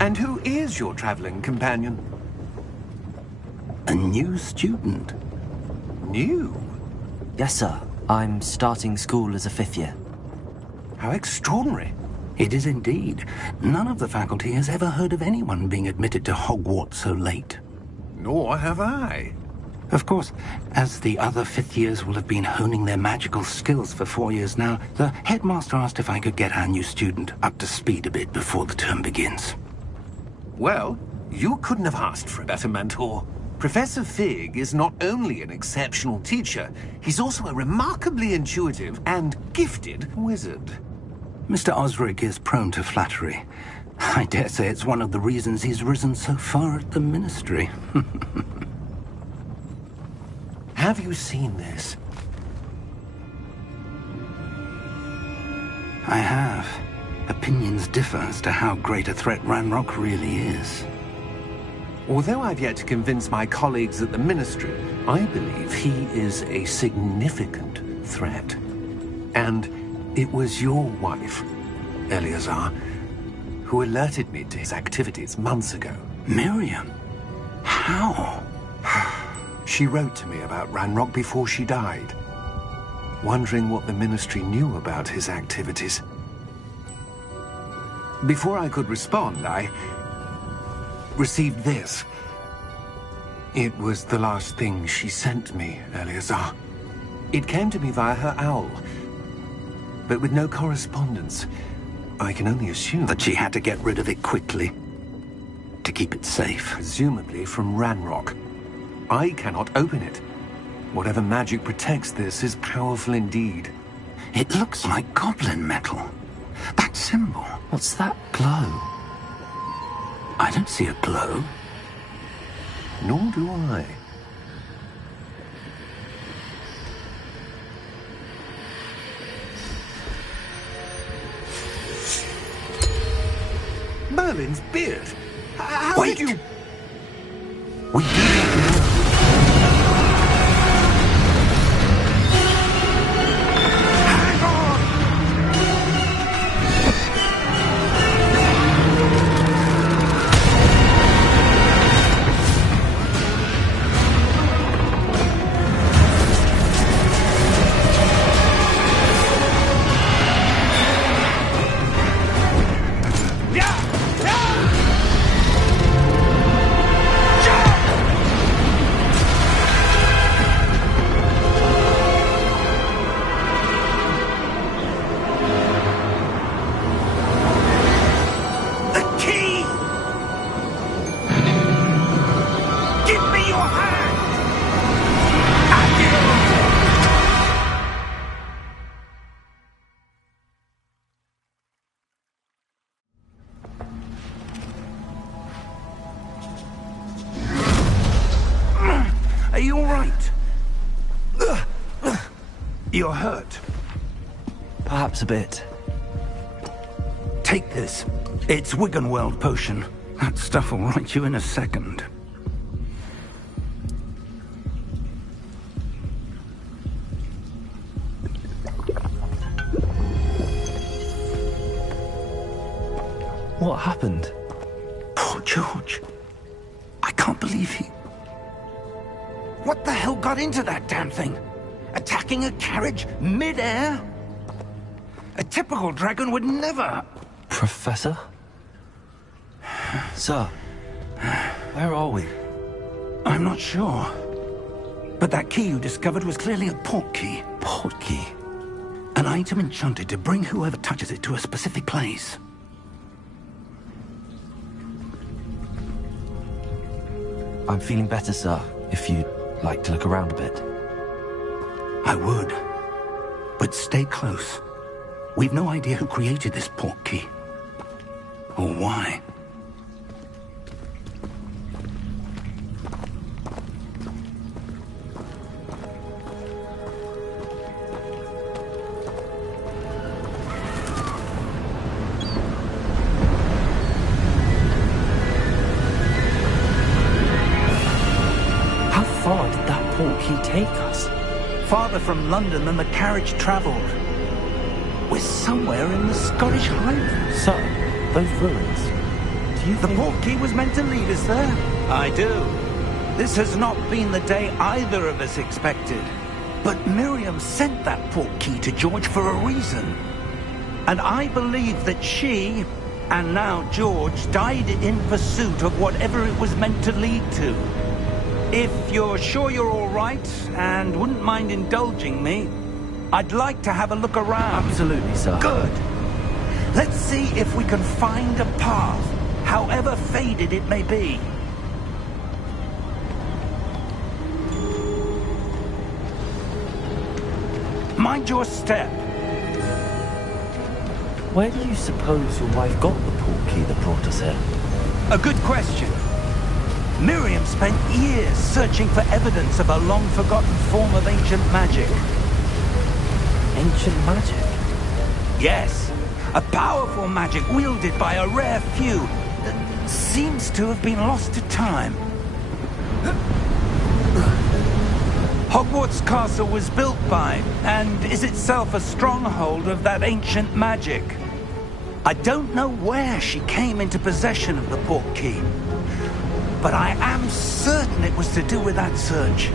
And who is your traveling companion? A new student. New? Yes, sir. I'm starting school as a 5th year. How extraordinary. It is indeed. None of the faculty has ever heard of anyone being admitted to Hogwarts so late. Nor have I. Of course, as the other 5th years will have been honing their magical skills for 4 years now, the headmaster asked if I could get our new student up to speed a bit before the term begins. Well, you couldn't have asked for a better mentor. Professor Fig is not only an exceptional teacher, he's also a remarkably intuitive and gifted wizard. Mr. Osric is prone to flattery. I dare say it's one of the reasons he's risen so far at the Ministry. Have you seen this? I have. Opinions differ as to how great a threat Ranrock really is. Although I've yet to convince my colleagues at the Ministry, I believe he is a significant threat. And it was your wife, Eleazar, who alerted me to his activities months ago. Miriam? How? She wrote to me about Ranrock before she died, wondering what the Ministry knew about his activities. Before I could respond, I received this. It was the last thing she sent me, Eleazar. It came to me via her owl, but with no correspondence. I can only assume that she had to get rid of it quickly, to keep it safe. Presumably from Ranrock. I cannot open it. Whatever magic protects this is powerful indeed. It looks like goblin metal. That symbol. What's that glow? I don't see a glow. Nor do I. Merlin's beard. How Wait. did you... We do not know. Hang on! Are you all right? You're hurt. Perhaps a bit. Take this. It's Wiggenweld potion. That stuff will right you in a second. What happened? Poor George. I can't believe he... What the hell got into that damn thing? Attacking a carriage mid-air? A typical dragon would never... Professor? Sir, where are we? I'm not sure. But that key you discovered was clearly a port key. Port key? An item enchanted to bring whoever touches it to a specific place. I'm feeling better, sir, if you'd like to look around a bit. I would. But stay close. We've no idea who created this port key. Or why. How far did that port key take us? Farther from London than the carriage travelled. We're somewhere in the Scottish Highlands. Sir, Those ruins. Do you The think... portkey was meant to lead us there? I do. This has not been the day either of us expected. But Miriam sent that portkey to George for a reason. And I believe that she, and now George, died in pursuit of whatever it was meant to lead to. If you're sure you're all right, and wouldn't mind indulging me, I'd like to have a look around. Absolutely, sir. Good. Let's see if we can find a path, however faded it may be. Mind your step. Where do you suppose your wife got the portkey that brought us here? A good question. Miriam spent years searching for evidence of a long-forgotten form of ancient magic. Ancient magic? Yes, a powerful magic wielded by a rare few that seems to have been lost to time. Hogwarts Castle was built by, and is itself a stronghold of that ancient magic. I don't know where she came into possession of the portkey, but I am certain it was to do with that search.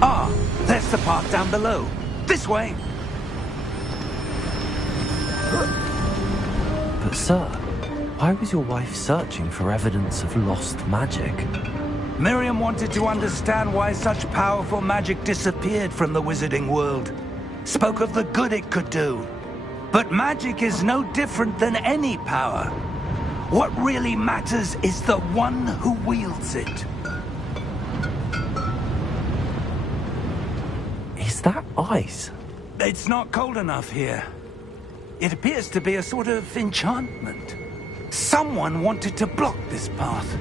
Ah, there's the path down below. This way. But sir, why was your wife searching for evidence of lost magic? Miriam wanted to understand why such powerful magic disappeared from the wizarding world. Spoke of the good it could do. But magic is no different than any power. What really matters is the one who wields it. Is that ice? It's not cold enough here. It appears to be a sort of enchantment. Someone wanted to block this path.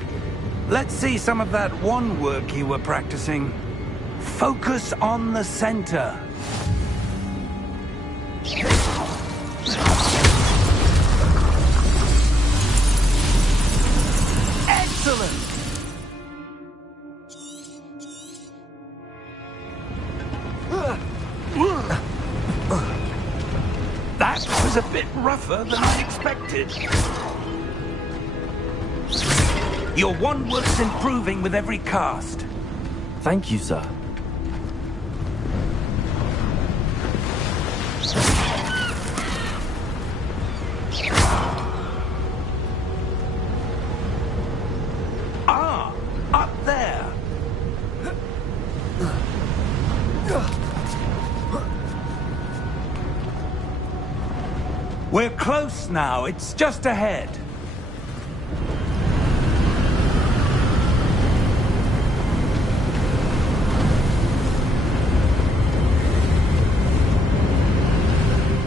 Let's see some of that wand work you were practicing. Focus on the center. Excellent! That was a bit rougher than I expected. Your wand work's improving with every cast. Thank you, sir. Ah, up there. We're close now. It's just ahead.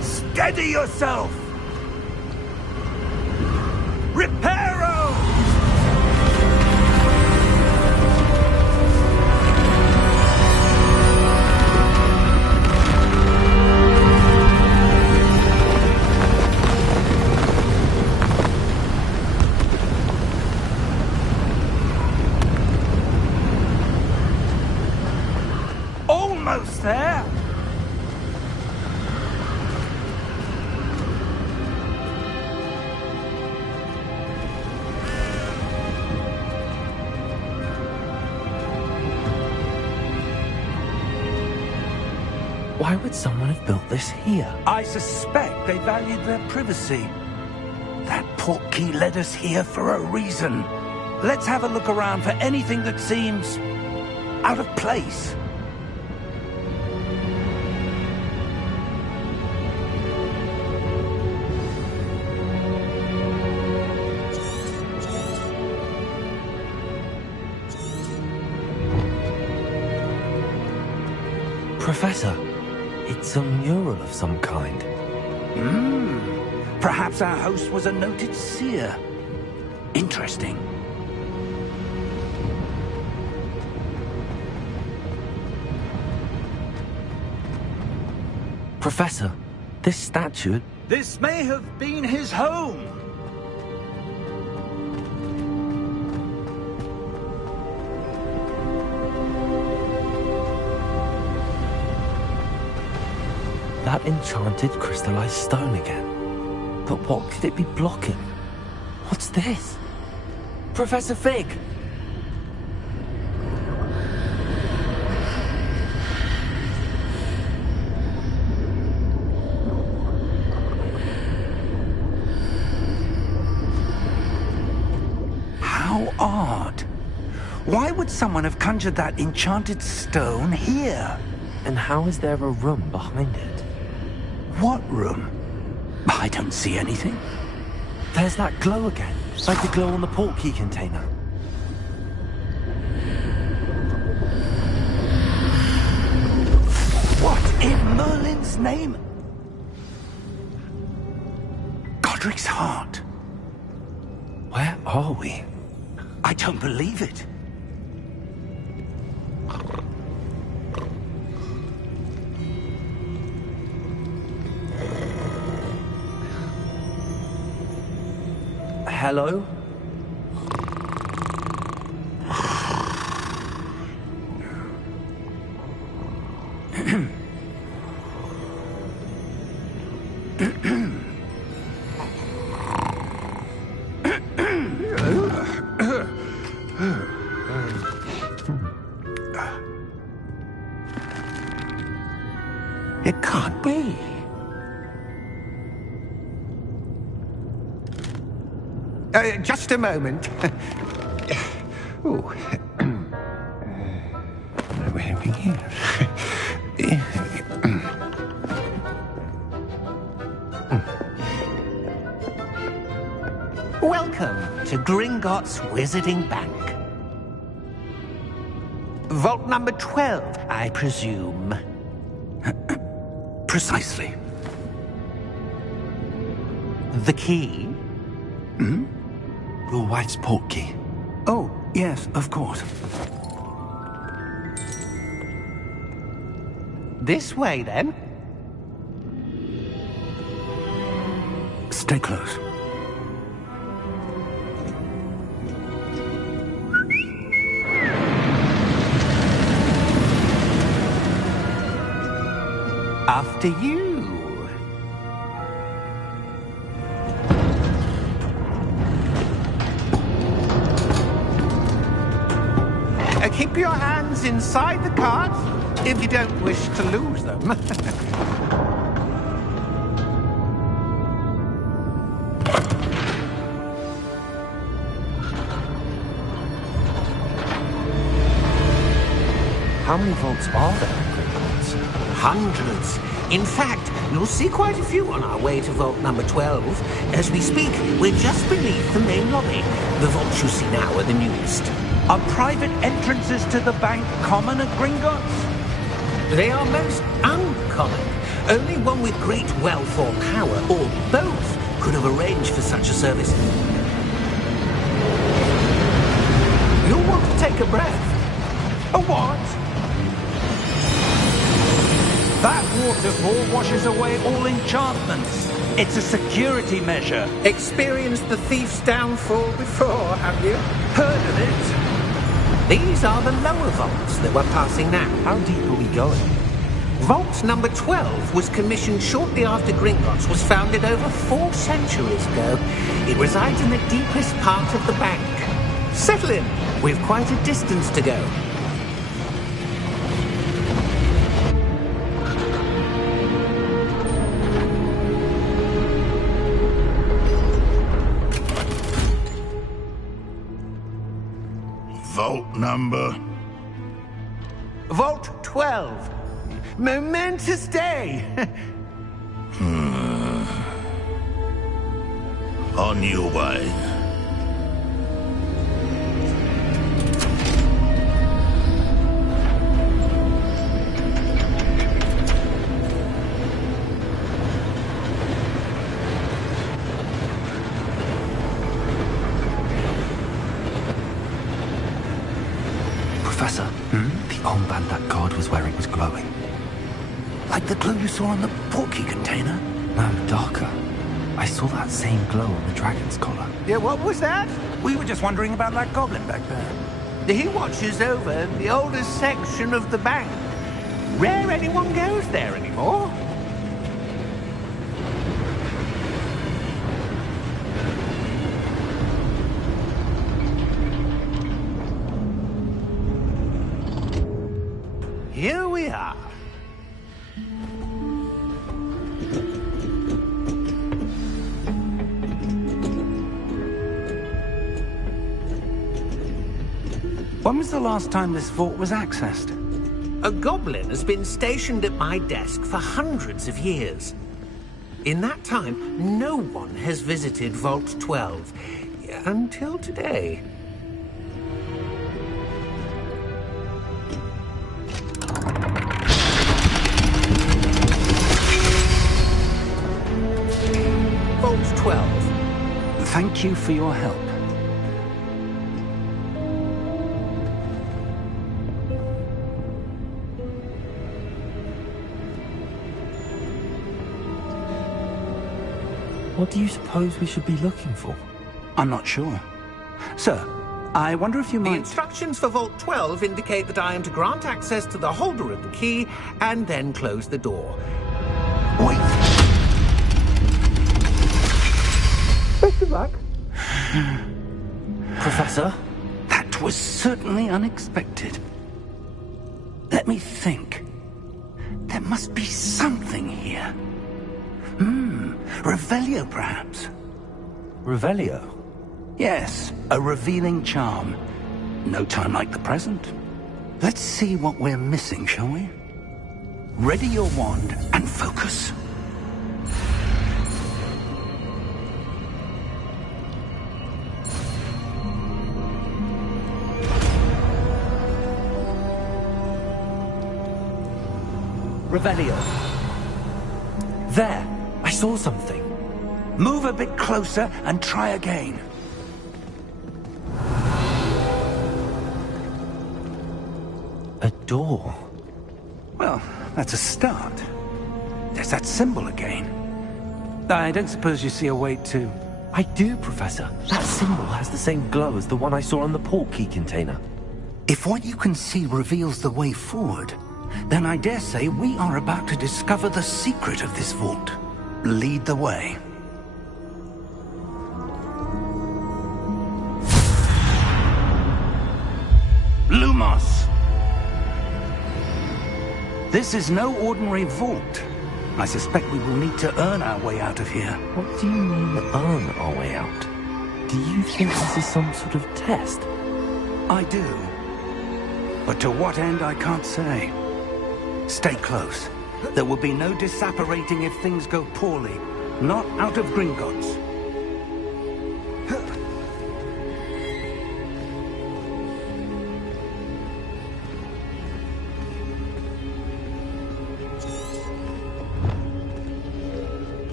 Steady yourself! Reparo! Almost there! Why would someone have built this here? I suspect they valued their privacy. That portkey led us here for a reason. Let's have a look around for anything that seems out of place. Professor, it's a mural of some kind. Perhaps our host was a noted seer. Interesting. Professor, this statue... This may have been his home. That enchanted crystallized stone again. But what could it be blocking? What's this? Professor Fig! How odd. Why would someone have conjured that enchanted stone here? And how is there a room behind it? What room? I don't see anything. There's that glow again, like the glow on the portkey container. What in Merlin's name? Godric's heart. Where are we? I don't believe it. Hello? It can't be. Just a moment. Oh. Where are we here? Welcome to Gringotts Wizarding Bank. Vault number 12, I presume. Precisely. The key? Hmm? Your wife's portkey. Oh, yes, of course. This way, then. Stay close. After you. Keep your hands inside the cart if you don't wish to lose them. How many vaults are there in Gringotts? Hundreds. In fact, you'll see quite a few on our way to vault number 12. As we speak, we're just beneath the main lobby. The vaults you see now are the newest. Are private entrances to the bank common at Gringotts? They are most uncommon. Only one with great wealth or power, or both, could have arranged for such a service. You'll want to take a breath. A what? That waterfall washes away all enchantments. It's a security measure. Experienced the thief's downfall before, have you? Heard of it? These are the lower vaults that we're passing now. How deep are we going? Vault number 12 was commissioned shortly after Gringotts was founded over 4 centuries ago. It resides in the deepest part of the bank. Settle in. We've quite a distance to go. Vault number? Vault 12. Momentous day. On your way. Professor, the armband that guard was wearing was glowing. Like the glow you saw on the portkey container? No, darker. I saw that same glow on the dragon's collar. Yeah, what was that? We were just wondering about that goblin back there. He watches over the oldest section of the bank. Rare anyone goes there anymore. here we are. When was the last time this vault was accessed? A goblin has been stationed at my desk for hundreds of years. In that time, no one has visited Vault 12 until today. Vault 12. Thank you for your help. What do you suppose we should be looking for? I'm not sure. Sir, I wonder if you The might... instructions for Vault 12 indicate that I am to grant access to the holder of the key and then close the door. Wait! Best of luck. Professor? That was certainly unexpected. Let me think. There must be something here. Revelio, perhaps? Revelio? Yes, a revealing charm. No time like the present. Let's see what we're missing, shall we? Ready your wand and focus. Revelio. There! I saw something. Move a bit closer and try again. A door. Well, that's a start. There's that symbol again. I don't suppose you see a way to... I do, Professor. That symbol has the same glow as the one I saw on the port key container. If what you can see reveals the way forward, then I dare say we are about to discover the secret of this vault. Lead the way. Lumos! This is no ordinary vault. I suspect we will need to earn our way out of here. What do you mean, earn our way out? Do you think this is some sort of test? I do. But to what end, I can't say. Stay close. There will be no disapparating if things go poorly. Not out of Gringotts.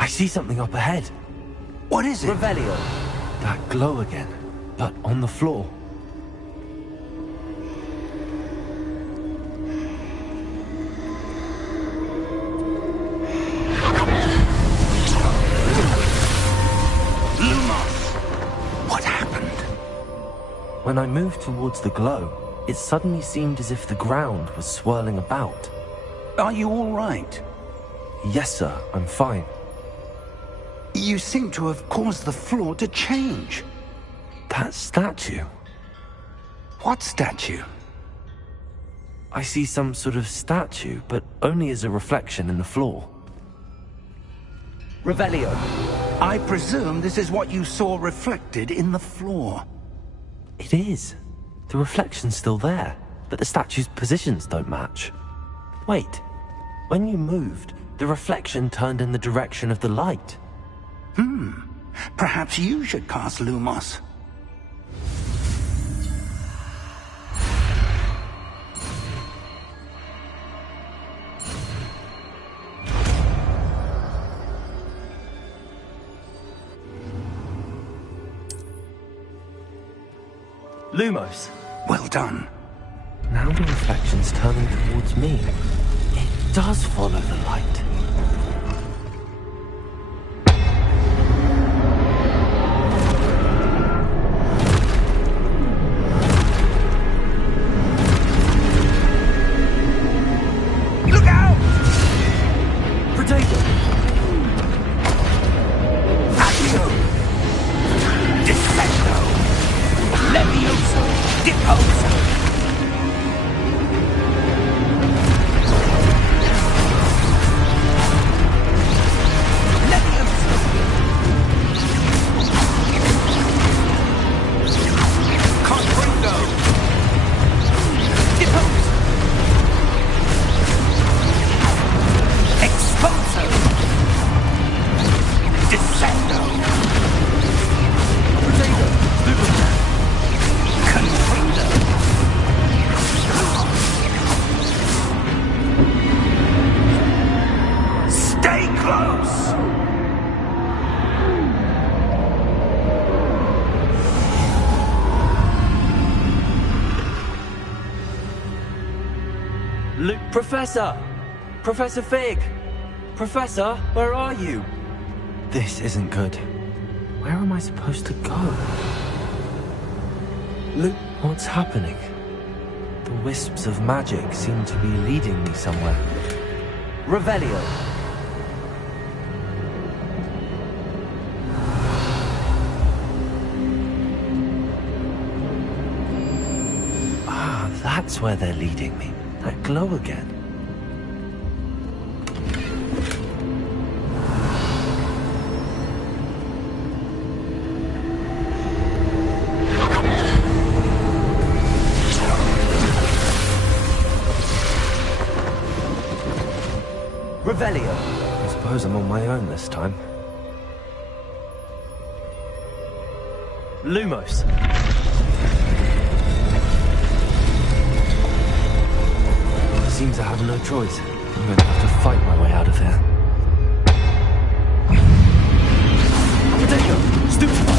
I see something up ahead. What is it? Revelio. That glow again, but on the floor. When I moved towards the glow, it suddenly seemed as if the ground was swirling about. Are you all right? Yes, sir, I'm fine. You seem to have caused the floor to change. That statue? What statue? I see some sort of statue, but only as a reflection in the floor. Revelio, I presume this is what you saw reflected in the floor. It is. The reflection's still there, but the statue's positions don't match. Wait, when you moved, the reflection turned in the direction of the light. Perhaps you should cast Lumos. Lumos. Well done. Now the reflection's turning towards me. It does follow the light. Look out! Potato! Accio! Defendo! Professor! Professor Fig! Professor, where are you? This isn't good. Where am I supposed to go? Look, what's happening? The wisps of magic seem to be leading me somewhere. Revelio! Ah, that's where they're leading me. That glow again. Revelio. I suppose I'm on my own this time. Lumos. Seems I have no choice. I'm going to have to fight my way out of here. Potato! Stupefy!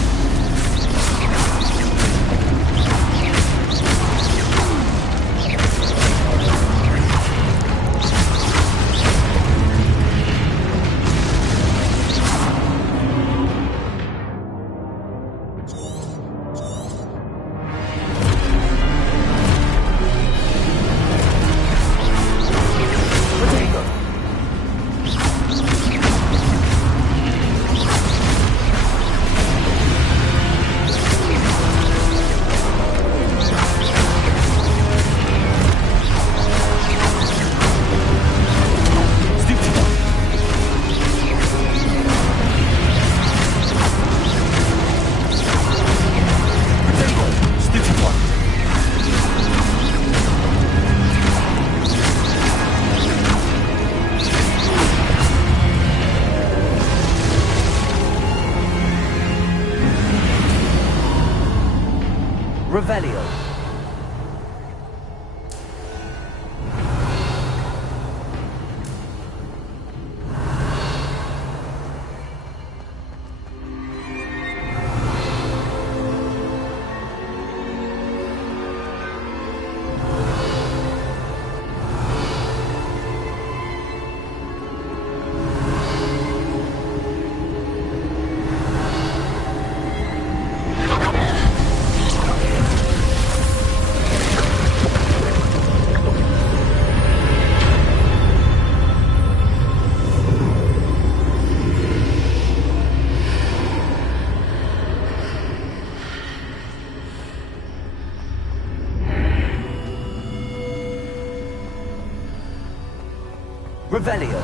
Revelio. Revelio.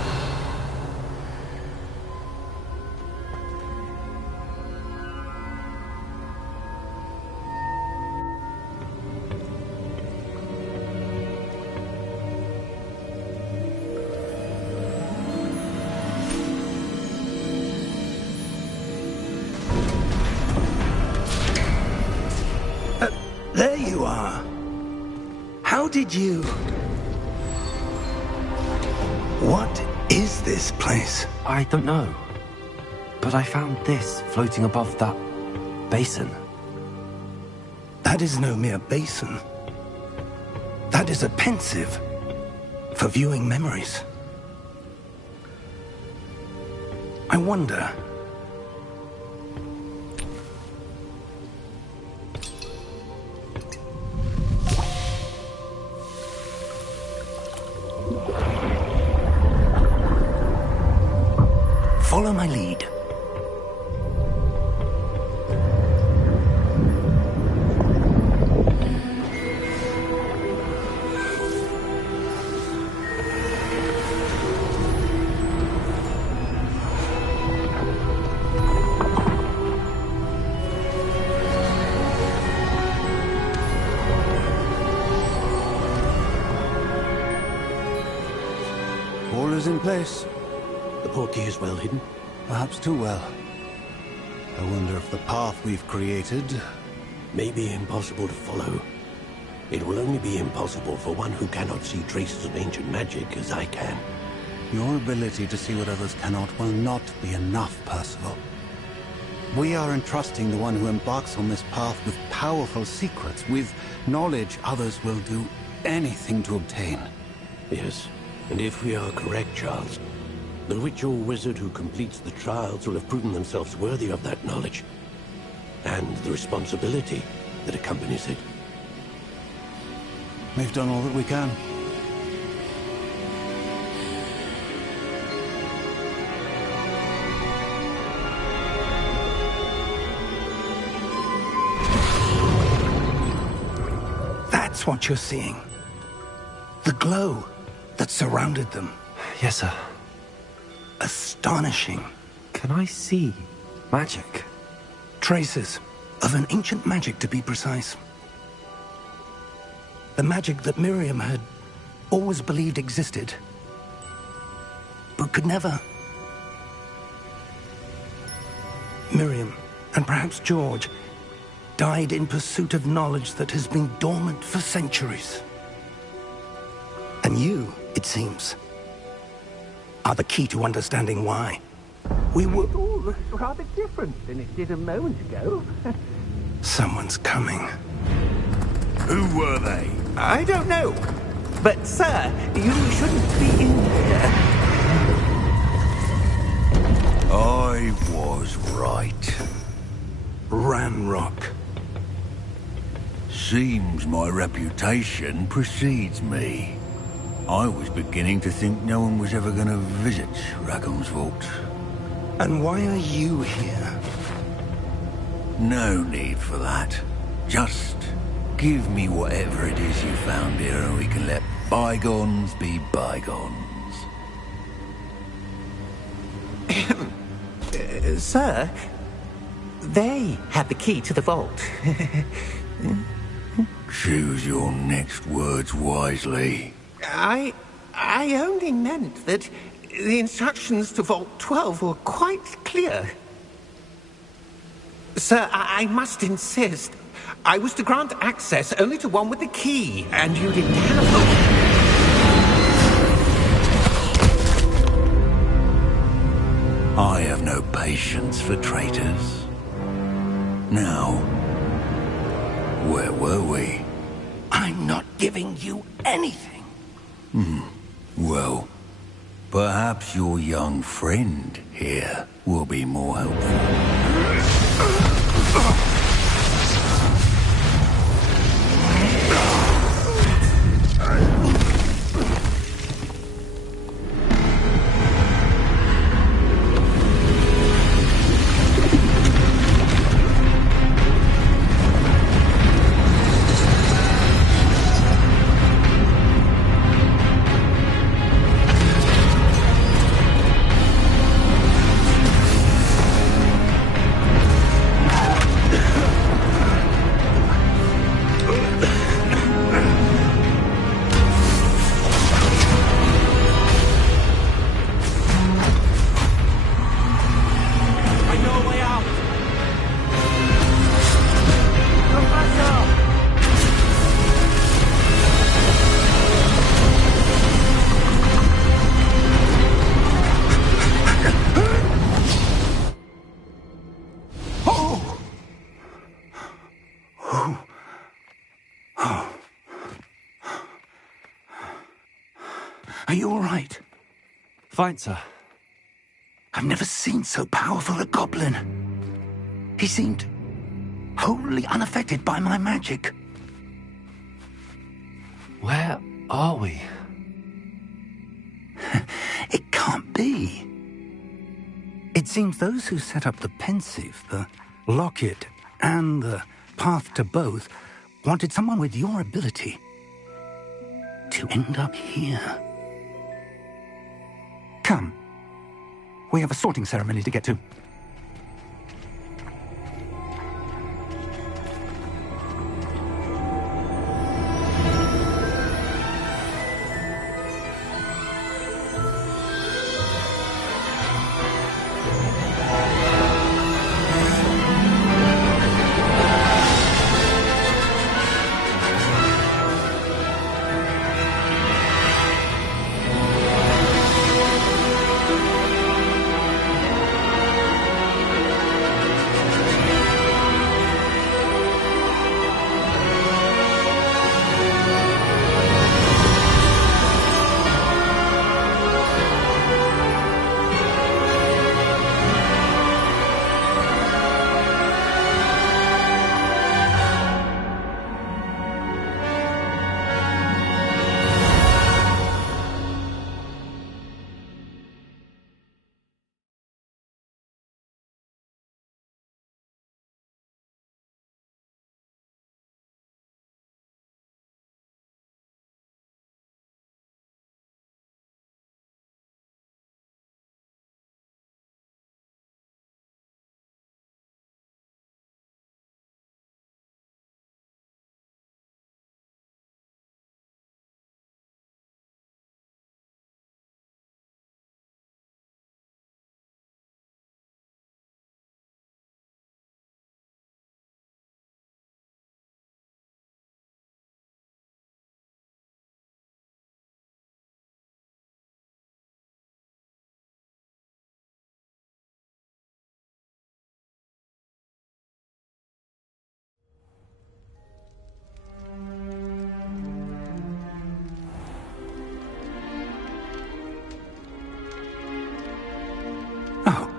There you are. How did you... What is this place? I don't know. But I found this floating above that basin. That is no mere basin. That is a pensive for viewing memories. I wonder... Follow my lead. All is in place. The portkey is well hidden. Perhaps too well. I wonder if the path we've created... May be impossible to follow. It will only be impossible for one who cannot see traces of ancient magic as I can. Your ability to see what others cannot will not be enough, Percival. We are entrusting the one who embarks on this path with powerful secrets, with knowledge others will do anything to obtain. Yes, and if we are correct, Charles, the witch or wizard who completes the trials will have proven themselves worthy of that knowledge, and the responsibility that accompanies it. We've done all that we can. That's what you're seeing. The glow that surrounded them. Yes, sir. Astonishing. Can I see magic? Traces of an ancient magic, to be precise. The magic that Miriam had always believed existed, but could never. Miriam, and perhaps George, died in pursuit of knowledge that has been dormant for centuries. And you, it seems, are the key to understanding why. We were... It all looks rather different than it did a moment ago. Someone's coming. Who were they? I don't know. But, sir, you shouldn't be in here. I was right. Ranrock. Seems my reputation precedes me. I was beginning to think no one was ever going to visit Rackham's vault. And why are you here? No need for that. Just give me whatever it is you found here and we can let bygones be bygones. Sir, they had the key to the vault. Choose your next words wisely. I only meant that the instructions to Vault 12 were quite clear. Sir, I must insist. I was to grant access only to one with the key, and you didn't have one. I have no patience for traitors. Now, where were we? I'm not giving you anything. Well, perhaps your young friend here will be more helpful. Are you all right? Fine, sir. I've never seen so powerful a goblin. He seemed wholly unaffected by my magic. Where are we? It can't be. It seems those who set up the pensive, the locket, and the path to both wanted someone with your ability to end up here. Come. We have a sorting ceremony to get to.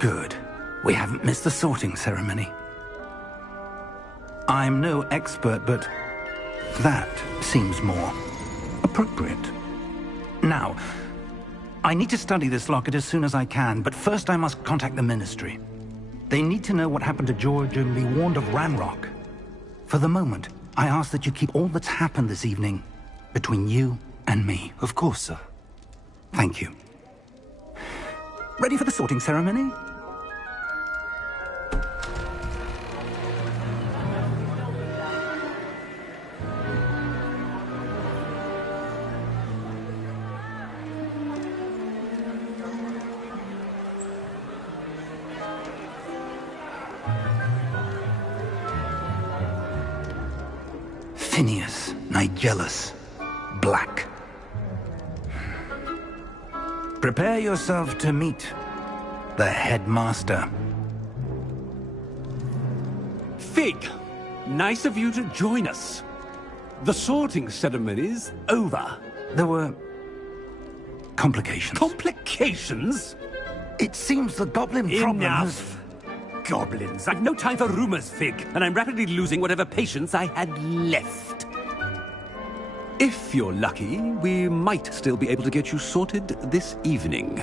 Good. We haven't missed the sorting ceremony. I'm no expert, but that seems more appropriate. Now, I need to study this locket as soon as I can, but first I must contact the Ministry. They need to know what happened to George and be warned of Ranrock. For the moment, I ask that you keep all that's happened this evening between you and me. Of course, sir. Thank you. Ready for the sorting ceremony? Phineas, Nigellus, Black. Prepare yourself to meet the headmaster. Fig, nice of you to join us. The sorting ceremony's over. There were complications. Complications? It seems the goblin problem has... Enough! Goblins. I've no time for rumors, Fig, and I'm rapidly losing whatever patience I had left. If you're lucky, we might still be able to get you sorted this evening.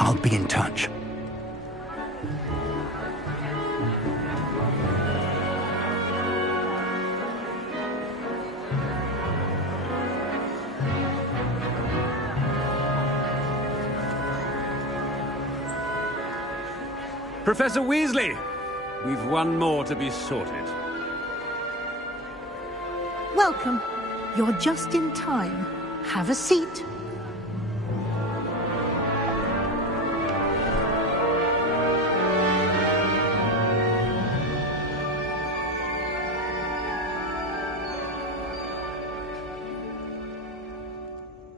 I'll be in touch. Professor Weasley, we've one more to be sorted. Welcome. You're just in time. Have a seat.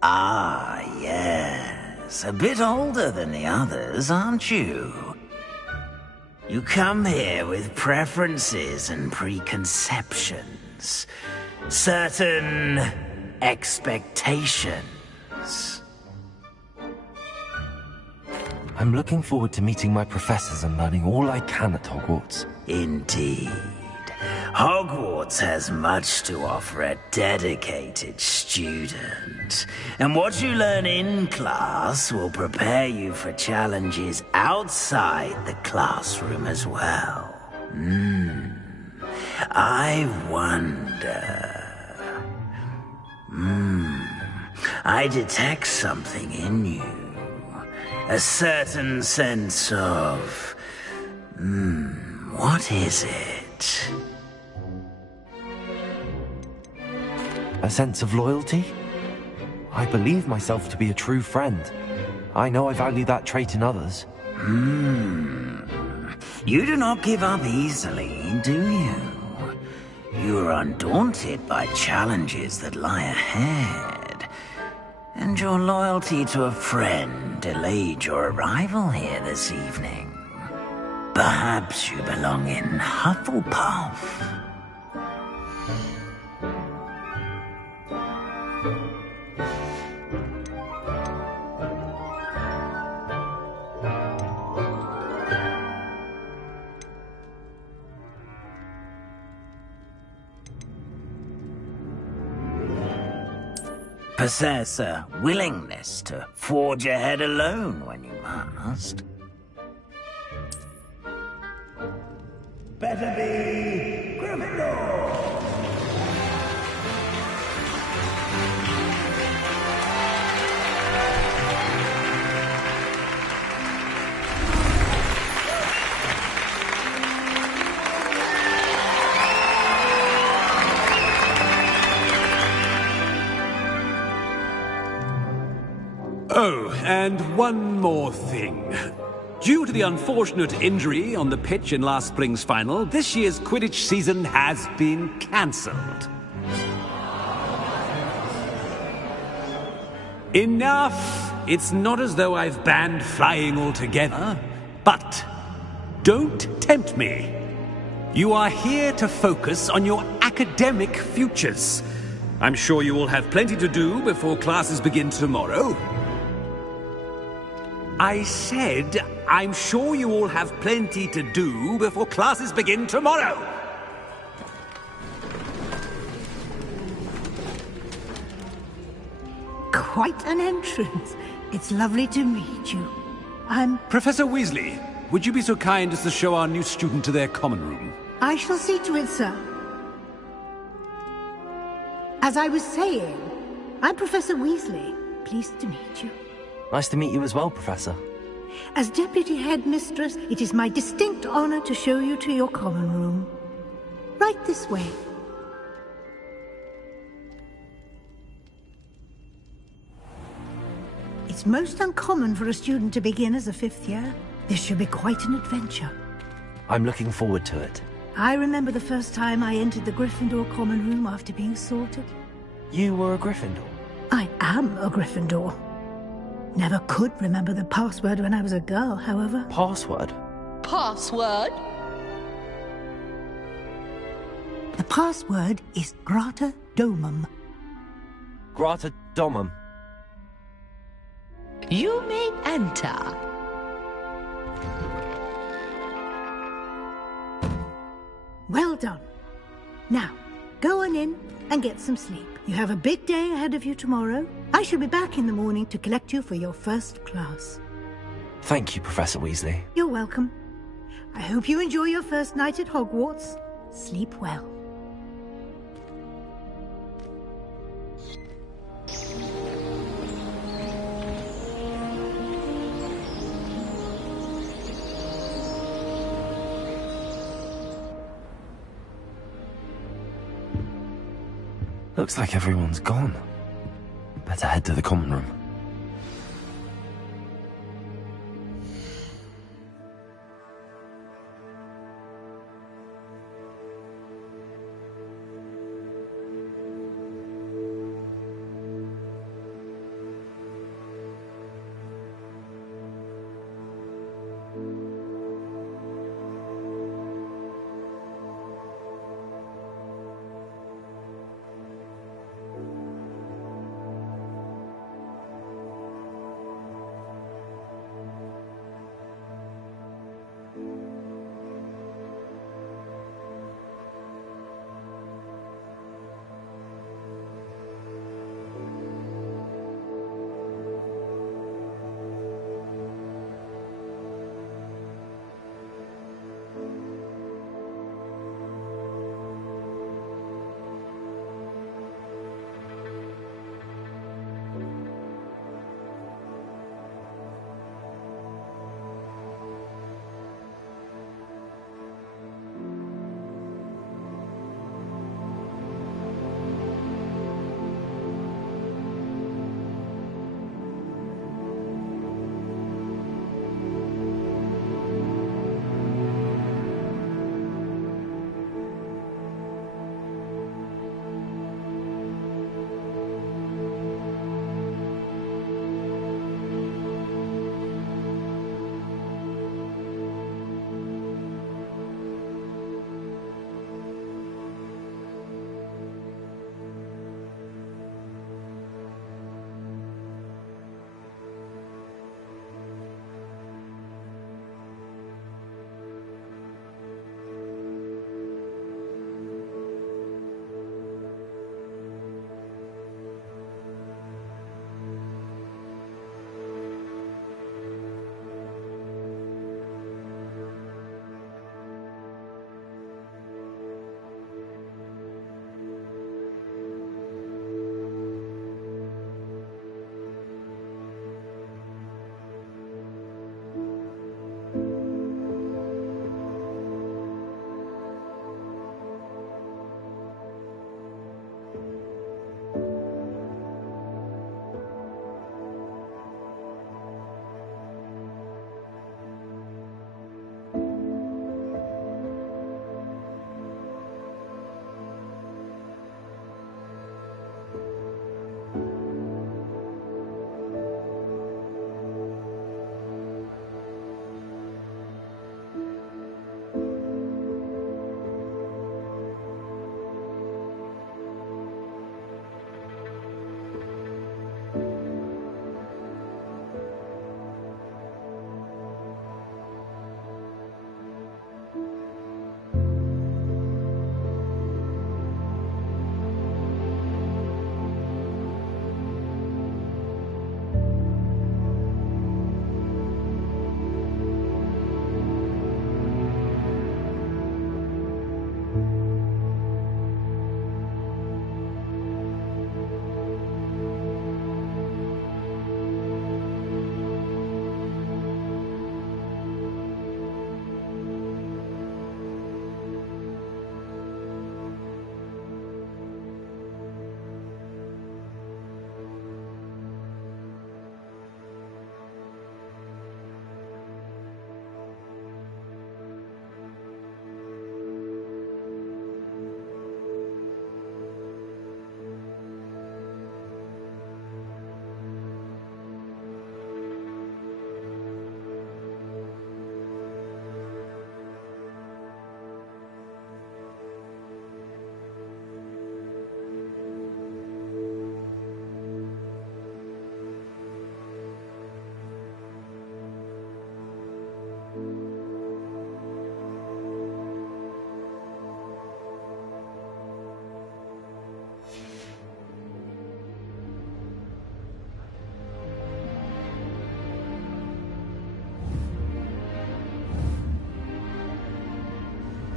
Ah, yes. A bit older than the others, aren't you? You come here with preferences and preconceptions. Certain expectations. I'm looking forward to meeting my professors and learning all I can at Hogwarts. Indeed. Hogwarts has much to offer a dedicated student. And what you learn in class will prepare you for challenges outside the classroom as well. I wonder... I detect something in you. A certain sense of... what is it? A sense of loyalty? I believe myself to be a true friend. I know I value that trait in others. You do not give up easily, do you? You are undaunted by challenges that lie ahead. And your loyalty to a friend delayed your arrival here this evening. Perhaps you belong in Hufflepuff. Possess a willingness to forge ahead alone when you must. Better be Gryffindor! Oh, and one more thing. Due to the unfortunate injury on the pitch in last spring's final, this year's Quidditch season has been cancelled. Enough! It's not as though I've banned flying altogether, but don't tempt me. You are here to focus on your academic futures. I'm sure you will have plenty to do before classes begin tomorrow. I said, I'm sure you all have plenty to do before classes begin tomorrow. Quite an entrance. It's lovely to meet you. I'm... Professor Weasley, would you be so kind as to show our new student to their common room? I shall see to it, sir. As I was saying, I'm Professor Weasley. Pleased to meet you. Nice to meet you as well, Professor. As Deputy Headmistress, it is my distinct honor to show you to your common room. Right this way. It's most uncommon for a student to begin as a 5th year. This should be quite an adventure. I'm looking forward to it. I remember the first time I entered the Gryffindor common room after being sorted. You were a Gryffindor? I am a Gryffindor. Never could remember the password when I was a girl, however. Password? Password? The password is Grata Domum. Grata Domum. You may enter. Well done. Now, go on in and get some sleep. You have a big day ahead of you tomorrow. I shall be back in the morning to collect you for your first class. Thank you, Professor Weasley. You're welcome. I hope you enjoy your first night at Hogwarts. Sleep well. Looks like everyone's gone. Better head to the common room.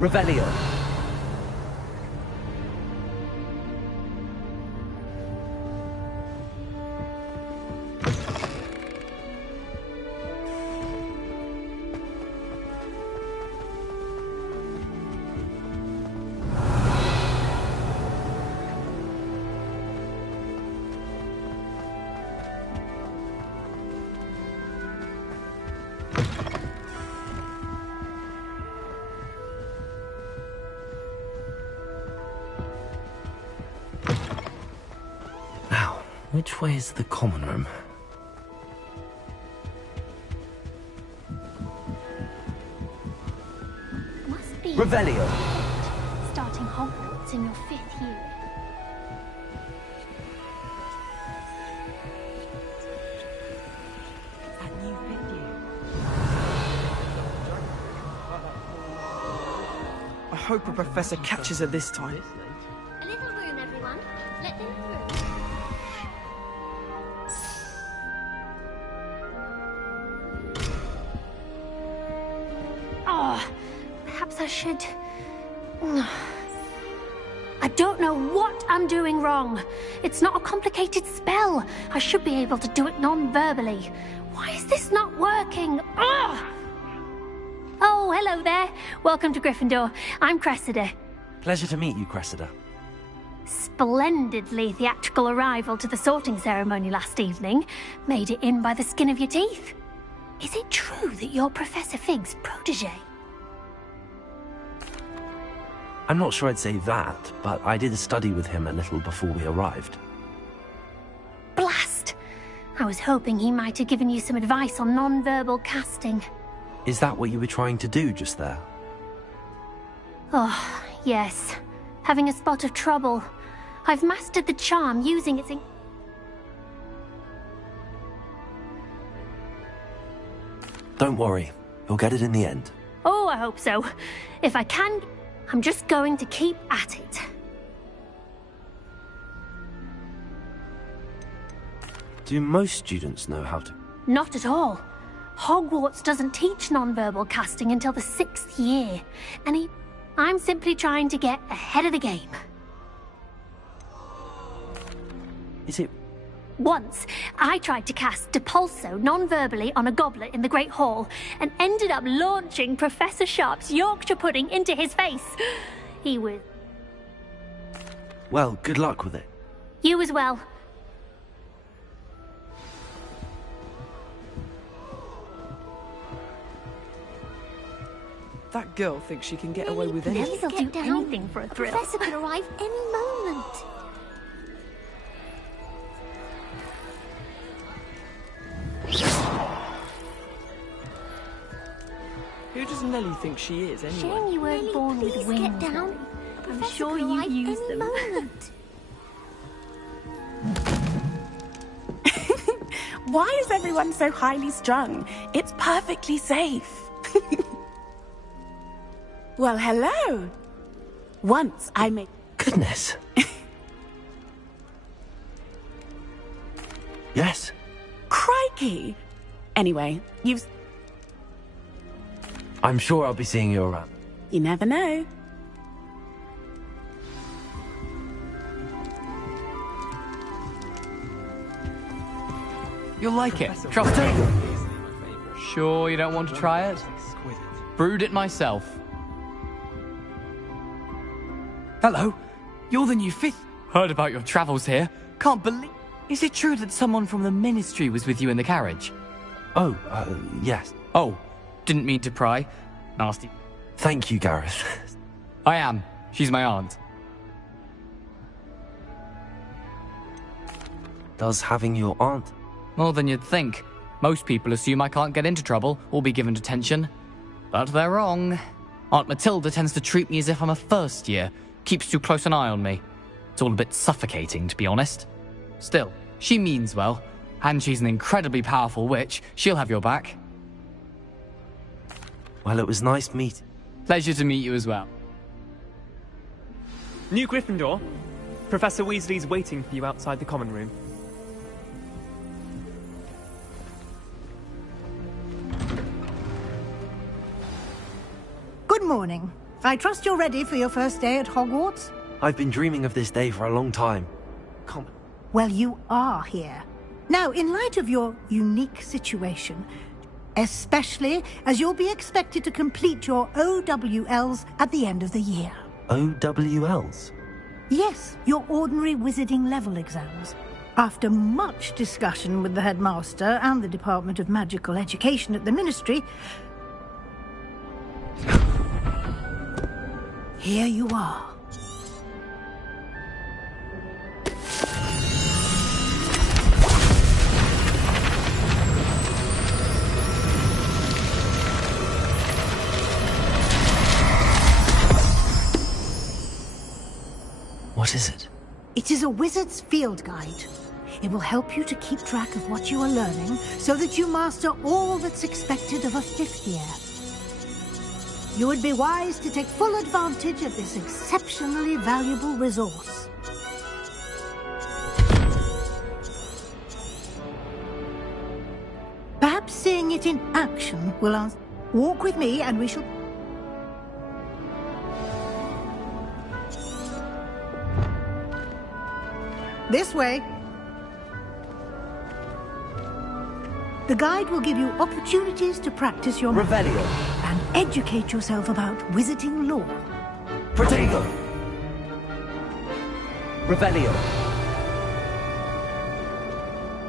Revelio. Which way is the common room? Must be Revelio. starting Hogwarts in your 5th year. That new 5th year. I hope a professor catches her this time. A little room, everyone. Let them through. Oh, perhaps I should... I don't know what I'm doing wrong. It's not a complicated spell. I should be able to do it non-verbally. Why is this not working? Ugh! Oh, hello there. Welcome to Gryffindor. I'm Cressida. Pleasure to meet you, Cressida. Splendidly theatrical arrival to the sorting ceremony last evening. Made it in by the skin of your teeth. Is it true that you're Professor Fig's protege? I'm not sure I'd say that, but I did study with him a little before we arrived. Blast! I was hoping he might have given you some advice on non-verbal casting. Is that what you were trying to do just there? Oh, yes. Having a spot of trouble. I've mastered the charm using its... Don't worry, you'll get it in the end. Oh, I hope so. If I can, I'm just going to keep at it. Do most students know how to? Not at all. Hogwarts doesn't teach non-verbal casting until the 6th year. And I'm simply trying to get ahead of the game. Is it? Once, I tried to cast Depulso non-verbally on a goblet in the Great Hall and ended up launching Professor Sharp's Yorkshire pudding into his face. He was... Well, good luck with it. You as well. That girl thinks she can get away with anything. They'll do anything for a thrill. Professor could arrive any moment. Who does Nellie think she is, anyway? Shame you weren't born with wings. Get down. I'm sure you use them. Moment. Why is everyone so highly strung? It's perfectly safe. Well, hello. Once I made... Goodness. Yes. Crikey. Anyway, I'm sure I'll be seeing you around. You never know. You'll like it. Trust me. Sure you don't want to try it? Brewed it myself. Hello. You're the new 5th. Heard about your travels here. Can't believe... Is it true that someone from the Ministry was with you in the carriage? Oh, yes. Oh, didn't mean to pry. Nasty. Thank you, Gareth. I am. She's my aunt. Does having your aunt... More than you'd think. Most people assume I can't get into trouble or be given detention. But they're wrong. Aunt Matilda tends to treat me as if I'm a first year. Keeps too close an eye on me. It's all a bit suffocating, to be honest. Still, she means well. And she's an incredibly powerful witch. She'll have your back. Well, it was nice meeting. Pleasure to meet you as well. New Gryffindor. Professor Weasley's waiting for you outside the common room. Good morning. I trust you're ready for your first day at Hogwarts? I've been dreaming of this day for a long time. Well, you are here. Now, in light of your unique situation, especially as you'll be expected to complete your OWLs at the end of the year. OWLs? Yes, your ordinary wizarding level exams. After much discussion with the headmaster and the Department of Magical Education at the Ministry, here you are. What is it? It is a wizard's field guide. It will help you to keep track of what you are learning so that you master all that's expected of a 5th year. You would be wise to take full advantage of this exceptionally valuable resource. Perhaps seeing it in action will answer. Walk with me and we shall... This way. The guide will give you opportunities to practice your Revelio. And educate yourself about wizarding lore. Protego. Revelio.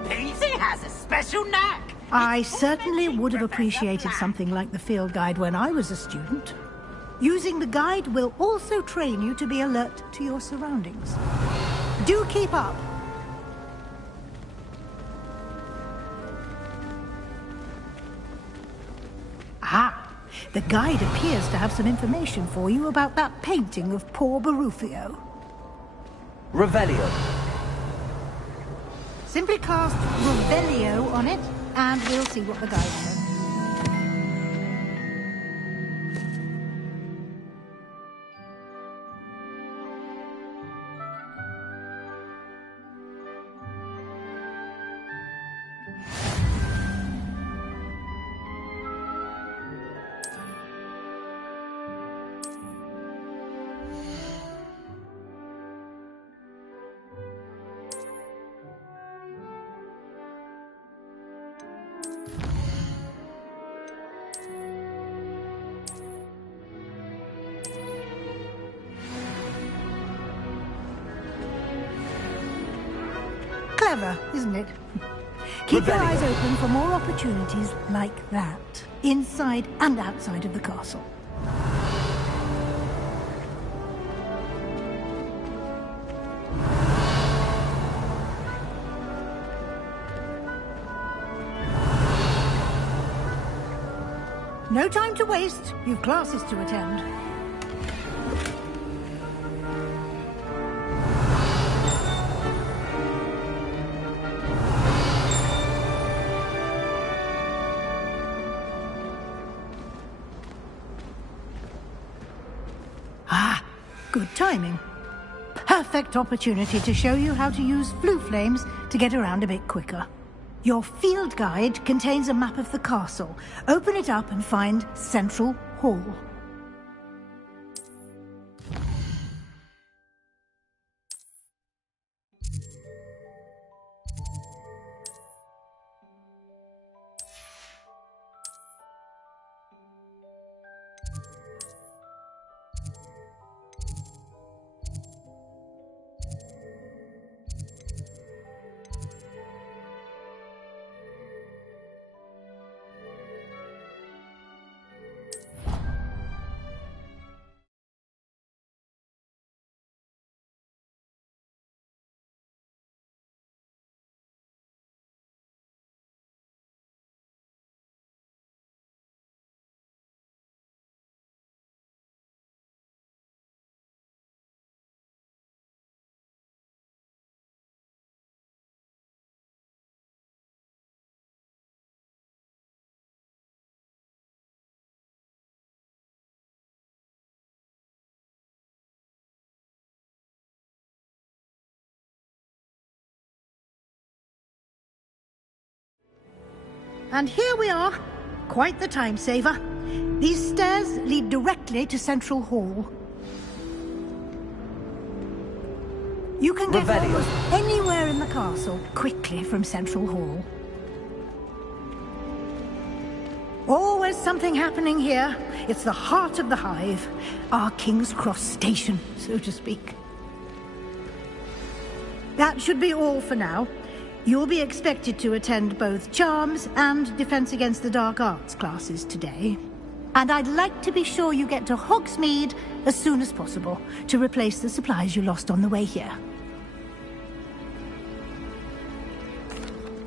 Peasy has a special knack. I certainly would have appreciated something like the field guide when I was a student. Using the guide will also train you to be alert to your surroundings. Do keep up. Ah, the guide appears to have some information for you about that painting of poor Barufio. Revelio. Simply cast Revelio on it, and we'll see what the guide says. Clever, isn't it? Keep your eyes open for more opportunities like that, inside and outside of the castle. No time to waste. You've classes to attend. Good timing. Perfect opportunity to show you how to use flue flames to get around a bit quicker. Your field guide contains a map of the castle. Open it up and find Central Hall. And here we are. Quite the time saver. These stairs lead directly to Central Hall. You can get almost anywhere in the castle quickly from Central Hall. Always something happening here. It's the heart of the Hive. Our King's Cross station, so to speak. That should be all for now. You'll be expected to attend both Charms and Defense Against the Dark Arts classes today. And I'd like to be sure you get to Hogsmeade as soon as possible to replace the supplies you lost on the way here.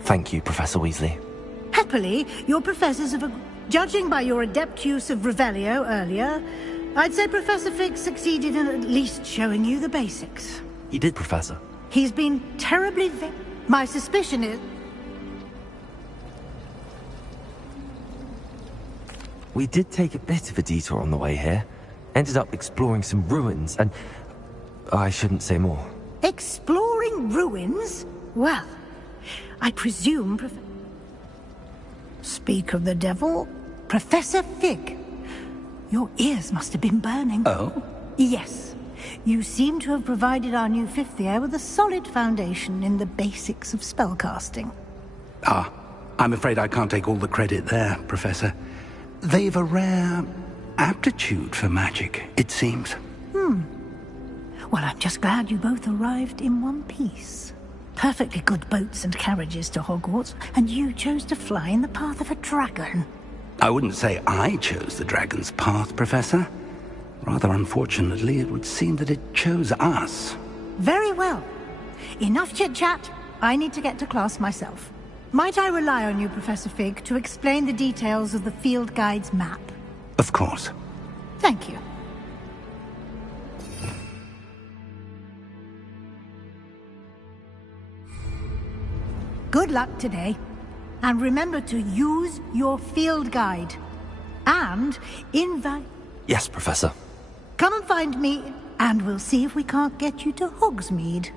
Thank you, Professor Weasley. Happily, your professors have... Judging by your adept use of Revelio earlier, I'd say Professor Fig succeeded in at least showing you the basics. He did, Professor. He's been terribly My suspicion is... We did take a bit of a detour on the way here. Ended up exploring some ruins and... I shouldn't say more. Exploring ruins? Well, I presume... Speak of the devil, Professor Fig. Your ears must have been burning. Oh? Yes. You seem to have provided our new fifth year with a solid foundation in the basics of spellcasting. Ah, I'm afraid I can't take all the credit there, Professor. They've a rare aptitude for magic, it seems. Well, I'm just glad you both arrived in one piece. Perfectly good boats and carriages to Hogwarts, and you chose to fly in the path of a dragon. I wouldn't say I chose the dragon's path, Professor. Rather unfortunately, it would seem that it chose us. Very well. Enough chit-chat. I need to get to class myself. Might I rely on you, Professor Fig, to explain the details of the field guide's map? Of course. Thank you. Good luck today. And remember to use your field guide. And invite... Yes, Professor. Come and find me, and we'll see if we can't get you to Hogsmeade.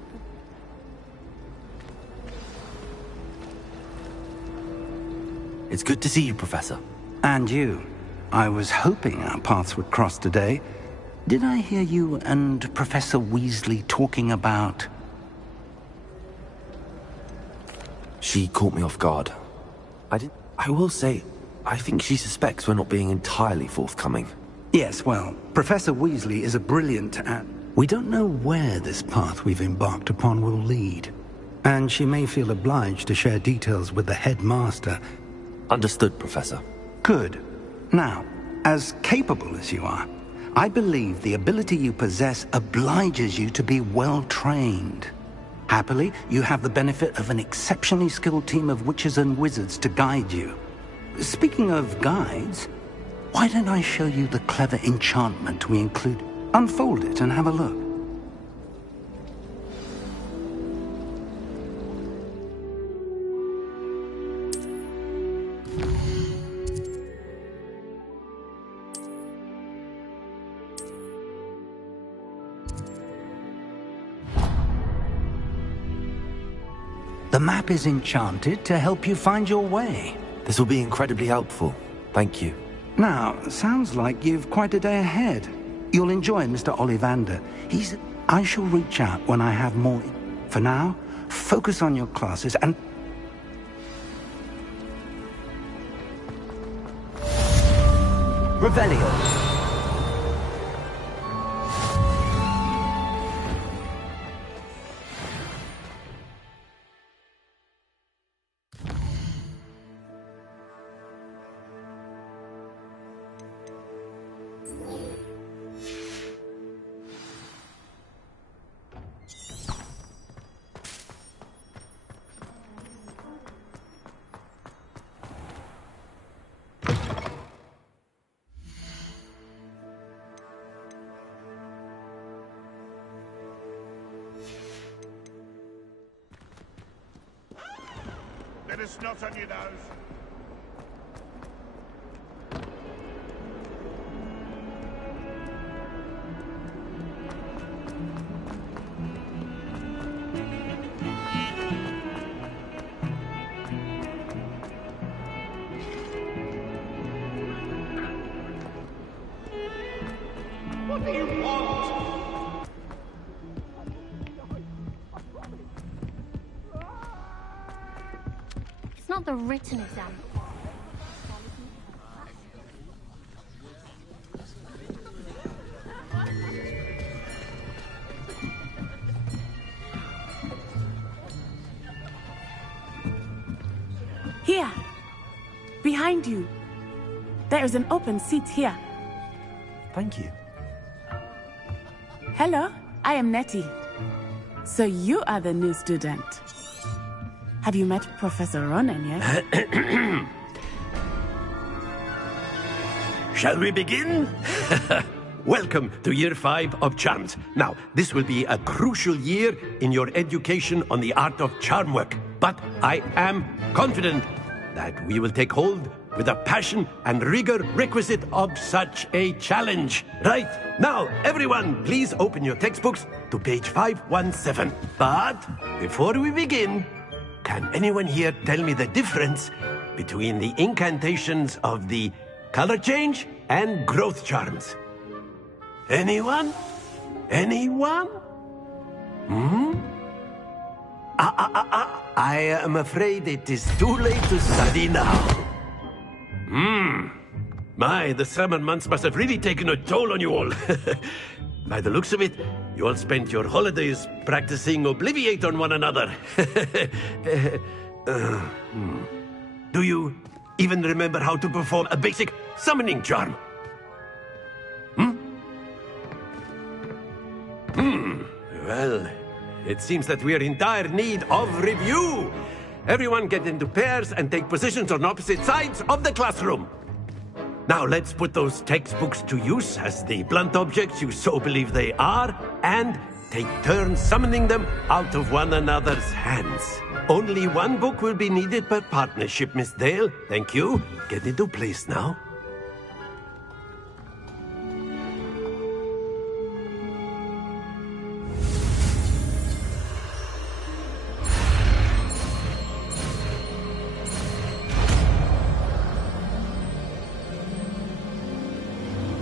It's good to see you, Professor. And you. I was hoping our paths would cross today. Did I hear you and Professor Weasley talking about... She caught me off guard. I will say, I think she suspects we're not being entirely forthcoming. Yes, well, Professor Weasley is a brilliant we don't know where this path we've embarked upon will lead. And she may feel obliged to share details with the headmaster. Understood, Professor. Good. Now, as capable as you are, I believe the ability you possess obliges you to be well trained. Happily, you have the benefit of an exceptionally skilled team of witches and wizards to guide you. Speaking of guides, why don't I show you the clever enchantment we include? Unfold it and have a look. The map is enchanted to help you find your way. This will be incredibly helpful. Thank you. Now, sounds like you've quite a day ahead. You'll enjoy Mr. Ollivander. I shall reach out when I have more. For now, focus on your classes and... Revelio. Bit of snot on your nose. What do you want? It's not the written exam. Here. Behind you. There is an open seat here. Thank you. Hello, I am Nettie. So you are the new student. Have you met Professor Ronan yet? Shall we begin? Welcome to Year 5 of Charms. Now, this will be a crucial year in your education on the art of charm work. But I am confident that we will take hold with the passion and rigor requisite of such a challenge. Right, now, everyone, please open your textbooks to page 517. But before we begin, can anyone here tell me the difference between the incantations of the color change and growth charms? Anyone? Anyone? I am afraid it is too late to study now. My, the summer months must have really taken a toll on you all. By the looks of it, you all spent your holidays practicing Obliviate on one another. Do you even remember how to perform a basic summoning charm? Well, it seems that we are in dire need of review. Everyone get into pairs and take positions on opposite sides of the classroom. Now let's put those textbooks to use as the blunt objects you so believe they are, and take turns summoning them out of one another's hands. Only one book will be needed per partnership, Miss Dale. Thank you. Get into place now.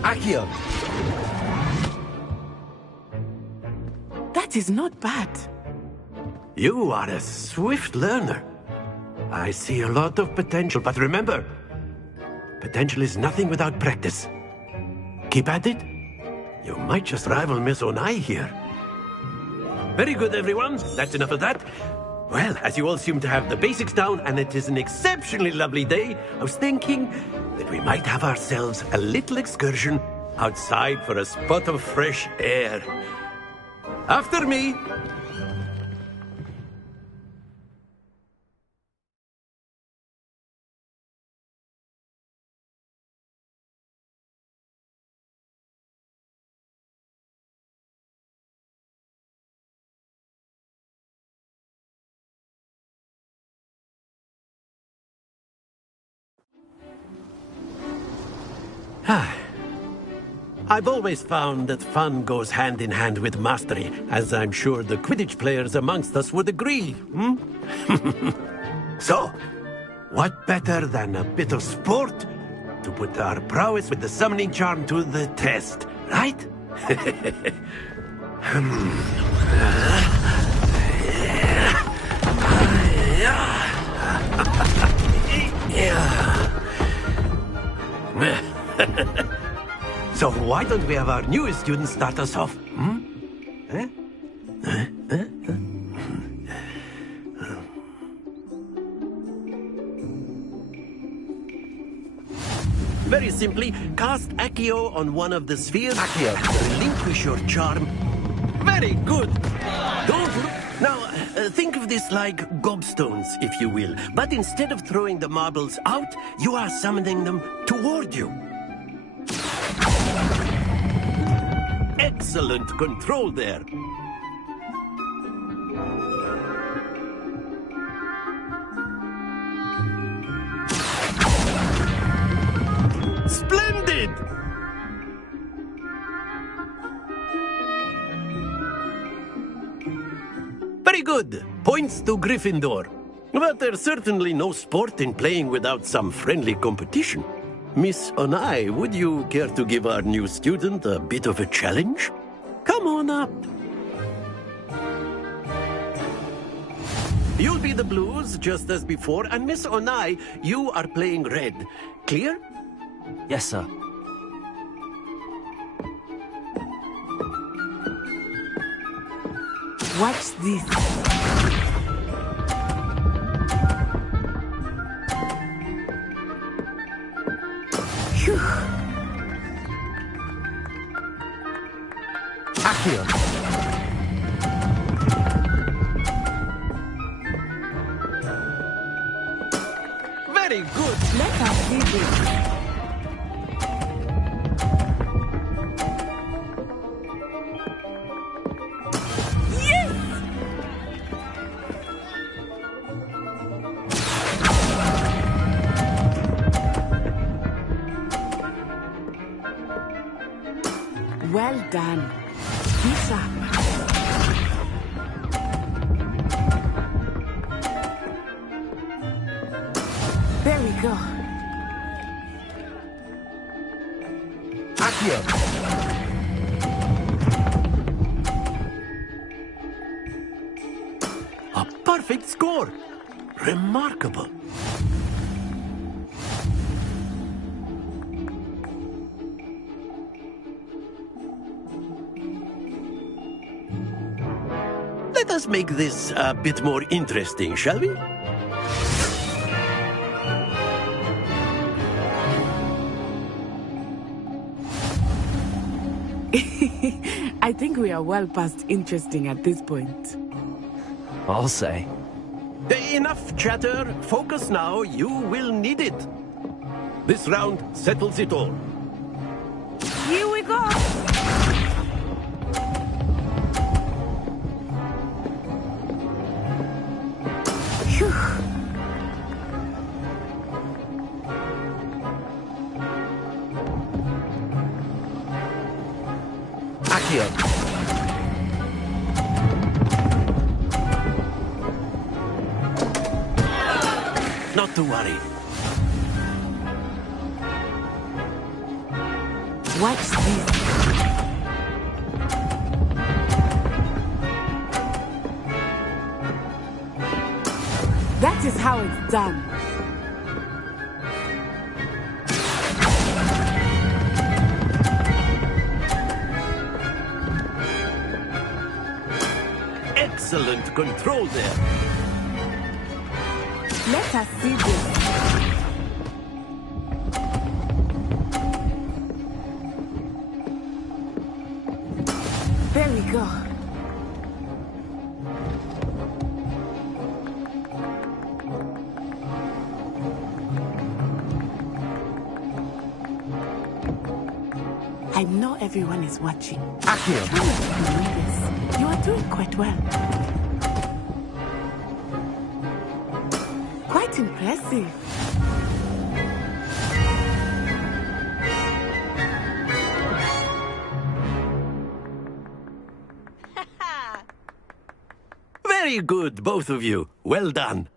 Accio! That is not bad. You are a swift learner. I see a lot of potential, but remember, potential is nothing without practice. Keep at it. You might just rival Miss Onai here. Very good, everyone. That's enough of that. Well, as you all seem to have the basics down, and it is an exceptionally lovely day, I was thinking that we might have ourselves a little excursion outside for a spot of fresh air. After me! I've always found that fun goes hand in hand with mastery, as I'm sure the Quidditch players amongst us would agree, So, what better than a bit of sport to put our prowess with the summoning charm to the test, right? So why don't we have our newest student start us off? Very simply, cast Accio on one of the spheres. Accio. Relinquish your charm. Very good. Don't look. Now, think of this like gobstones, if you will. But instead of throwing the marbles out, you are summoning them toward you. Excellent control there. Splendid! Very good. Points to Gryffindor. But there's certainly no sport in playing without some friendly competition. Miss Onai, would you care to give our new student a bit of a challenge? Come on up. You'll be the blues, just as before, and Miss Onai, you are playing red. Clear? Yes, sir. Watch this. Phew. Accio. Very good. Let us see this. Well done. Be sharp. There we go. Accio. A perfect score. Remarkable. Let us make this a bit more interesting, shall we? I think we are well past interesting at this point. I'll say. Enough chatter. Focus now. You will need it. This round settles it all. Here we go. Phew. Accio. Not to worry. Watch this. That is how it's done. Excellent control there. Let us see this. There we go. I know everyone is watching. Accio. Try not to be nervous. You are doing quite well. Quite impressive. Very good, both of you. Well done.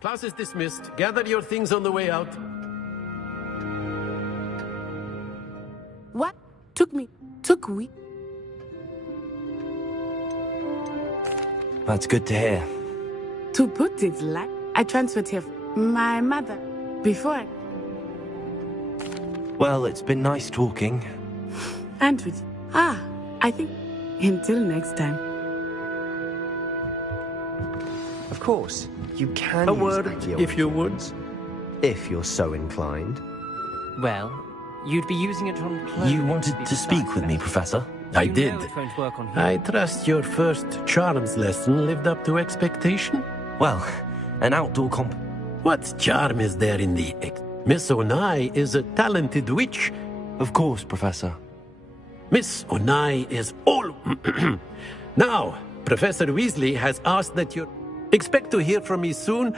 Class is dismissed. Gather your things on the way out. What? Took we? That's good to hear. To put it like, I transferred here my mother before. Well, it's been nice talking. And with I think until next time. Of course, you can A use word, Accio if you would. if you're so inclined. Well, you'd be using it on clothes. You wanted to speak with me, Professor? I You did. know it won't work on here. I trust your first charms lesson lived up to expectation? Well, an outdoor comp... What charm is there in the... Miss Onai is a talented witch. Of course, Professor. Miss Onai is all... Now, Professor Weasley has asked that you... Expect to hear from me soon.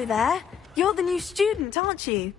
Hello there. You're the new student, aren't you?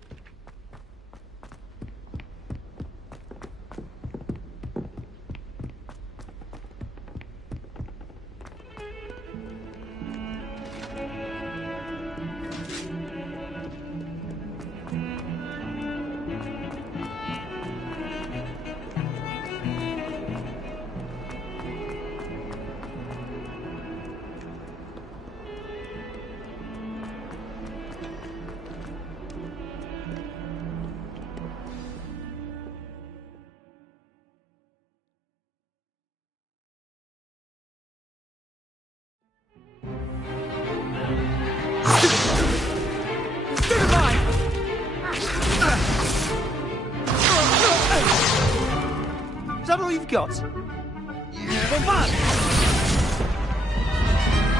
Is that all you've got?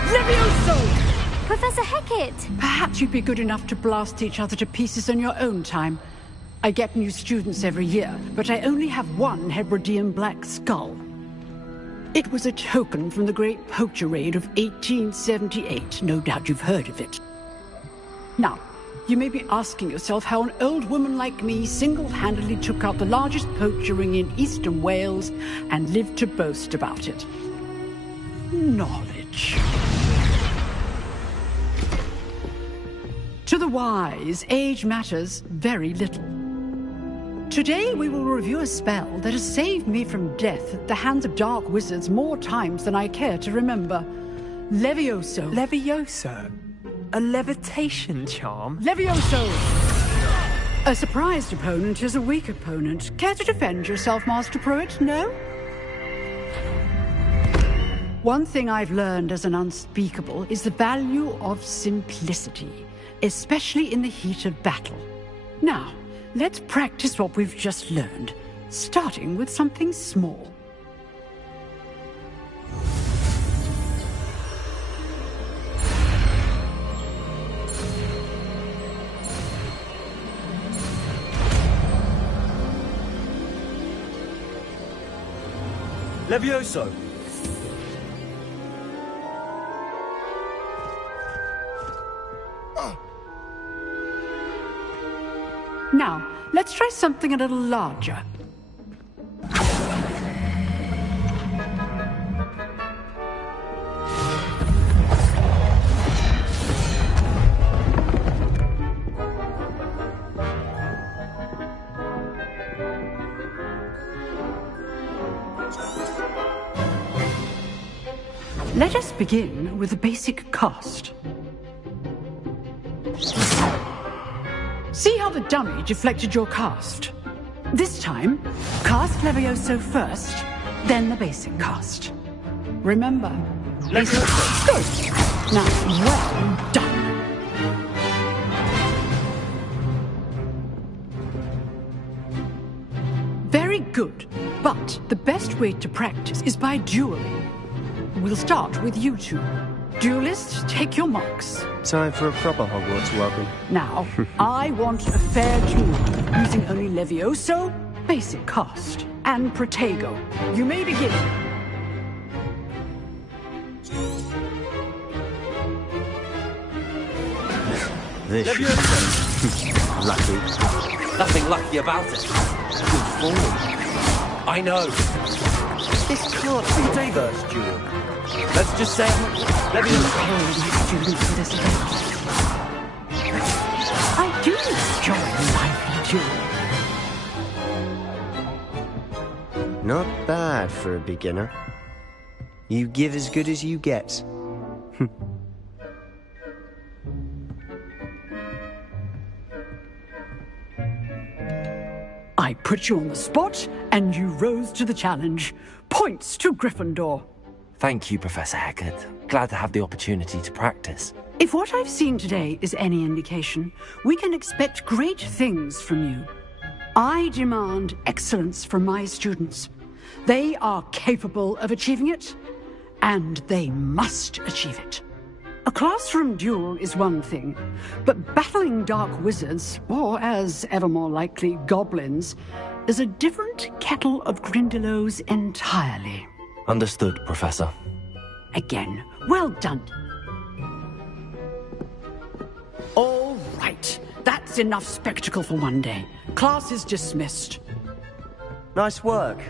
Levioso! Professor Hecat! Perhaps you'd be good enough to blast each other to pieces on your own time. I get new students every year, but I only have one Hebridean black skull. It was a token from the Great Poacher Raid of 1878. No doubt you've heard of it. Now, you may be asking yourself how an old woman like me single-handedly took out the largest poacher ring in eastern Wales and lived to boast about it. Knowledge. To the wise, age matters very little. Today we will review a spell that has saved me from death at the hands of dark wizards more times than I care to remember. Levioso. Levioso? A levitation charm? Levioso! A surprised opponent is a weak opponent. Care to defend yourself, Master Pruitt? No? One thing I've learned as an unspeakable is the value of simplicity, especially in the heat of battle. Now, let's practice what we've just learned, starting with something small. Levioso! Now, let's try something a little larger. Let us begin with the basic cast. See how the dummy deflected your cast? This time, cast Levioso first, then the basic cast. Remember, Levioso. Good. Now, well done. Very good, but the best way to practice is by dueling. We'll start with you two. Duelists, take your marks. Time for a proper Hogwarts welcome. Now, I want a fair duel, using only Levioso, basic cast, and Protego. You may begin. This lucky. Nothing lucky about it. Good form. I know. This can't be a diverse duel. Let's just say let me students for this event. I do enjoy lively duel. Not bad for a beginner. You give as good as you get. I put you on the spot, and you rose to the challenge. Points to Gryffindor. Thank you, Professor Hecat. Glad to have the opportunity to practice. If what I've seen today is any indication, we can expect great things from you. I demand excellence from my students. They are capable of achieving it, and they must achieve it. A classroom duel is one thing, but battling dark wizards, or as ever more likely, goblins, is a different kettle of Grindylows entirely. Understood, Professor. Again, well done. That's enough spectacle for one day. Class is dismissed. Nice work.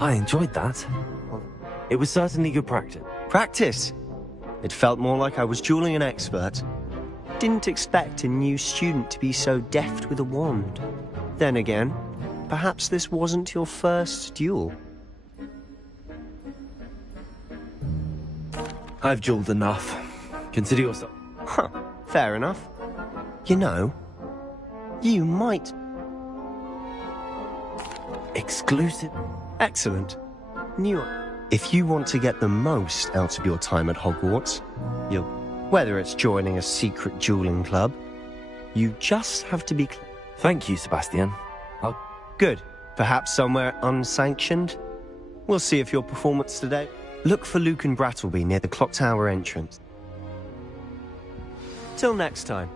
I enjoyed that. It was certainly good practice. Practice? It felt more like I was dueling an expert. Didn't expect a new student to be so deft with a wand. Then again, perhaps this wasn't your first duel. I've dueled enough. Consider yourself... Huh, fair enough. You know, you might... Exclusive? Excellent. New... If you want to get the most out of your time at Hogwarts, whether it's joining a secret dueling club, you just have to be... Thank you, Sebastian. Good. Perhaps somewhere unsanctioned? We'll see if your performance today... Look for Luke and Brattleby near the clock tower entrance. Till next time.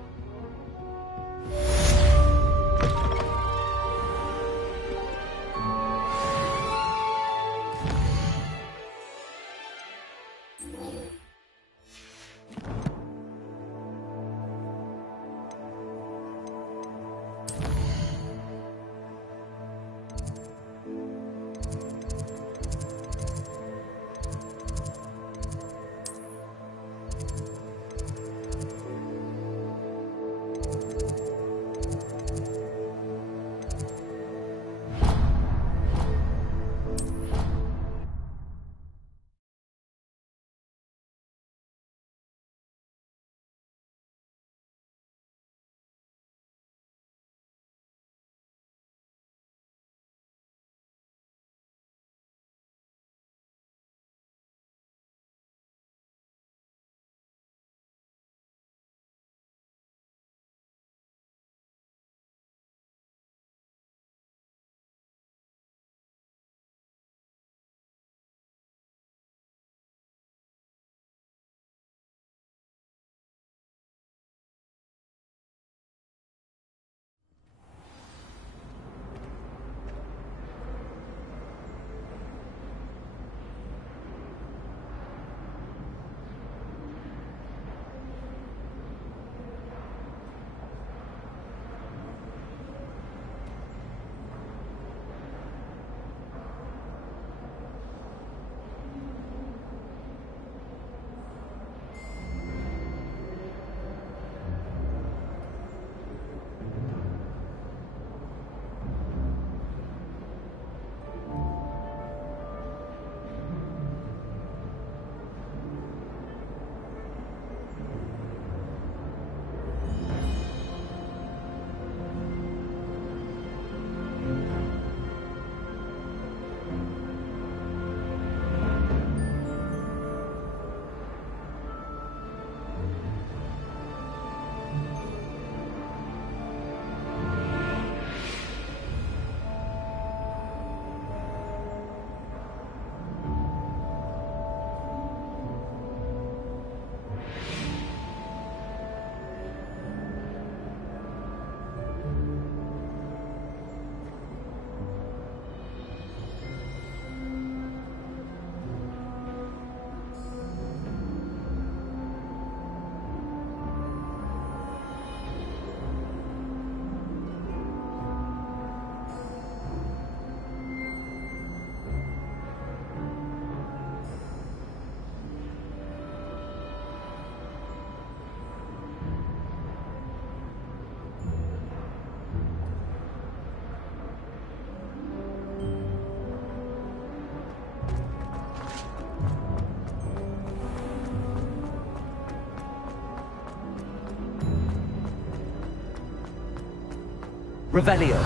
Revelio.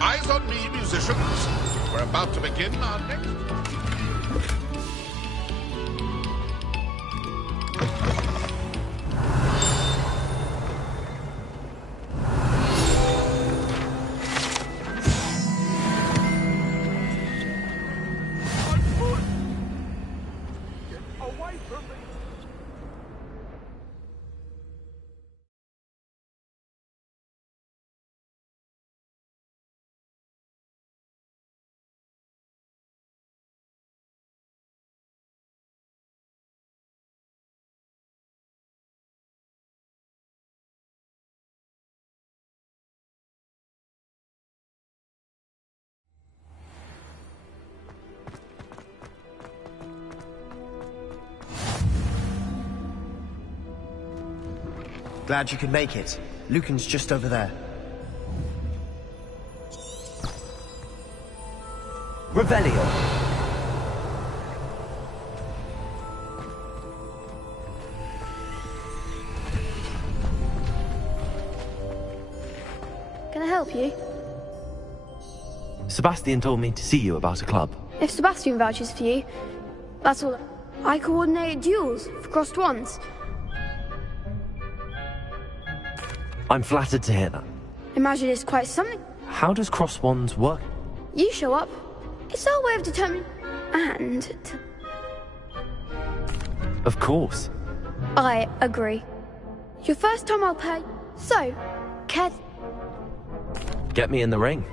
Eyes on me, musicians. We're about to begin our next... Glad you could make it. Lucan's just over there. Revelio. Can I help you? Sebastian told me to see you about a club. If Sebastian vouches for you, that's all. I coordinate duels for crossed wands. I'm flattered to hear that. Imagine it's quite something. How does cross wands work? You show up. It's our way of determining. And Of course. I agree. Your first time I'll pay. So, Ked. Get me in the ring.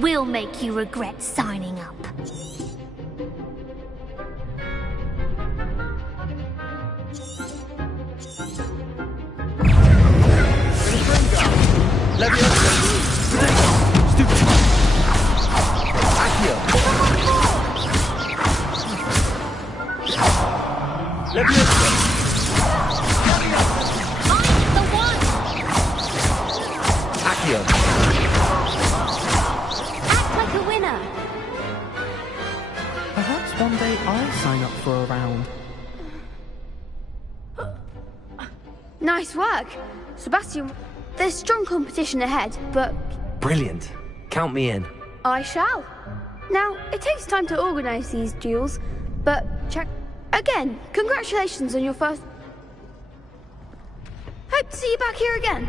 We'll make you regret signing up. Perhaps one day I'll sign up for a round. Nice work. Sebastian, there's strong competition ahead, but Brilliant. Count me in. I shall. Now, it takes time to organise these duels, but check. Again, congratulations on your first. Hope to see you back here again.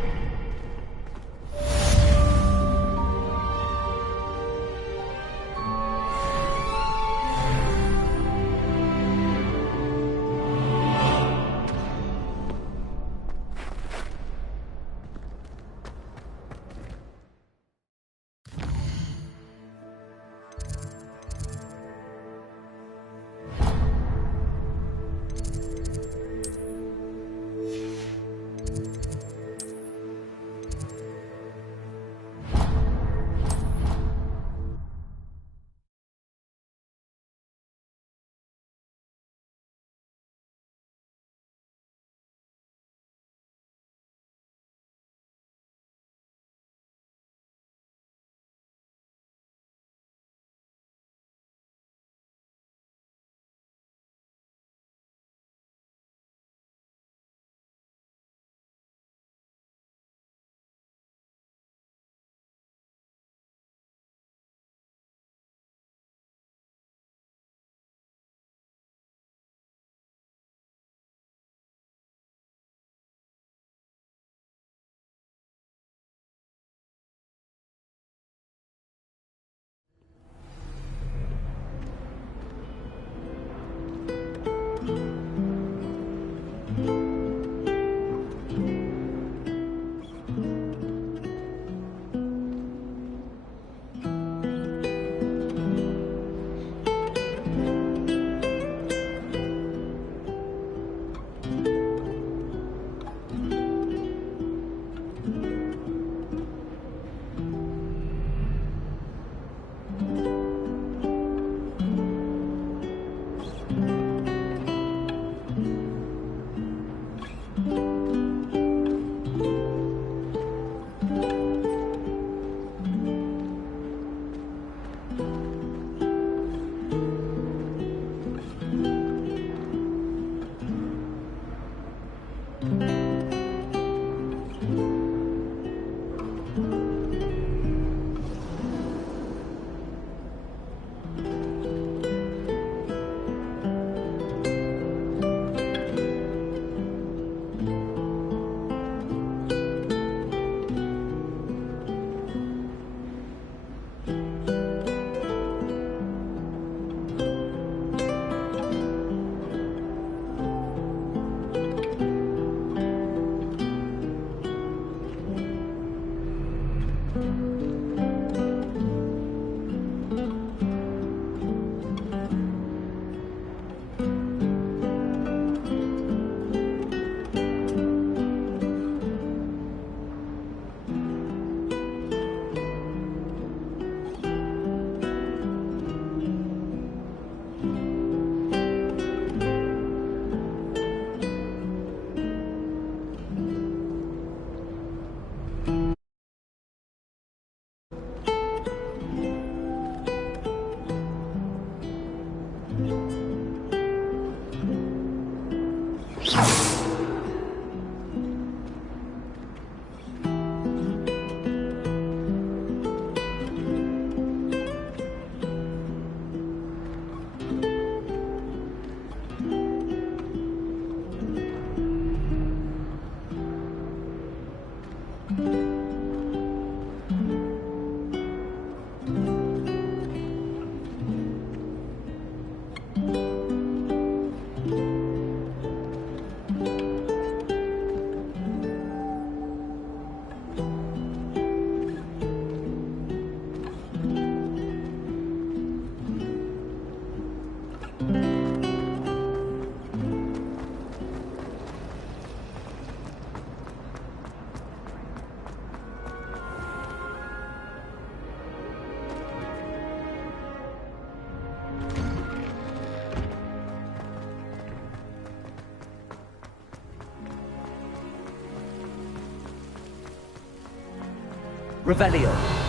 Revelio.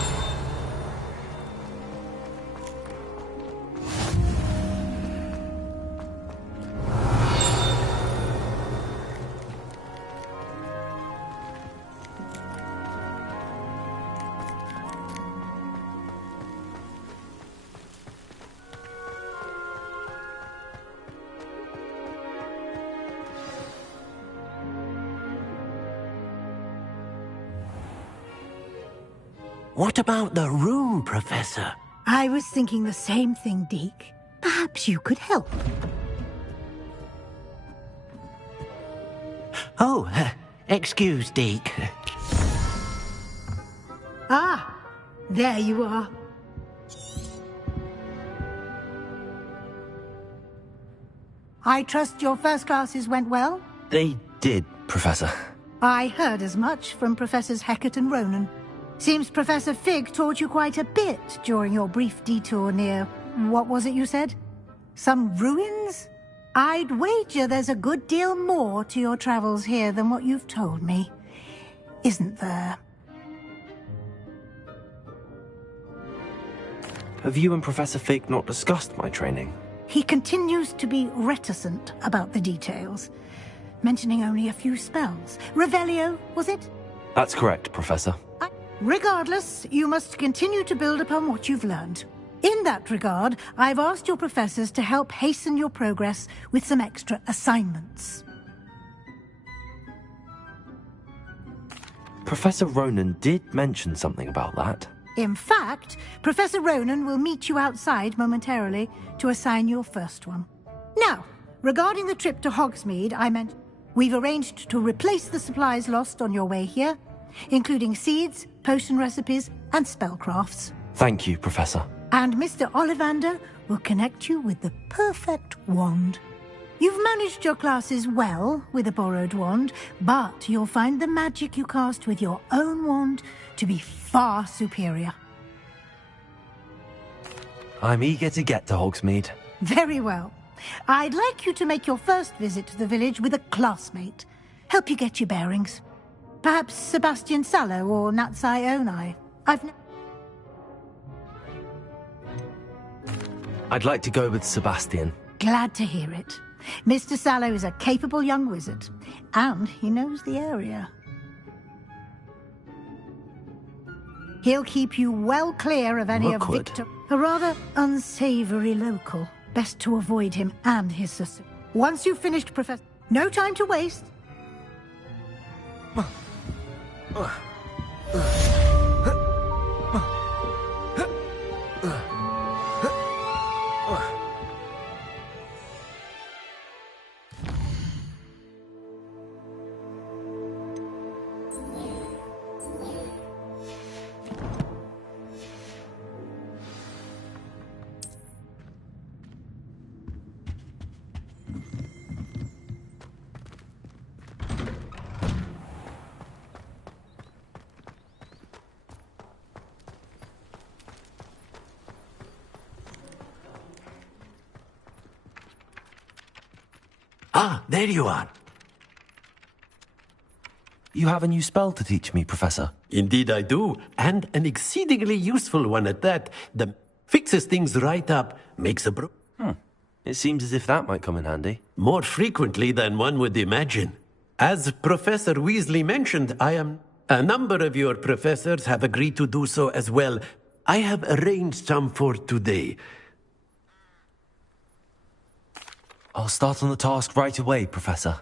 What about the room, Professor? I was thinking the same thing, Deke. Perhaps you could help. Oh, excuse, Deke. Ah, there you are. I trust your first classes went well? They did, Professor. I heard as much from Professors Hecat and Ronan. Seems Professor Fig taught you quite a bit during your brief detour near... what was it you said? Some ruins? I'd wager there's a good deal more to your travels here than what you've told me. Isn't there? Have you and Professor Fig not discussed my training? He continues to be reticent about the details, mentioning only a few spells. Revelio, was it? That's correct, Professor. Regardless, you must continue to build upon what you've learned. In that regard, I've asked your professors to help hasten your progress with some extra assignments. Professor Ronan did mention something about that. In fact, Professor Ronan will meet you outside momentarily to assign your first one. Now, regarding the trip to Hogsmeade, we've arranged to replace the supplies lost on your way here, including seeds, potion recipes, and spellcrafts. Thank you, Professor. And Mr. Ollivander will connect you with the perfect wand. You've managed your classes well with a borrowed wand, but you'll find the magic you cast with your own wand to be far superior. I'm eager to get to Hogsmeade. Very well. I'd like you to make your first visit to the village with a classmate. Help you get your bearings. Perhaps Sebastian Sallow or Natsai Onai. I'd like to go with Sebastian. Glad to hear it. Mr. Sallow is a capable young wizard, and he knows the area. He'll keep you well clear of any of Victor... A rather unsavory local. Best to avoid him and his sister. Once you've finished, Professor... No time to waste. Ah, there you are. You have a new spell to teach me, Professor. Indeed I do, and an exceedingly useful one at that. The fixes things right up, makes a It seems as if that might come in handy. More frequently than one would imagine. As Professor Weasley mentioned, a number of your professors have agreed to do so as well. I have arranged some for today. I'll start on the task right away, Professor.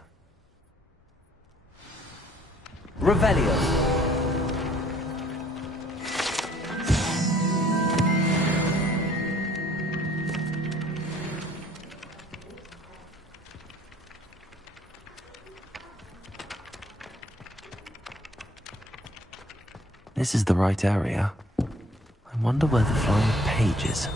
Revelio. This is the right area. I wonder where the flying page is.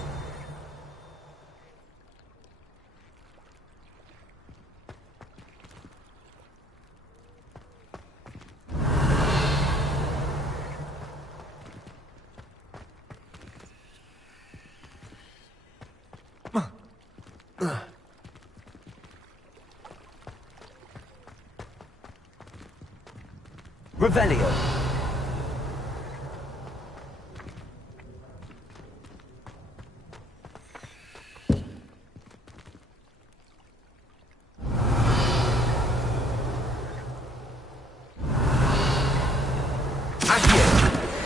Revelio.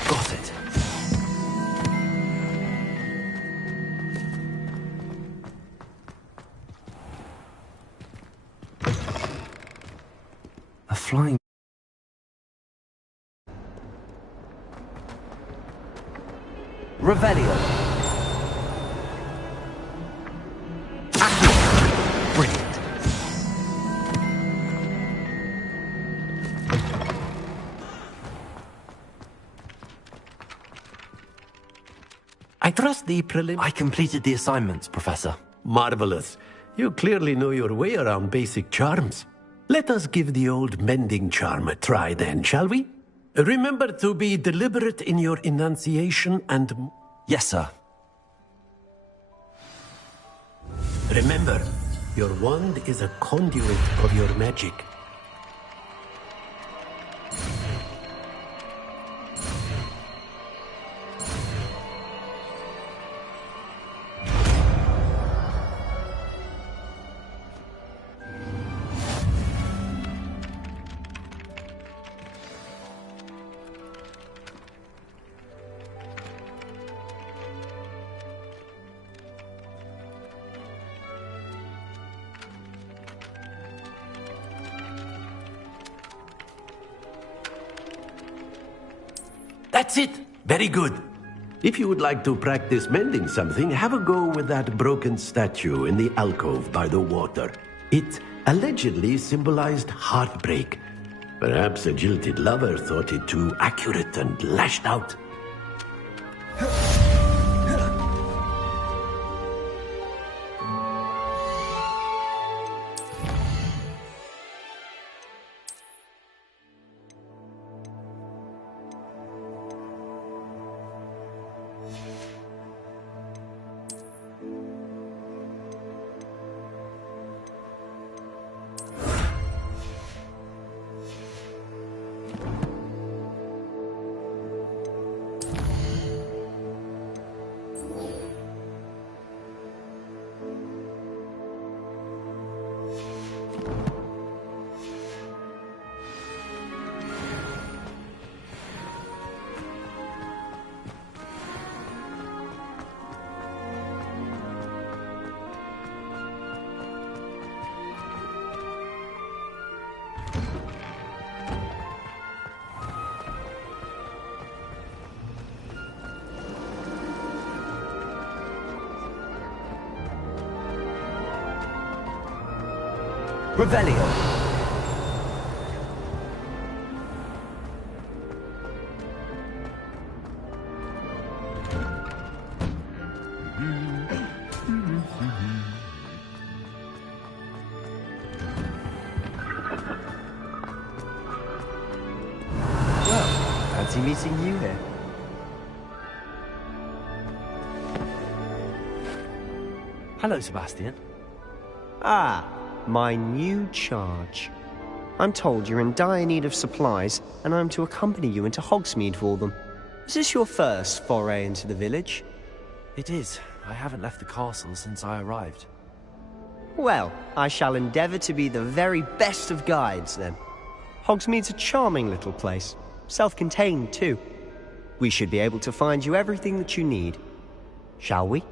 Got it. A flying... Revelio. Brilliant. I trust the prelim... I completed the assignments, Professor. Marvelous. You clearly know your way around basic charms. Let us give the old mending charm a try then, shall we? Remember to be deliberate in your enunciation and... Yes, sir. Remember, your wand is a conduit of your magic. That's it! Very good. If you would like to practice mending something, have a go with that broken statue in the alcove by the water. It allegedly symbolized heartbreak. Perhaps a jilted lover thought it too accurate and lashed out. Revelio. Well, fancy meeting you here. Hello, Sebastian. Ah, my new charge. I'm told you're in dire need of supplies, and I'm to accompany you into Hogsmeade for them. Is this your first foray into the village? It is. I haven't left the castle since I arrived. Well, I shall endeavour to be the very best of guides, then. Hogsmeade's a charming little place. Self-contained, too. We should be able to find you everything that you need. Shall we?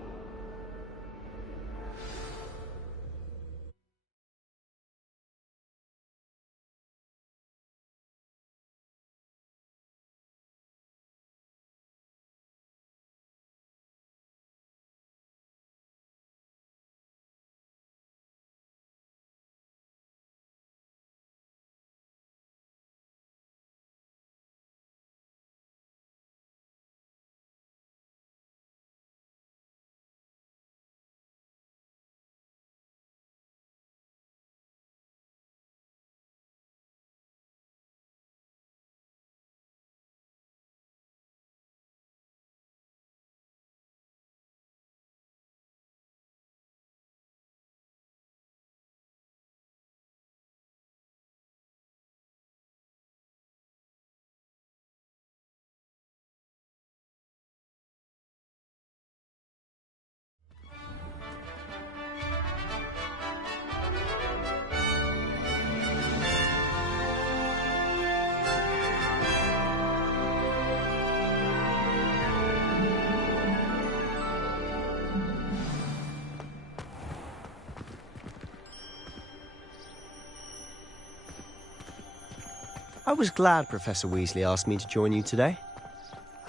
I was glad Professor Weasley asked me to join you today.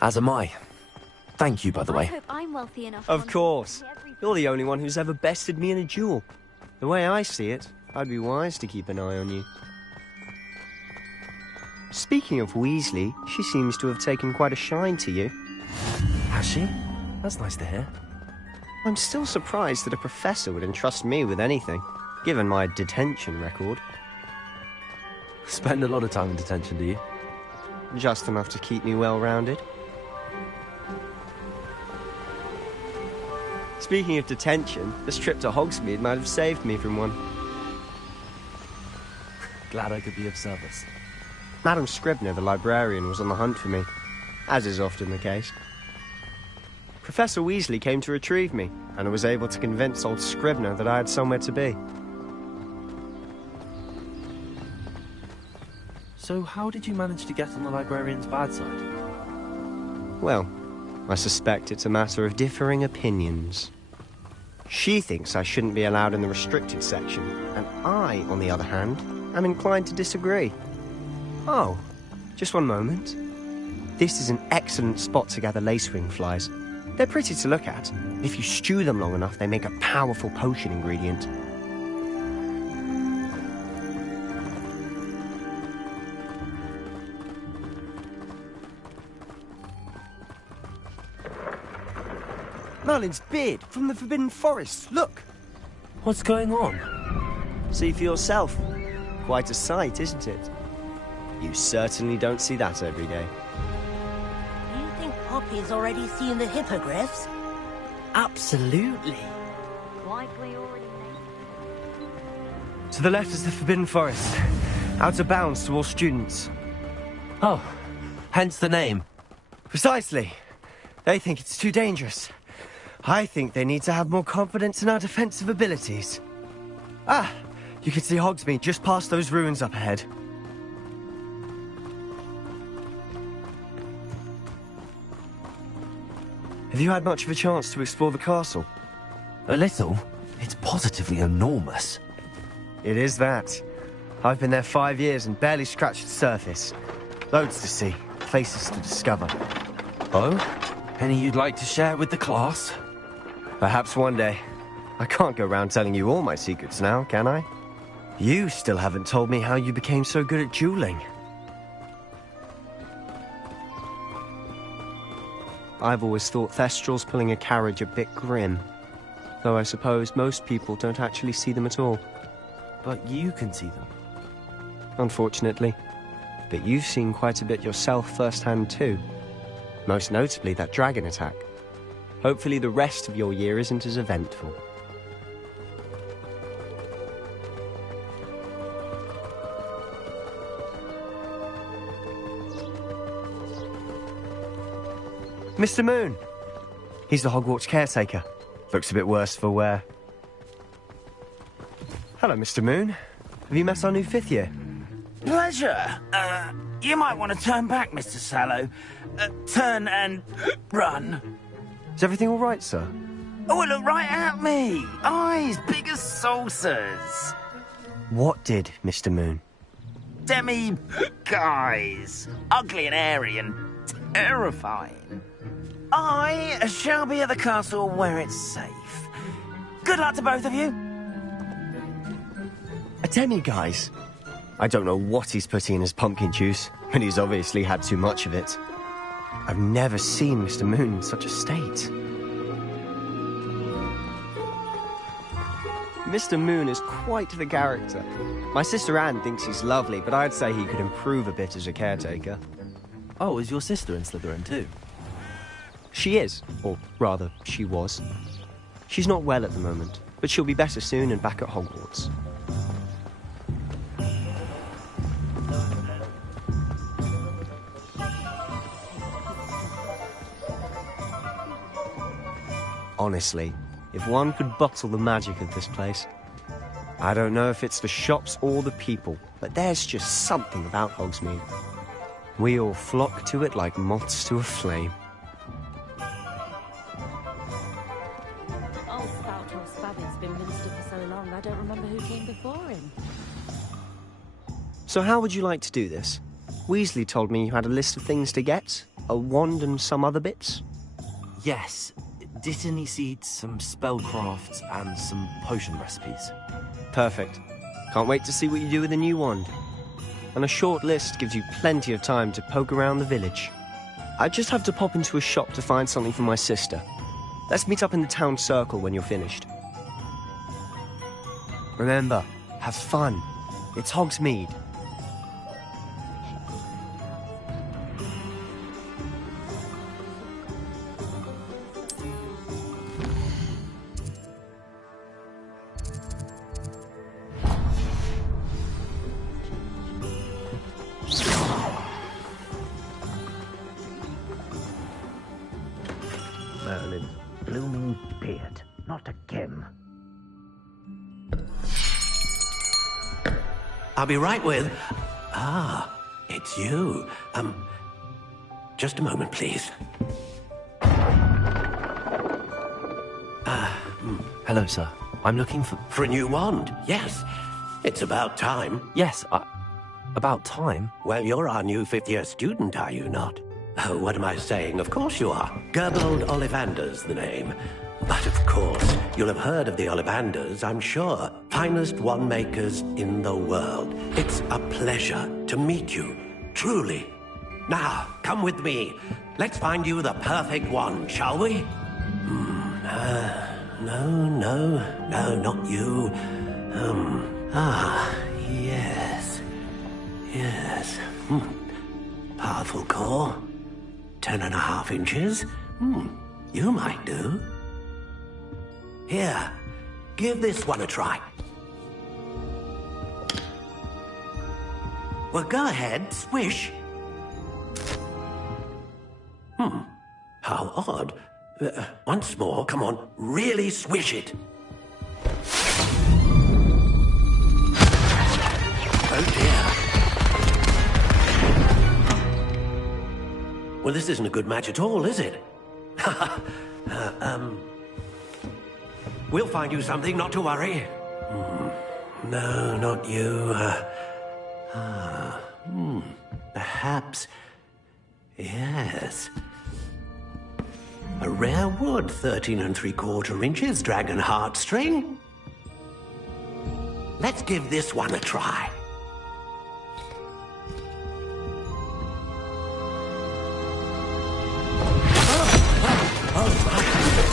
As am I. Thank you, by the I way. hope I'm wealthy enough. Of course. You're the only one who's ever bested me in a duel. The way I see it, I'd be wise to keep an eye on you. Speaking of Weasley, she seems to have taken quite a shine to you. Has she? That's nice to hear. I'm still surprised that a professor would entrust me with anything, given my detention record. Spend a lot of time in detention, do you? Just enough to keep me well-rounded. Speaking of detention, this trip to Hogsmeade might have saved me from one. Glad I could be of service. Madam Scribner, the librarian, was on the hunt for me, as is often the case. Professor Weasley came to retrieve me, and I was able to convince old Scribner that I had somewhere to be. So how did you manage to get on the librarian's bad side? Well, I suspect it's a matter of differing opinions. She thinks I shouldn't be allowed in the restricted section, and I, on the other hand, am inclined to disagree. Oh, just one moment. This is an excellent spot to gather lacewing flies. They're pretty to look at. If you stew them long enough, they make a powerful potion ingredient. Merlin's beard from the Forbidden Forest. Look! What's going on? See for yourself. Quite a sight, isn't it? You certainly don't see that every day. Do you think Poppy's already seen the hippogriffs? Absolutely. Likely already To the left is the Forbidden Forest. Out of bounds to all students. Oh, hence the name. Precisely. They think it's too dangerous. I think they need to have more confidence in our defensive abilities. Ah, you can see Hogsmeade just past those ruins up ahead. Have you had much of a chance to explore the castle? A little. It's positively enormous. It is that. I've been there 5 years and barely scratched the surface. Loads to see, places to discover. Oh? Any you'd like to share with the class? Perhaps one day. I can't go around telling you all my secrets now, can I? You still haven't told me how you became so good at dueling. I've always thought Thestrals pulling a carriage a bit grim. Though I suppose most people don't actually see them at all. But you can see them. Unfortunately. But you've seen quite a bit yourself firsthand too. Most notably that dragon attack. Hopefully the rest of your year isn't as eventful. Mr. Moon. He's the Hogwarts caretaker. Looks a bit worse for wear. Hello, Mr. Moon. Have you met our new 5th year? Pleasure. You might want to turn back, Mr. Sallow. Turn and run. Is everything all right, sir? Oh, look right at me. Eyes big as saucers. What did, Mr. Moon? Guys. Ugly and hairy and terrifying. I shall be at the castle where it's safe. Good luck to both of you. A demi-guise? I don't know what he's putting in his pumpkin juice, but he's obviously had too much of it. I've never seen Mr. Moon in such a state. Mr. Moon is quite the character. My sister Anne thinks he's lovely, but I'd say he could improve a bit as a caretaker. Oh, is your sister in Slytherin too? She is, or rather, she was. She's not well at the moment, but she'll be better soon and back at Hogwarts. Honestly, if one could bottle the magic of this place. I don't know if it's the shops or the people, but there's just something about Hogsmeade. We all flock to it like moths to a flame. Old Spout or Spavin's been minister for so long, I don't remember who came before him. So how would you like to do this? Weasley told me you had a list of things to get, a wand and some other bits. Yes. Dittany seeds, some spellcrafts, and some potion recipes. Perfect. Can't wait to see what you do with the new wand. And a short list gives you plenty of time to poke around the village. I just have to pop into a shop to find something for my sister. Let's meet up in the town circle when you're finished. Remember, have fun. It's Hogsmeade. Merlin's blooming beard. Not again. I'll be right with... Ah, it's you. Just a moment, please. Hello, sir. I'm looking for... For a new wand, yes. It's about time. Yes, about time? Well, you're our new 5th-year student, are you not? Oh, what am I saying? Of course you are. Gerbold Ollivander's the name. But of course, you'll have heard of the Ollivanders, I'm sure. Finest wand makers in the world. It's a pleasure to meet you, truly. Now, come with me. Let's find you the perfect wand, shall we? No, not you. Yes. Powerful core. 10.5 inches. You might do. Here, give this one a try. Well, go ahead, swish. How odd. Once more, come on, really swish it. Oh dear. Well, this isn't a good match at all, is it? We'll find you something, not to worry. No, not you. Perhaps... Yes. A rare wood, 13 3/4 inches, dragon heartstring. Let's give this one a try.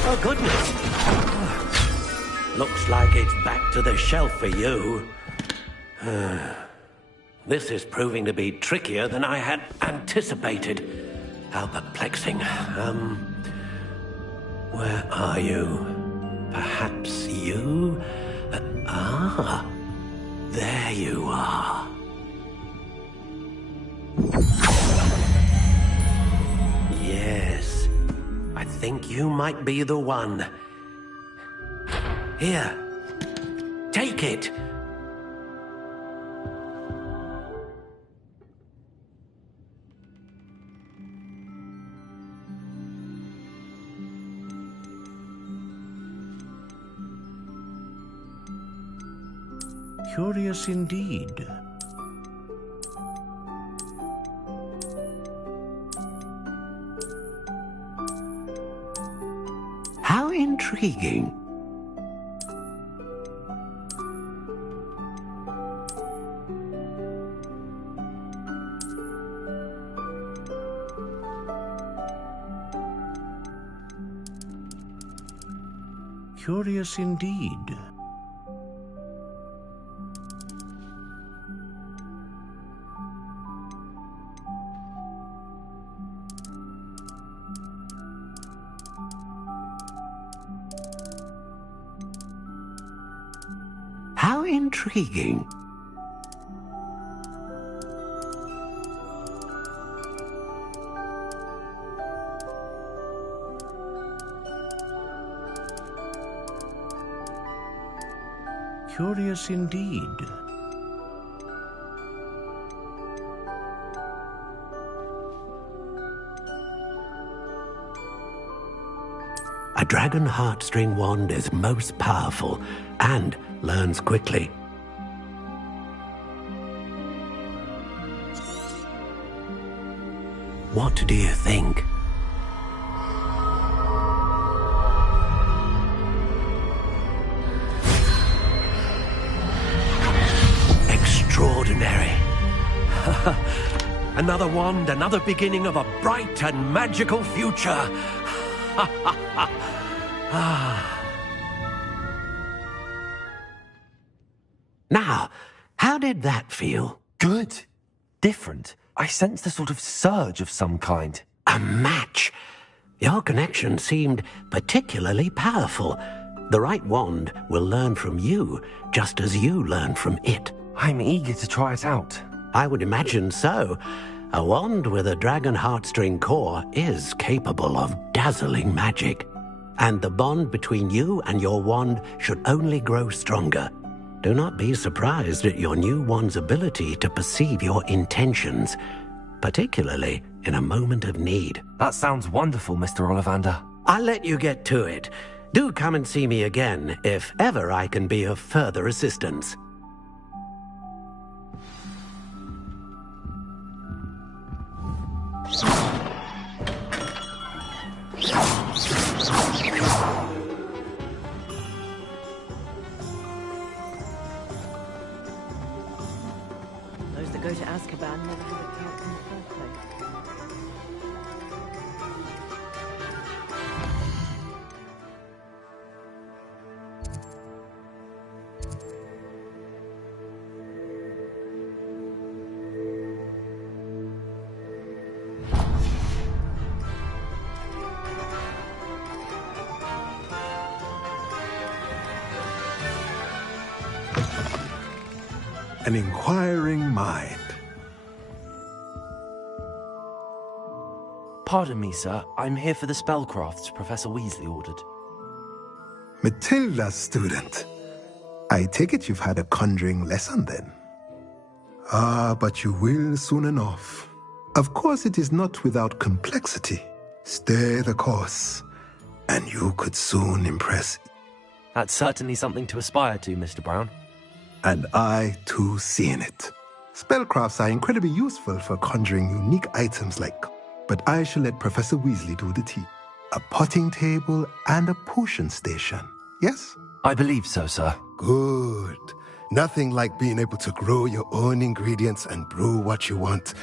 Oh, goodness. Looks like it's back to the shelf for you. This is proving to be trickier than I had anticipated. How perplexing. Where are you? Perhaps you? There you are. Yes, I think you might be the one. Here, take it. Curious indeed. How intriguing. Curious indeed. How intriguing. Curious indeed. A dragon heartstring wand is most powerful and learns quickly. What do you think? Extraordinary. Another wand, another beginning of a bright and magical future. Now, how did that feel? Good. Different. I sensed a sort of surge of some kind. A match. Your connection seemed particularly powerful. The right wand will learn from you, just as you learn from it. I'm eager to try it out. I would imagine so. A wand with a dragon heartstring core is capable of dazzling magic. And the bond between you and your wand should only grow stronger. Do not be surprised at your new wand's ability to perceive your intentions, particularly in a moment of need. That sounds wonderful, Mr. Ollivander. I'll let you get to it. Do come and see me again if ever I can be of further assistance. Those that go to Azkaban never had a path in the first place. An inquiring mind. Pardon me, sir. I'm here for the spellcrafts Professor Weasley ordered. Matilda's student. I take it you've had a conjuring lesson then. Ah, but you will soon enough. Of course it is not without complexity. Stay the course, and you could soon impress. That's certainly something to aspire to, Mr. Brown. And I, too, see in it. Spellcrafts are incredibly useful for conjuring unique items like... But I shall let Professor Weasley do the tea. A potting table and a potion station, yes? I believe so, sir. Good. Nothing like being able to grow your own ingredients and brew what you want.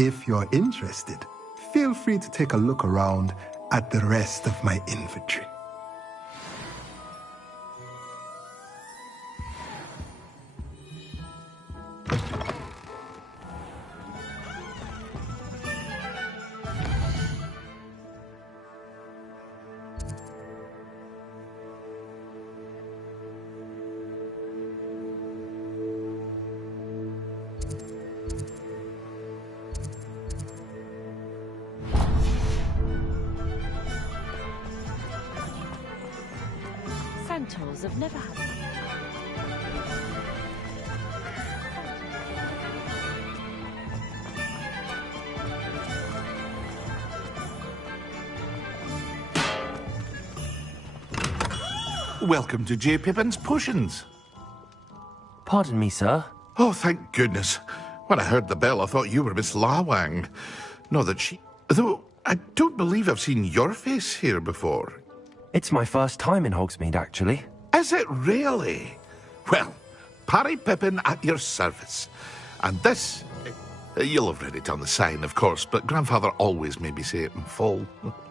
If you're interested, feel free to take a look around at the rest of my inventory. Centaurs have never had... welcome to J. Pippin's Potions. Pardon me, sir. Oh, thank goodness. When I heard the bell, I thought you were Miss Lawang. Not that she... Though, I don't believe I've seen your face here before. It's my first time in Hogsmeade, actually. Is it really? Well, Parry Pippin at your service. And this... You'll have read it on the sign, of course, but Grandfather always made me say it in full.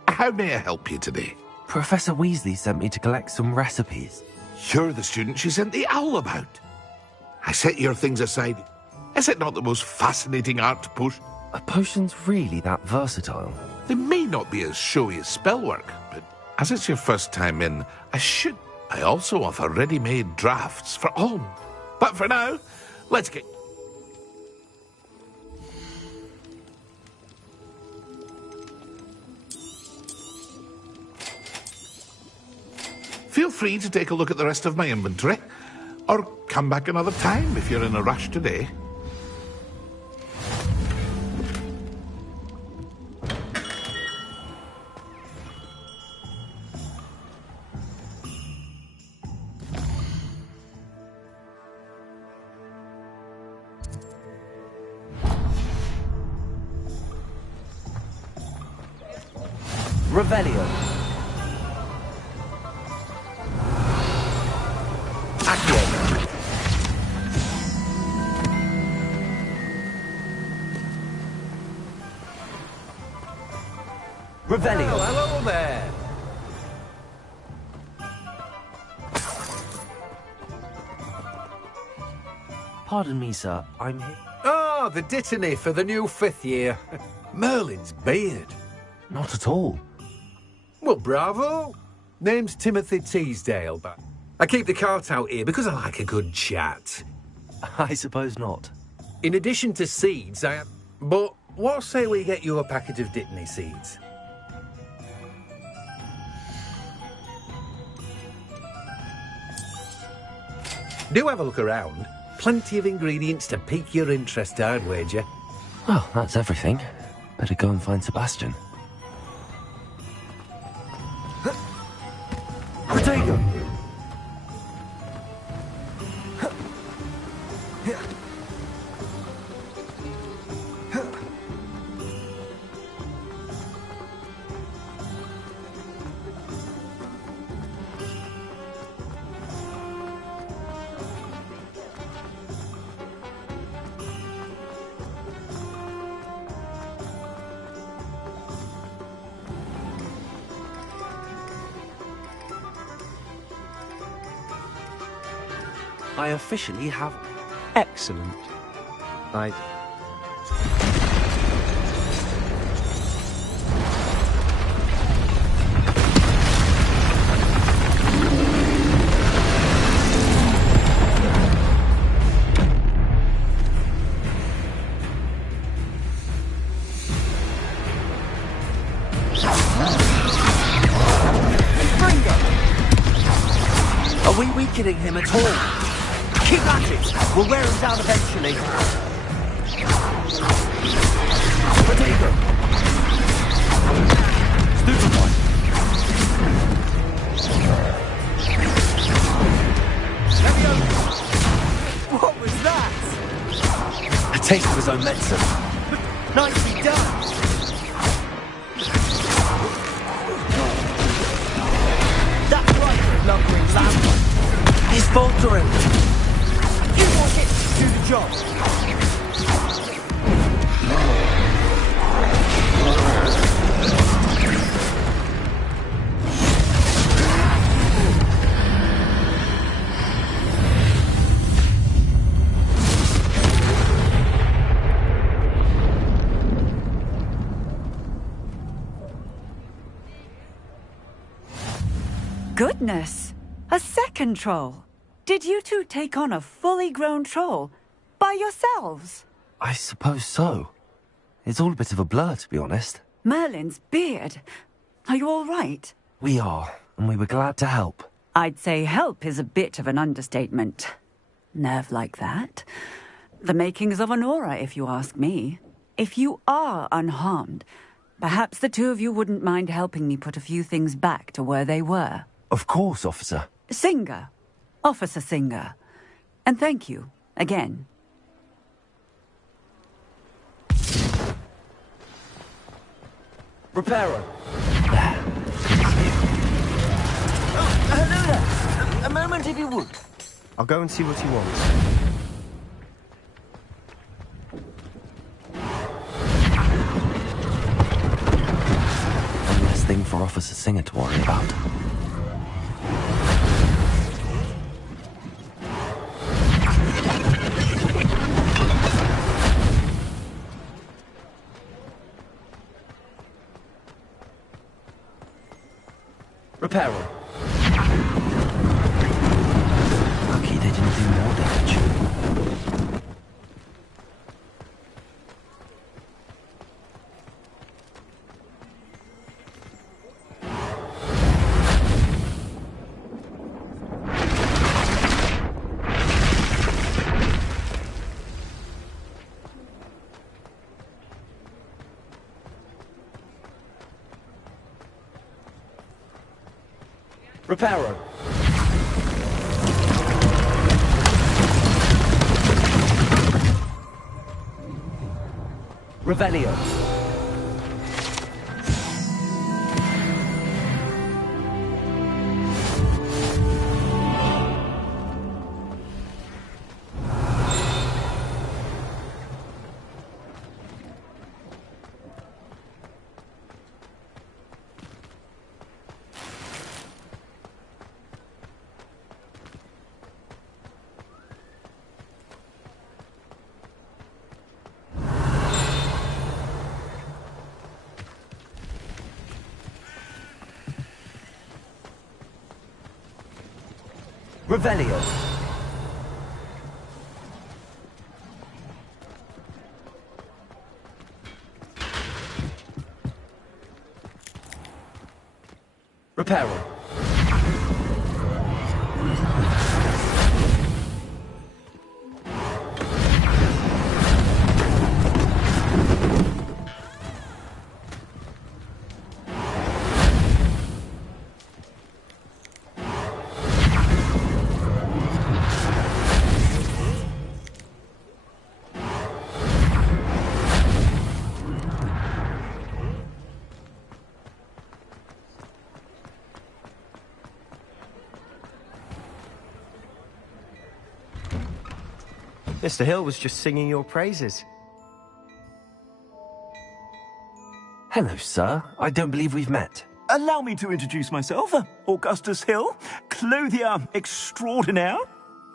How may I help you today? Professor Weasley sent me to collect some recipes. You're the student she sent the owl about. I set your things aside. Is it not the most fascinating art potion? Are potions really that versatile? They may not be as showy as spellwork, but as it's your first time in, I also offer ready-made drafts for all. But for now, let's get... Feel free to take a look at the rest of my inventory, or come back another time if you're in a rush today. Revelio. Revelio. Oh, hello there. Pardon me, sir. I'm here. Oh, the dittany for the new 5th year. Merlin's beard. Not at all. Well, bravo. Name's Timothy Teasdale, but I keep the cart out here because I like a good chat. I suppose not. In addition to seeds, But what say we get you a packet of dittany seeds? Do have a look around. Plenty of ingredients to pique your interest, I'd wager. Well, that's everything. Better go and find Sebastian. Potato! I officially have... Excellent. Are we weakening him at all? Keep at it! We'll wear him down eventually. Potato! Stupefy! What was that? A taste of his own medicine. Nicely done! That's right, lumbering lamb. He's faltering. You want it to do the job. Goodness! A second troll! Did you two take on a fully grown troll? By yourselves? I suppose so. It's all a bit of a blur, to be honest. Merlin's beard. Are you all right? We are, and we were glad to help. I'd say help is a bit of an understatement. Nerve like that. The makings of an aura, if you ask me. If you are unharmed, perhaps the two of you wouldn't mind helping me put a few things back to where they were. Of course, officer. Singer. Officer Singer. And thank you, again. Repairer. Hello there. A moment if you would. I'll go and see what he wants. One less thing for Officer Singer to worry about. Repairer. Lucky they didn't do more damage. Repairer. Revelio. Revelio. Repairer. Mr. Hill was just singing your praises. Hello, sir. I don't believe we've met. Allow me to introduce myself, Augustus Hill, clothier extraordinaire.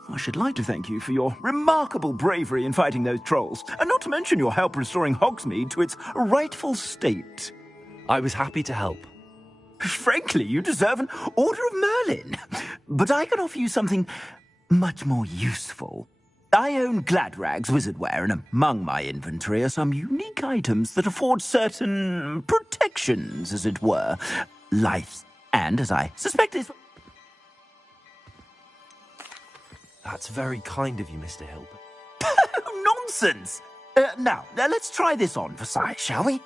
I should like to thank you for your remarkable bravery in fighting those trolls, and not to mention your help restoring Hogsmeade to its rightful state. I was happy to help. Frankly, you deserve an Order of Merlin. But I can offer you something much more useful. I own Gladrag's wizardware, and among my inventory are some unique items that afford certain protections, as it were. Life, and as I suspect is... That's very kind of you, Mr. Hill. Nonsense! Now, let's try this on for size, shall we?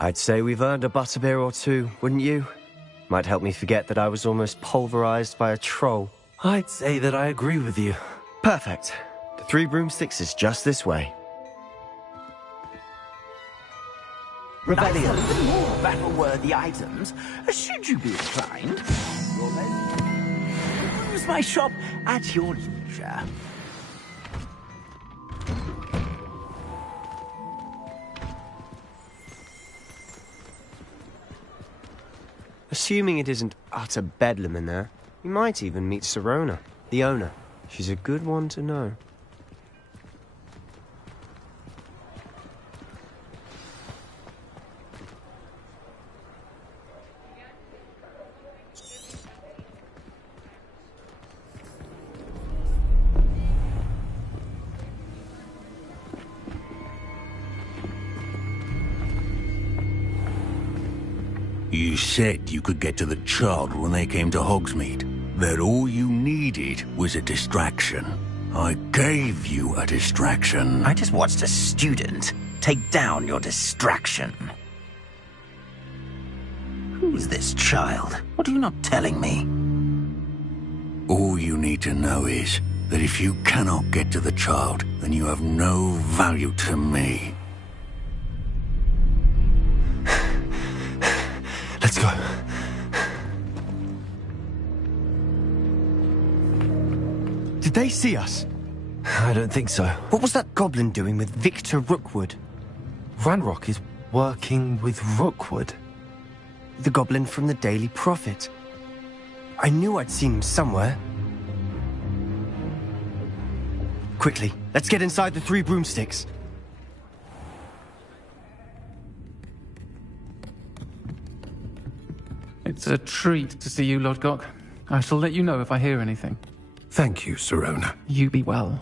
I'd say we've earned a butterbeer or two, wouldn't you? Might help me forget that I was almost pulverized by a troll. I'd say that I agree with you. Perfect. The 3 broomsticks is just this way. Revelio. Even more battle-worthy items, should you be inclined. Use my shop at your leisure. Assuming it isn't utter bedlam in there, you might even meet Serona, the owner. She's a good one to know. You said you could get to the child when they came to Hogsmeade. That all you needed was a distraction. I gave you a distraction. I just watched a student take down your distraction. Who is this child? What are you not telling me? All you need to know is that if you cannot get to the child, then you have no value to me. Let's go. Did they see us? I don't think so. What was that goblin doing with Victor Rookwood? Ranrock is working with Rookwood. The goblin from the Daily Prophet. I knew I'd seen him somewhere. Quickly, let's get inside the 3 broomsticks. It's a treat to see you, Lodgok. I shall let you know if I hear anything. Thank you, Sirona. You be well.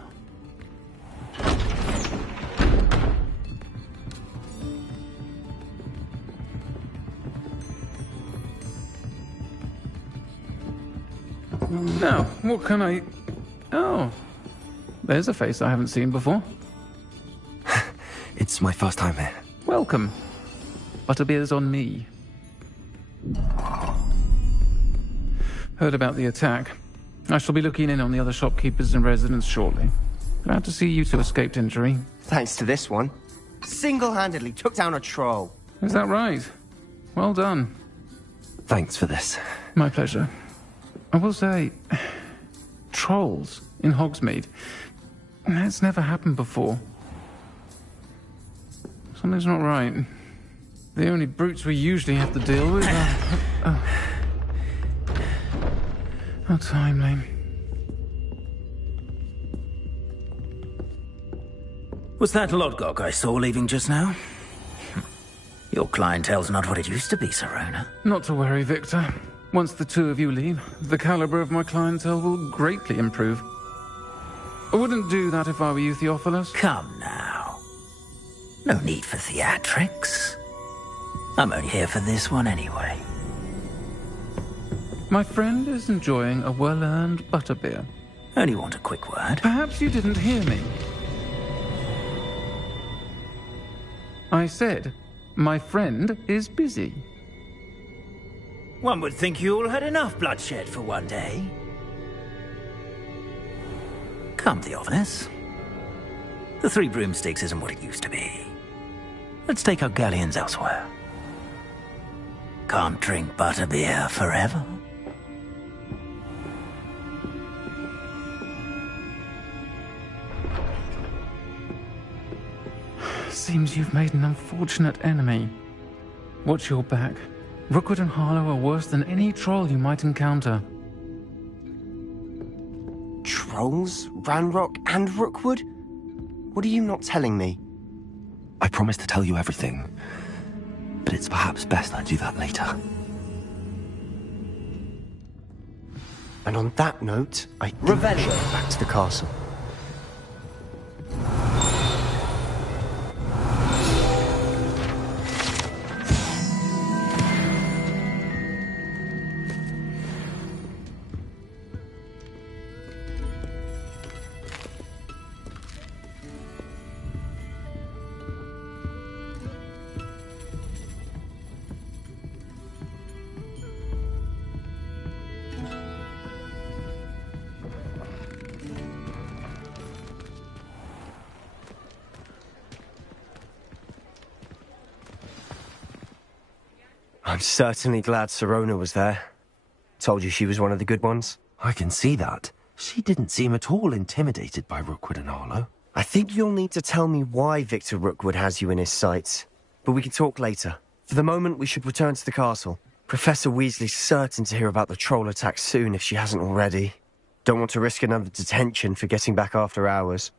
Now, what can I... Oh, there's a face I haven't seen before. It's my first time here. Welcome. Butterbeer's on me. Heard about the attack. I shall be looking in on the other shopkeepers and residents shortly. Glad to see you two escaped injury. Thanks to this one. Single-handedly took down a troll. Is that right? Well done. Thanks for this. My pleasure. I will say, trolls in Hogsmeade. That's never happened before. Something's not right. The only brutes we usually have to deal with are... How timely. Was that Lodgok I saw leaving just now? Your clientele's not what it used to be, Sirona. Not to worry, Victor. Once the two of you leave, the caliber of my clientele will greatly improve. I wouldn't do that if I were you, Theophilus. Come now. No need for theatrics. I'm only here for this one anyway. My friend is enjoying a well-earned butterbeer. Only want a quick word. Perhaps you didn't hear me. I said, my friend is busy. One would think you all had enough bloodshed for one day. Come, Theophilus. The 3 broomsticks isn't what it used to be. Let's take our galleons elsewhere. Can't drink butterbeer forever. Seems you've made an unfortunate enemy. Watch your back. Rookwood and Harlow are worse than any troll you might encounter. Trolls? Ranrock and Rookwood? What are you not telling me? I promise to tell you everything, but it's perhaps best I do that later. And on that note, I Revelio back to the castle. I'm certainly glad Sirona was there. Told you she was one of the good ones. I can see that. She didn't seem at all intimidated by Rookwood and Harlow. I think you'll need to tell me why Victor Rookwood has you in his sights. But we can talk later. For the moment, we should return to the castle. Professor Weasley's certain to hear about the troll attack soon if she hasn't already. Don't want to risk another detention for getting back after hours.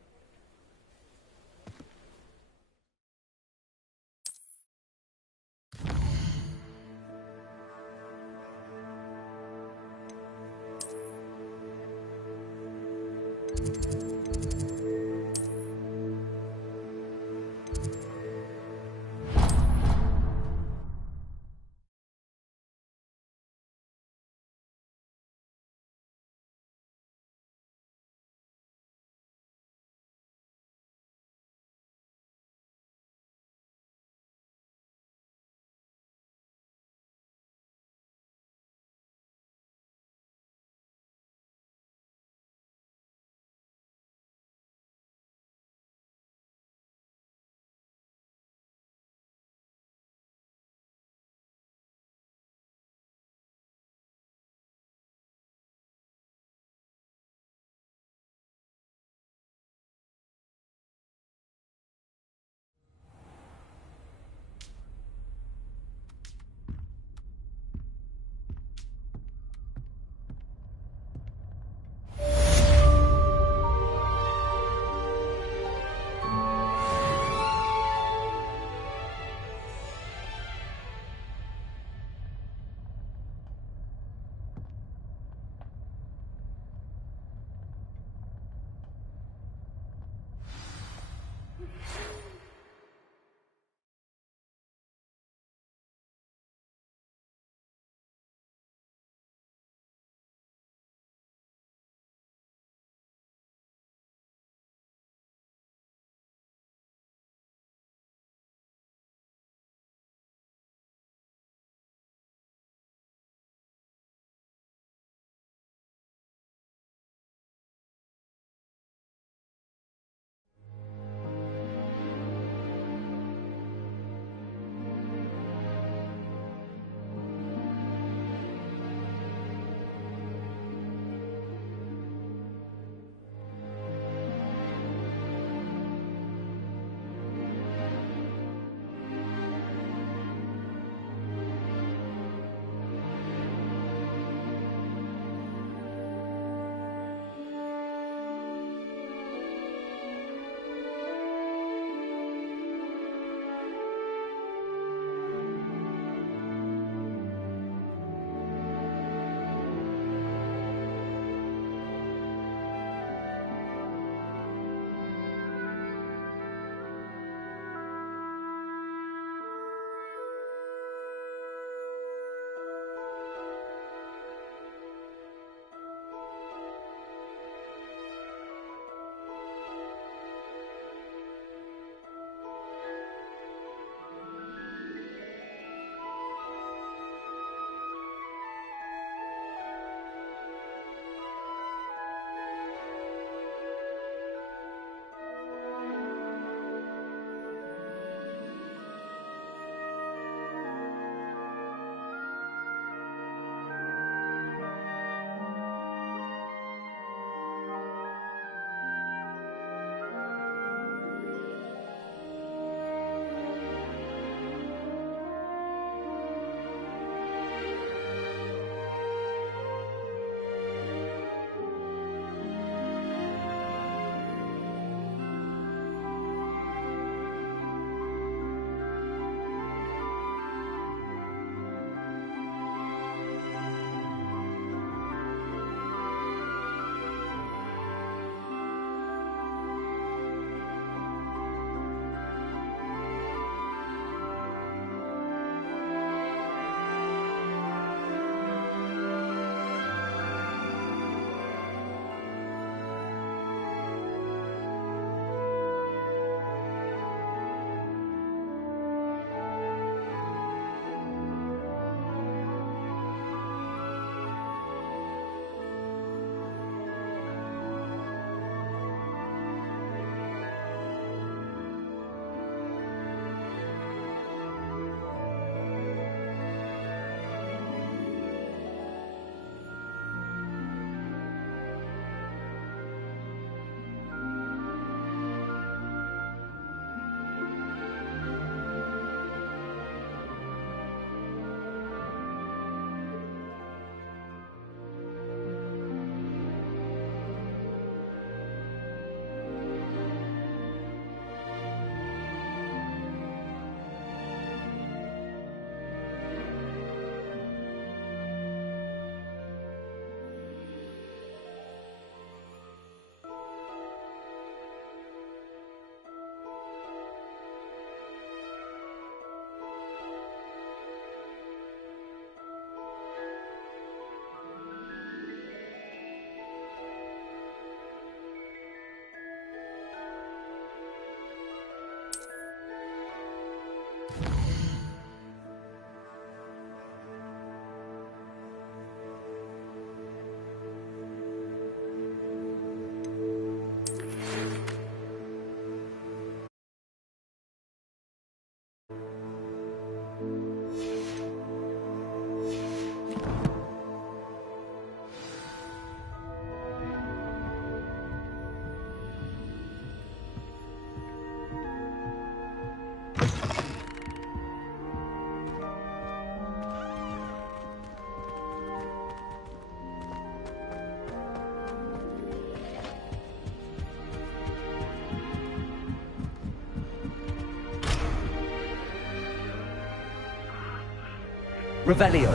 Revelio.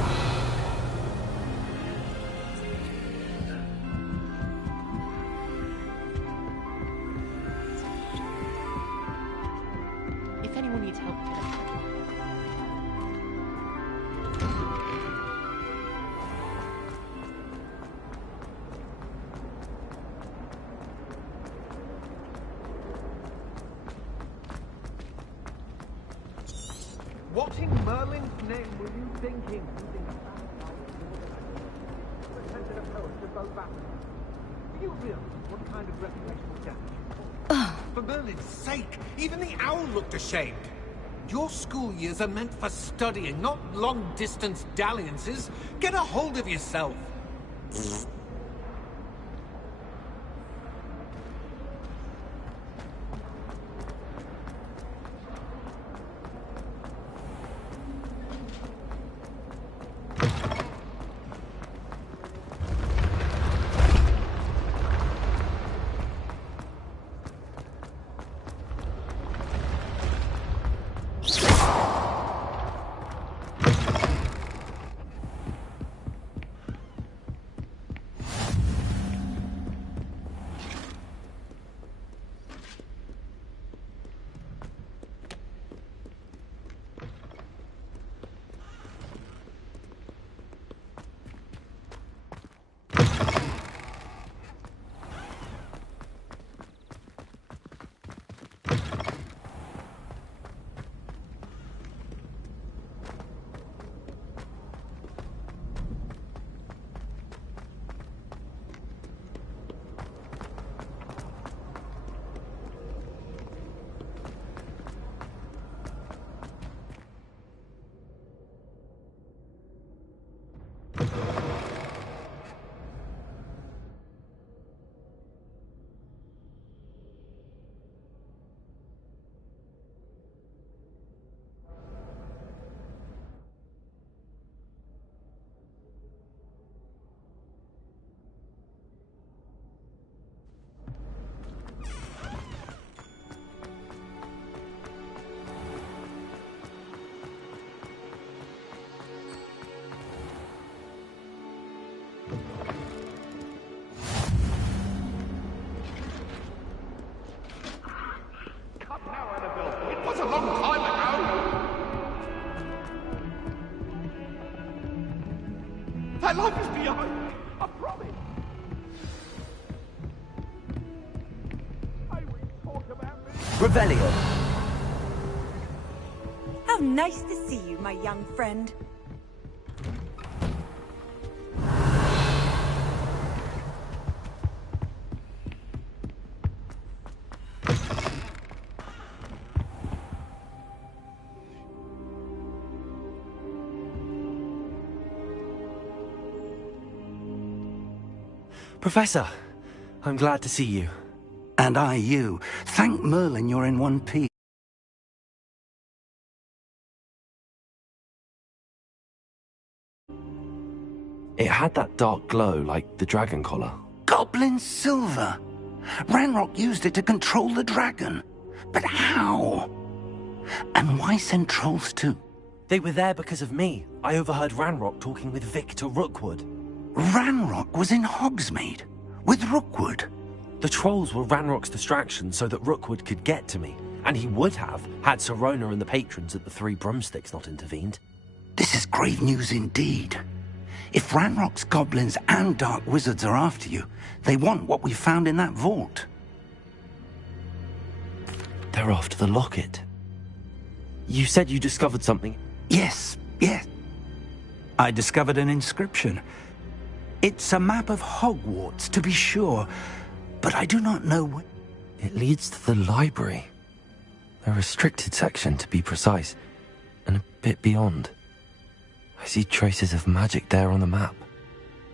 If anyone needs help, What in Merlin's name were you thinking? Pretended a poet to both battles. Do you realize what kind of reputational damage? For Merlin's sake, even the owl looked ashamed. Your school years are meant for studying, not long-distance dalliances. Get a hold of yourself. My life is behind me, I promise. I will talk about this. Revelio. How nice to see you, my young friend. Professor, I'm glad to see you. And I you. Thank Merlin you're in one piece. It had that dark glow like the dragon collar. Goblin silver! Ranrock used it to control the dragon. But how? And why send trolls too? They were there because of me. I overheard Ranrock talking with Victor Rookwood. Ranrock was in Hogsmeade with Rookwood. The trolls were Ranrock's distraction so that Rookwood could get to me. And he would have, had Sirona and the patrons at the Three Broomsticks not intervened. This is grave news indeed. If Ranrock's goblins and dark wizards are after you, they want what we found in that vault. They're after the locket. You said you discovered something. Yes. I discovered an inscription. It's a map of Hogwarts, to be sure, but I do not know what... It leads to the library. A restricted section, to be precise, and a bit beyond. I see traces of magic there on the map.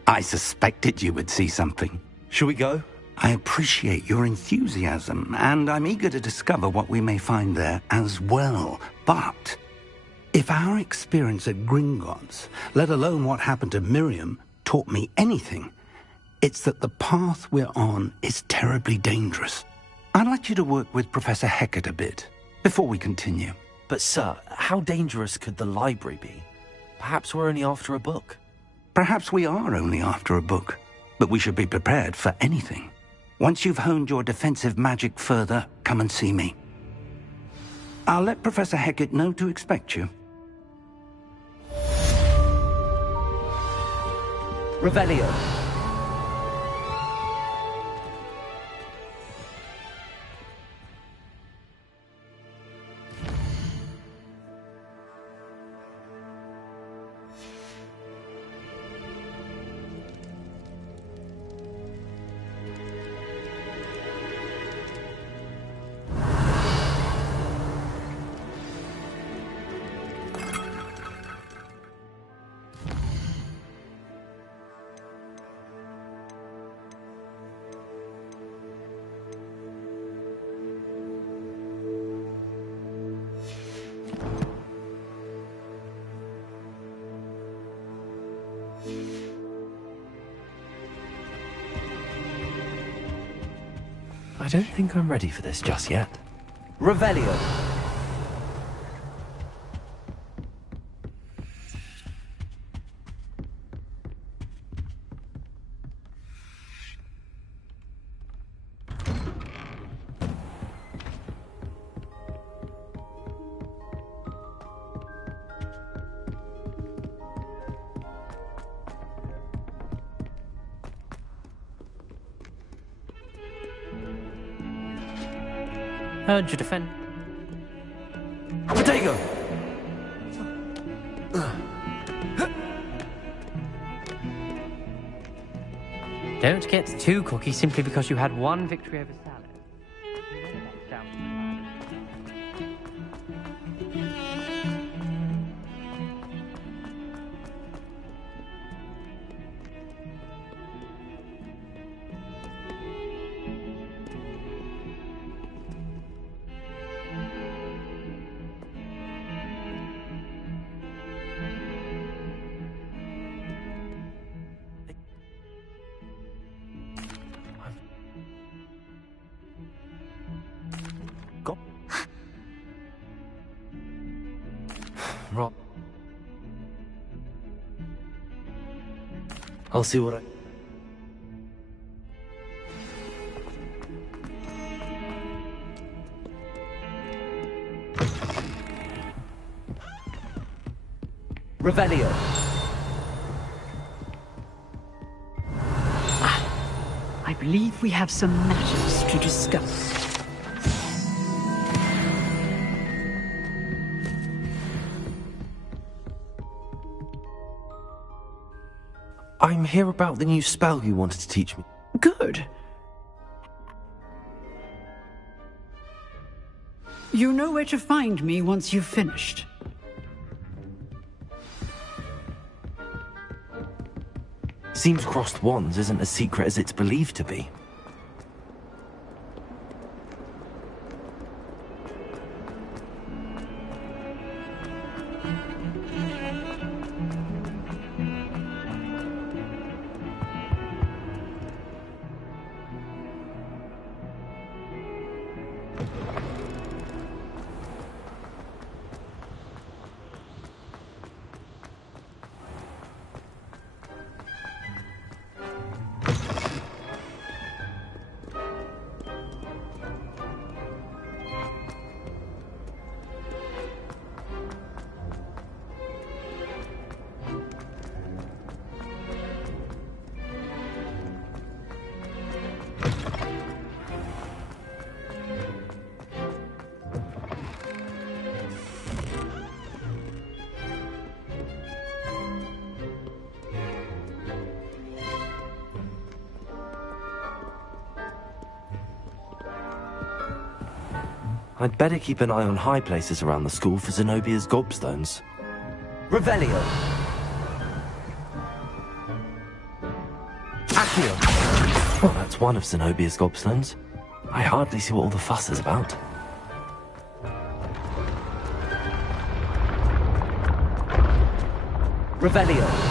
I suspected you would see something. Shall we go? I appreciate your enthusiasm, and I'm eager to discover what we may find there as well. But if our experience at Gringotts, let alone what happened to Miriam, taught me anything, it's that the path we're on is terribly dangerous. I'd like you to work with Professor Hecat a bit before we continue. But sir, how dangerous could the library be? Perhaps we're only after a book. Perhaps we are only after a book, but we should be prepared for anything. Once you've honed your defensive magic further, come and see me. I'll let Professor Hecat know to expect you. Revelio. I don't think I'm ready for this just yet. Revelio. Heard you defend. Potato! Don't get too cocky simply because you had one victory over Salad. Right. I'll see what I... Revelio. I believe we have some matters to discuss. I'm here about the new spell you wanted to teach me. Good. You know where to find me once you've finished. Seems crossed wands isn't as secret as it's believed to be. I'd better keep an eye on high places around the school for Zenobia's gobstones. Revelio. Accio. Well, that's one of Zenobia's gobstones. I hardly see what all the fuss is about. Revelio.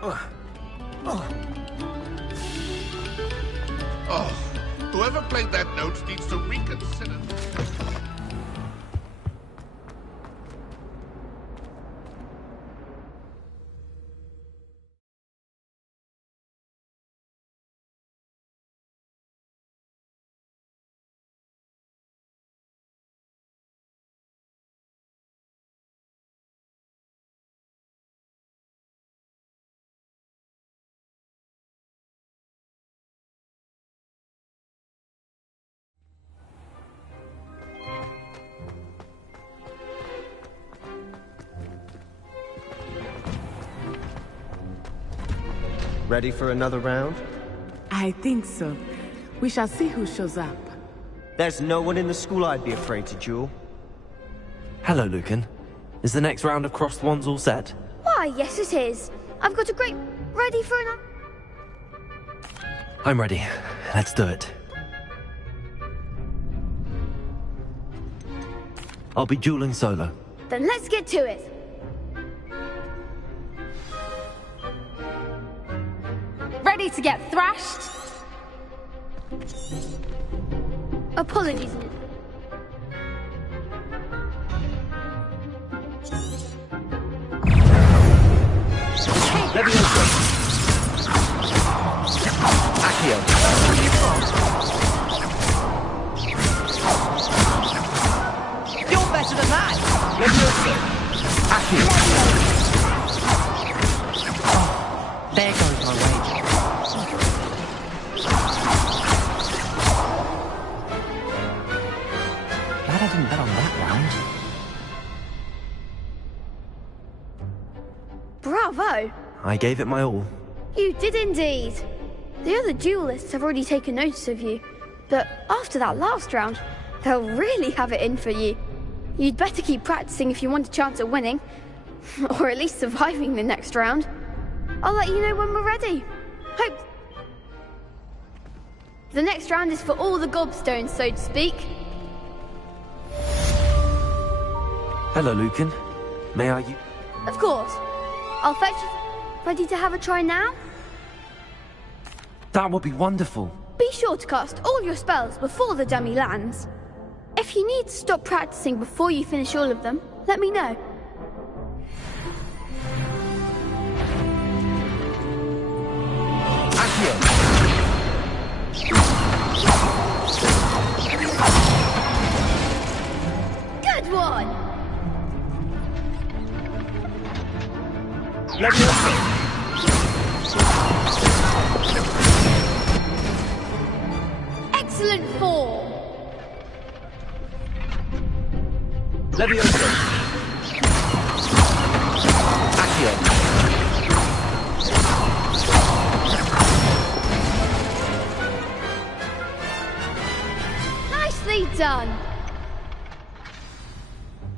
Oh, whoever played that note needs to reconsider. Ready for another round? I think so. We shall see who shows up. There's no one in the school I'd be afraid to duel. Hello, Lucan. Is the next round of Crossed Wands all set? Why, yes it is. I've got a great... ready for an... I'm ready. Let's do it. I'll be dueling solo. Then let's get to it. Ready to get thrashed? Apologies. Leviosa. Accio. You're better than that! Leviosa. Accio. There goes my rage. Glad I didn't bet on that round. Bravo! I gave it my all. You did indeed. The other duelists have already taken notice of you, but after that last round, they'll really have it in for you. You'd better keep practicing if you want a chance at winning, or at least surviving the next round. I'll let you know when we're ready. Hope... The next round is for all the gobstones, so to speak. Hello, Lucan. May I... Of course. I'll fetch you... Ready to have a try now? That would be wonderful. Be sure to cast all your spells before the dummy lands. If you need to stop practicing before you finish all of them, let me know. Good one! Excellent form! Leviosa. Accio. Nicely done!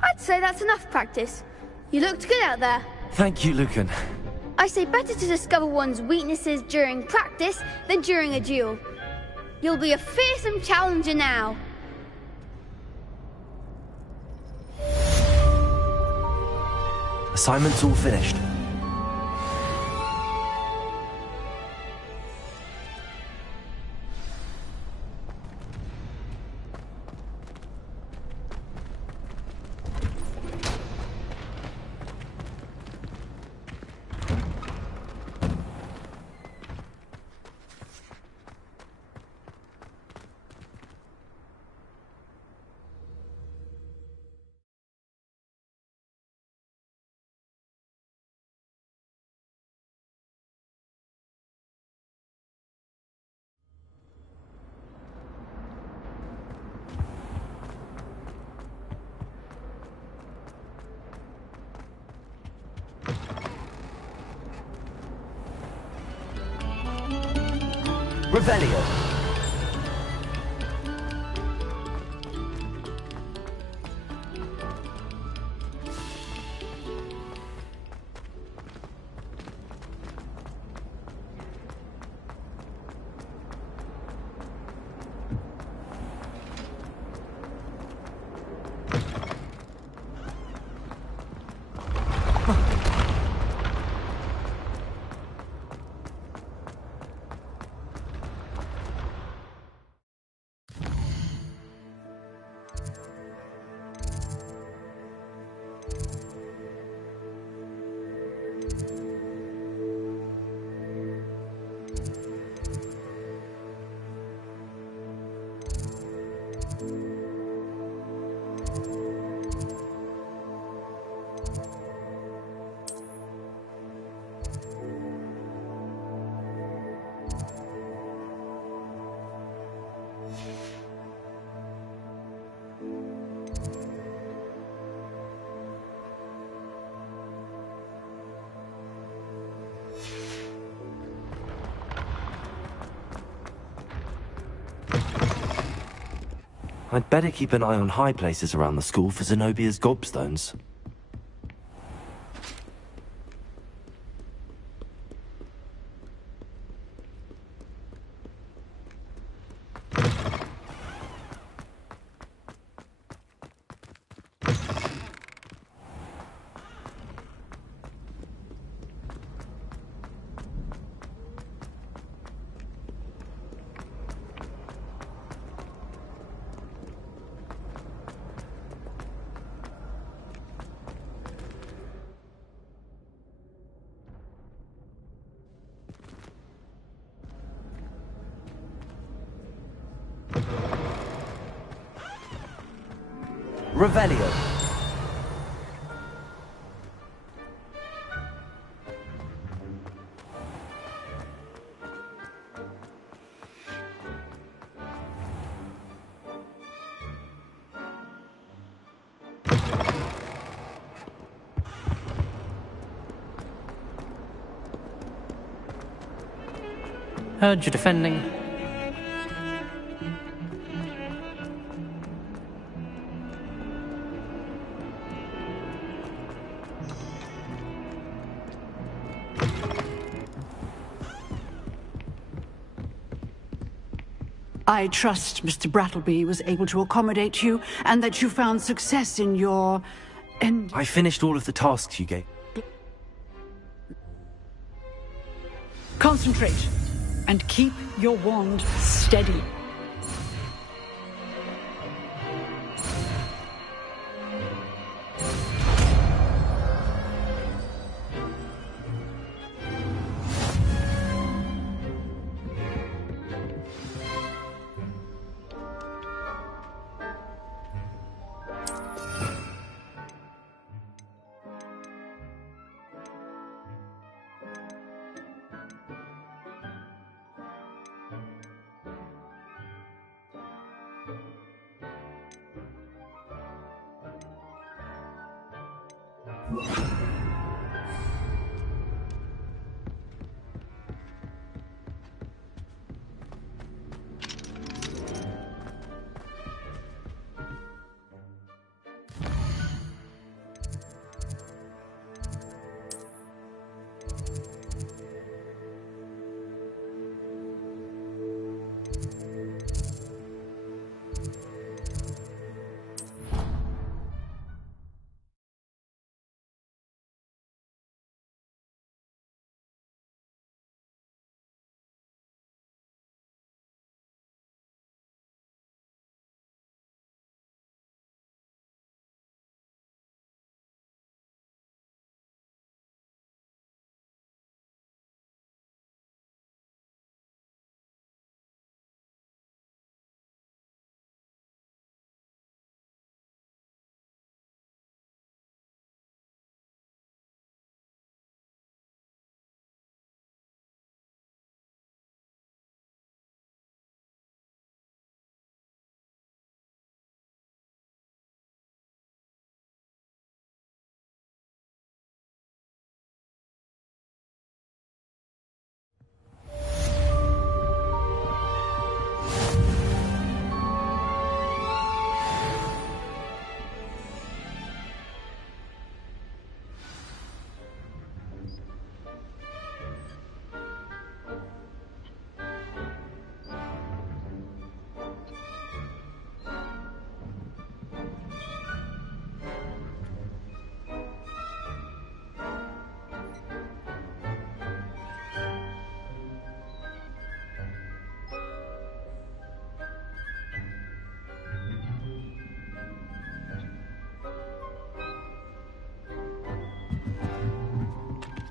I'd say that's enough practice. You looked good out there. Thank you, Lucan. I say better to discover one's weaknesses during practice than during a duel. You'll be a fearsome challenger now. Assignment's all finished. Revelio. I'd better keep an eye on high places around the school for Zenobia's gobstones. Revelio. Heard you defending. I trust Mr. Brattleby was able to accommodate you, and that you found success in your... I finished all of the tasks you gave. Concentrate, and keep your wand steady.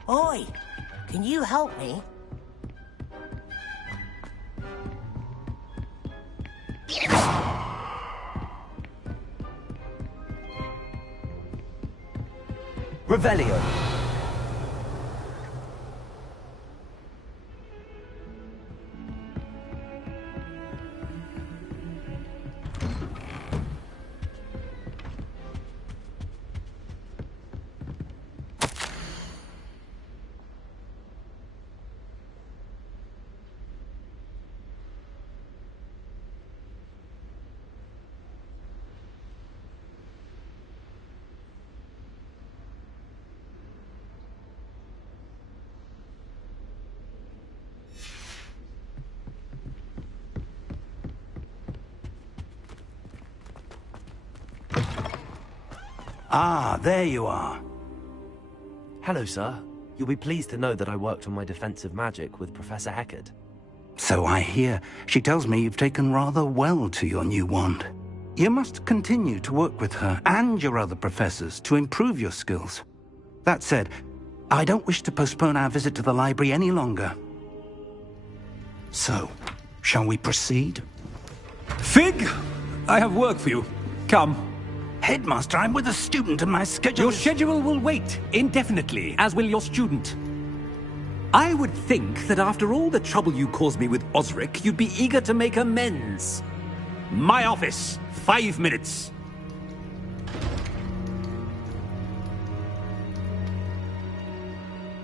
Oi, can you help me? Revelio. Ah, there you are. Hello, sir. You'll be pleased to know that I worked on my defensive magic with Professor Heckard. So I hear. She tells me you've taken rather well to your new wand. You must continue to work with her and your other professors to improve your skills. That said, I don't wish to postpone our visit to the library any longer. So, shall we proceed? Fig! I have work for you. Come. Headmaster, I'm with a student and my schedule Your schedule will wait indefinitely, as will your student. I would think that after all the trouble you caused me with Osric, you'd be eager to make amends. My office, 5 minutes.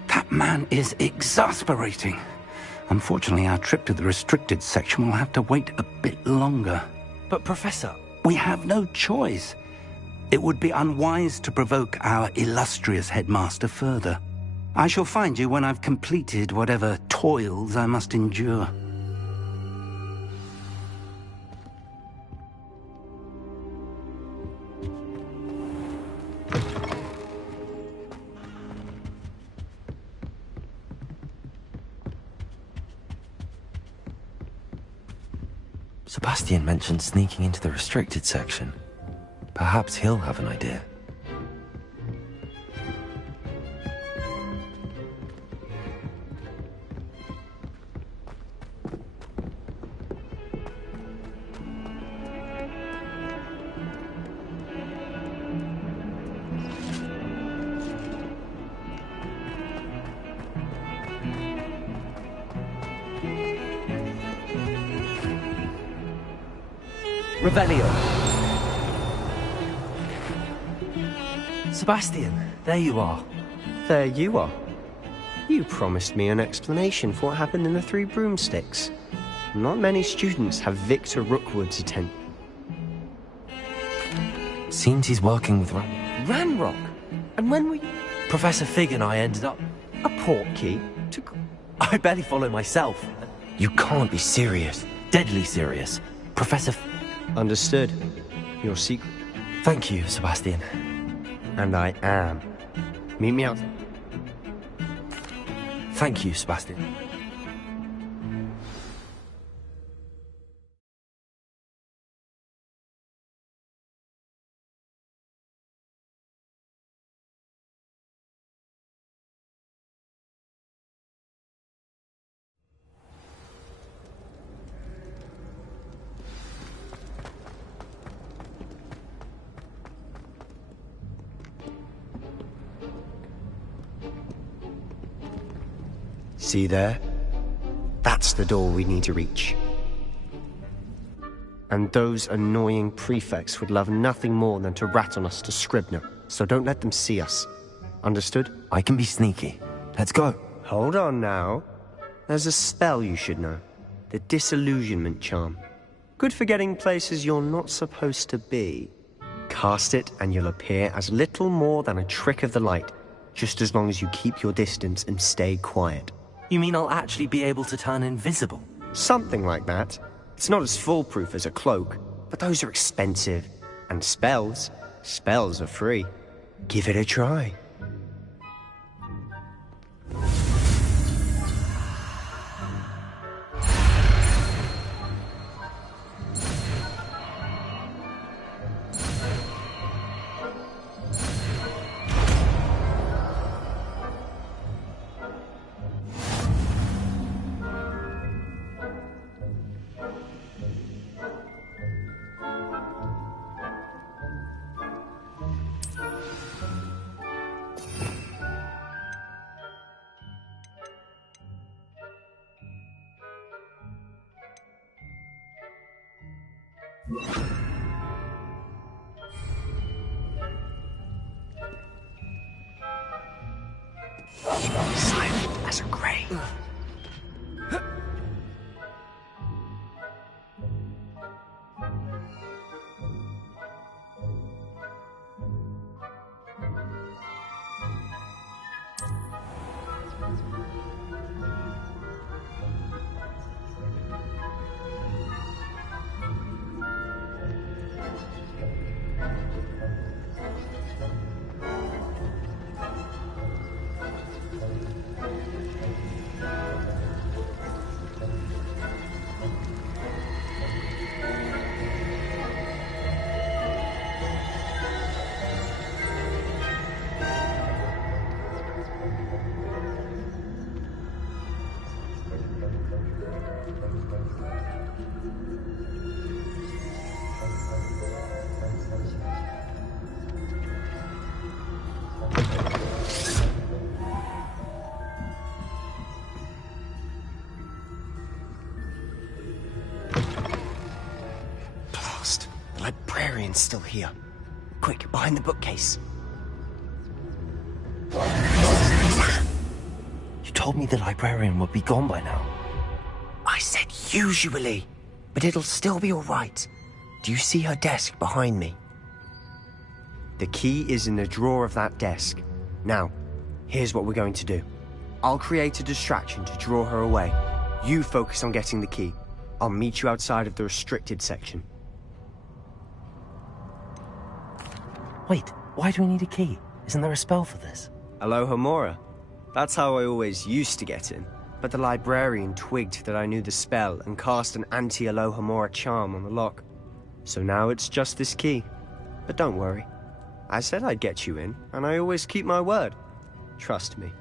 That man is exasperating. Unfortunately, our trip to the restricted section will have to wait a bit longer. But, Professor... We have no choice. It would be unwise to provoke our illustrious headmaster further. I shall find you when I've completed whatever toils I must endure. Sebastian mentioned sneaking into the restricted section. Perhaps he'll have an idea. Revelio. Sebastian, there you are. There you are. You promised me an explanation for what happened in the Three Broomsticks. Not many students have Victor Rookwood's attention. Seems he's working with Ranrock? And when we... Professor Fig and I ended up... A portkey? I barely follow myself. You can't be serious. Deadly serious. Professor... Understood. Your secret. Thank you, Sebastian. And I am. Meet me out. Thank you, Sebastian. See there? That's the door we need to reach. And those annoying prefects would love nothing more than to rat on us to Scribner, so don't let them see us. Understood? I can be sneaky. Let's go. Hold on now. There's a spell you should know. The Disillusionment Charm. Good for getting places you're not supposed to be. Cast it and you'll appear as little more than a trick of the light, just as long as you keep your distance and stay quiet. You mean I'll actually be able to turn invisible? Something like that. It's not as foolproof as a cloak, but those are expensive. And spells are free. Give it a try. Silent as a grave. Blast! The librarian's still here. Quick, behind the bookcase. You told me the librarian would be gone by now. I said usually, but it'll still be all right. Do you see her desk behind me? The key is in the drawer of that desk. Now, here's what we're going to do. I'll create a distraction to draw her away. You focus on getting the key. I'll meet you outside of the restricted section. Wait, why do we need a key? Isn't there a spell for this? Alohomora. That's how I always used to get in. But the librarian twigged that I knew the spell and cast an anti-Alohomora charm on the lock. So now it's just this key. But don't worry. I said I'd get you in, and I always keep my word. Trust me.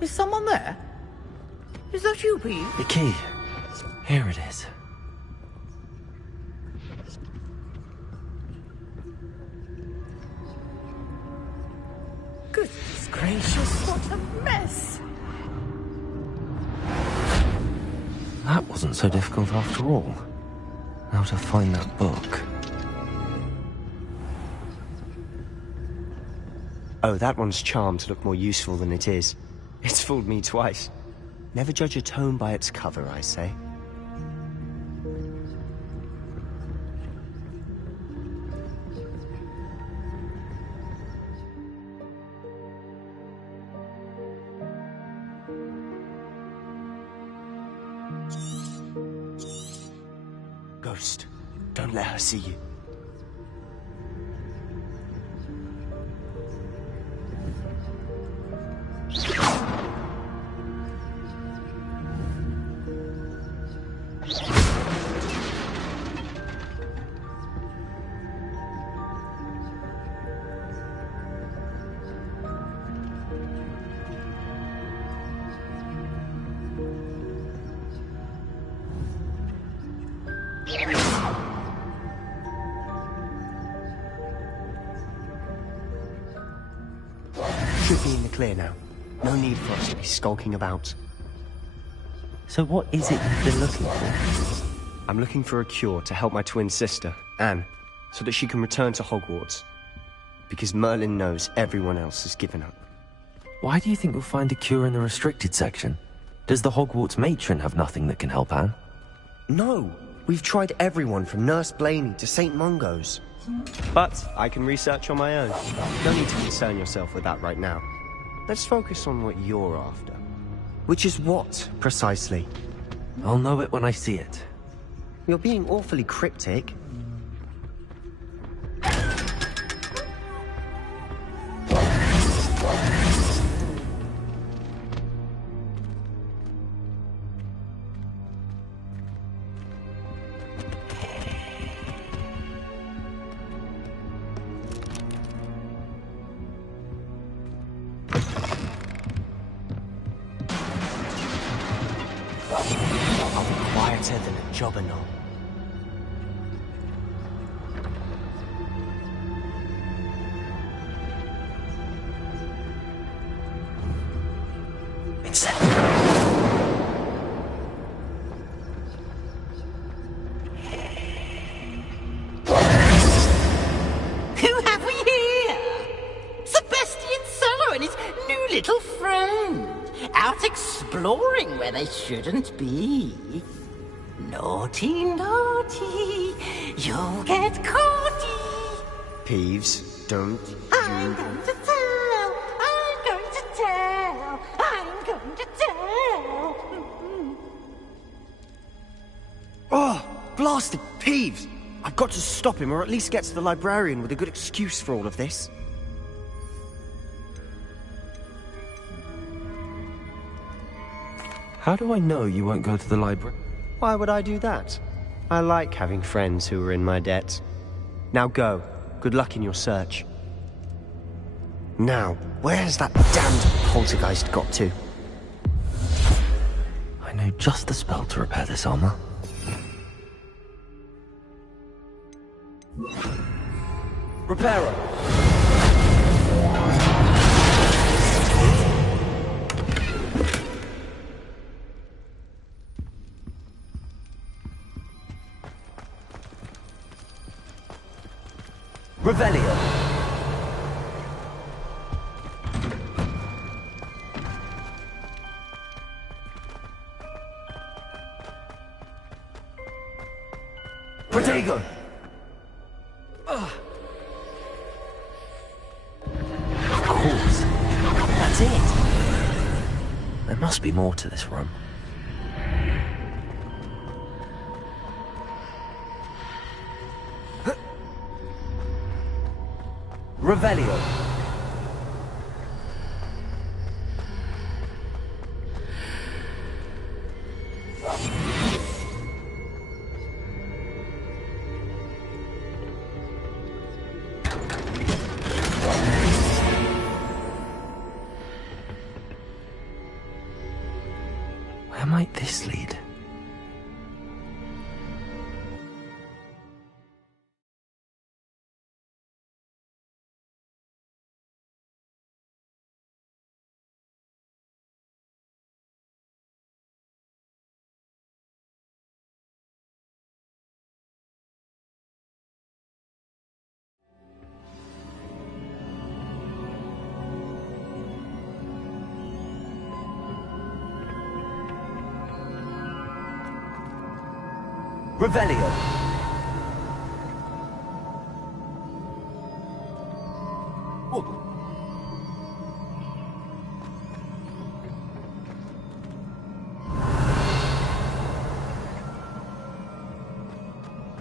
Is someone there? Is that you, Pete? The key. Here it is. Goodness gracious, what a mess! That wasn't so difficult after all. Now to find that book. Oh, that one's charmed to look more useful than it is. It's fooled me twice. Never judge a tome by its cover, I say. Ghost, don't let her see you. Should be in the clear now. No need for us to be skulking about. So what is it you've been looking for? I'm looking for a cure to help my twin sister, Anne, so that she can return to Hogwarts. Because Merlin knows everyone else has given up. Why do you think we'll find a cure in the restricted section? Does the Hogwarts matron have nothing that can help Anne? No! We've tried everyone from Nurse Blaney to St. Mungo's. But I can research on my own. No need to concern yourself with that right now. Let's focus on what you're after. Which is what, precisely? I'll know it when I see it. You're being awfully cryptic. job or not. Who have we here? Sebastian Cello and his new little friend. Out exploring where they shouldn't be. Naughty, naughty. You'll get caughty. Peeves, don't I'm going to tell. I'm going to tell. I'm going to tell. Oh, blasted Peeves! I've got to stop him, or at least get to the librarian with a good excuse for all of this. How do I know you won't go to the library? Why would I do that? I like having friends who are in my debt. Now go. Good luck in your search. Now, where's that damned poltergeist got to? I know just the spell to repair this armor. Repairer! Revelio. Protego. Of course. That's it. There must be more to this room. Revelio. Where might this lead? Revelio.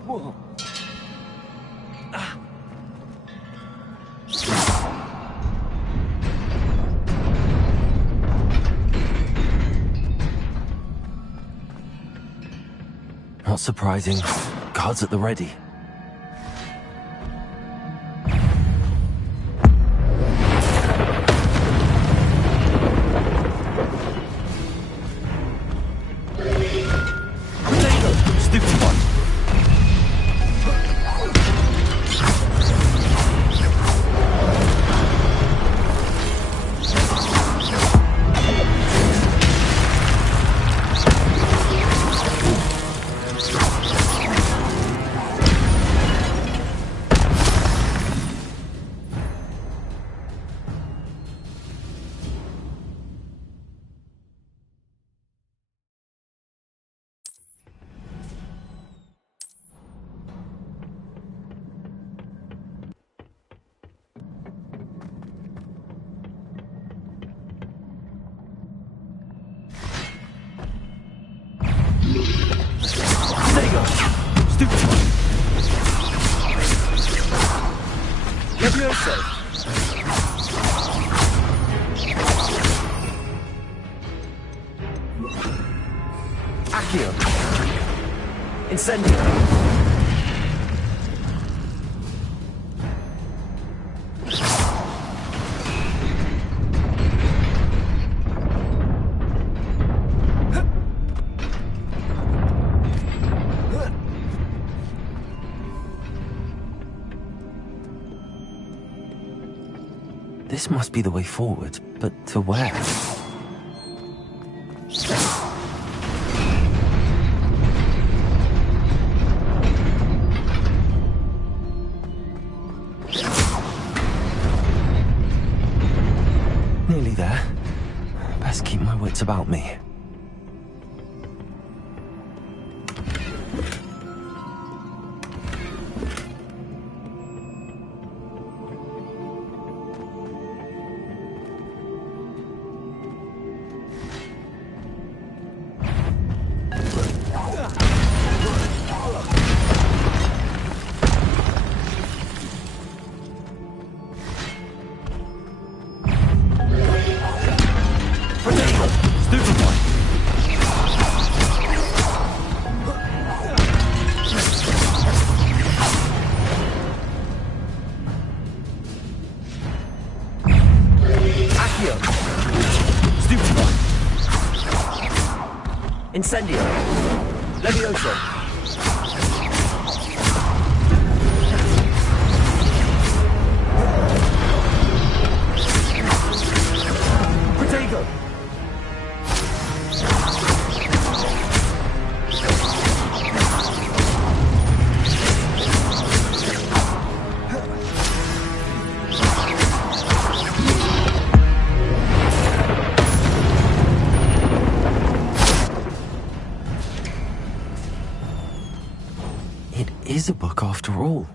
Whoa. Not surprising. Guards at the ready. Stupid one. Levioso. Accio. Incendio. This must be the way forward, but to where? Nearly there. Best keep my wits about me. Incendio! Levioso! Protego! Is a book after all.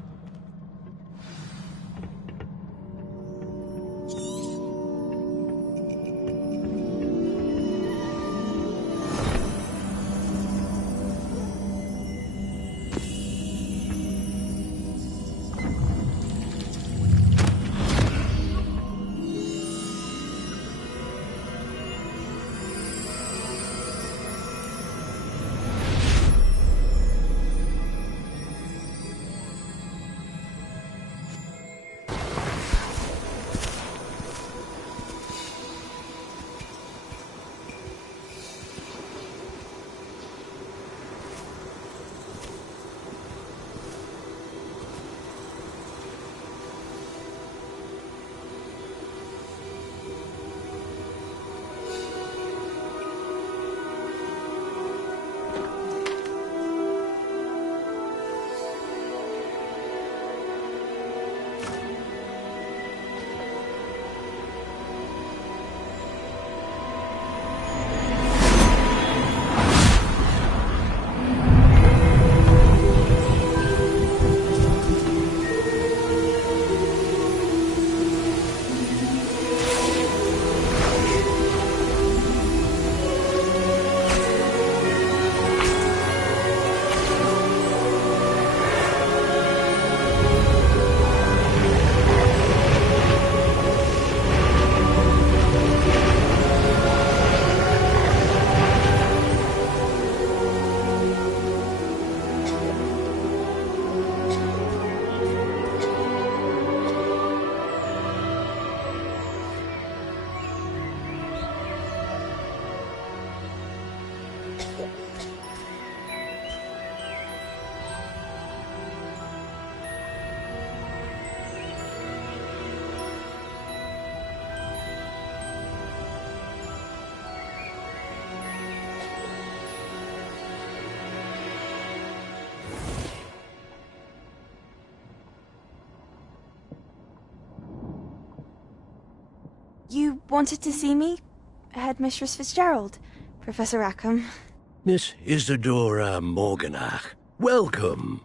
You wanted to see me? Headmistress Fitzgerald? Professor Rackham? Miss Isadora Morganach, welcome.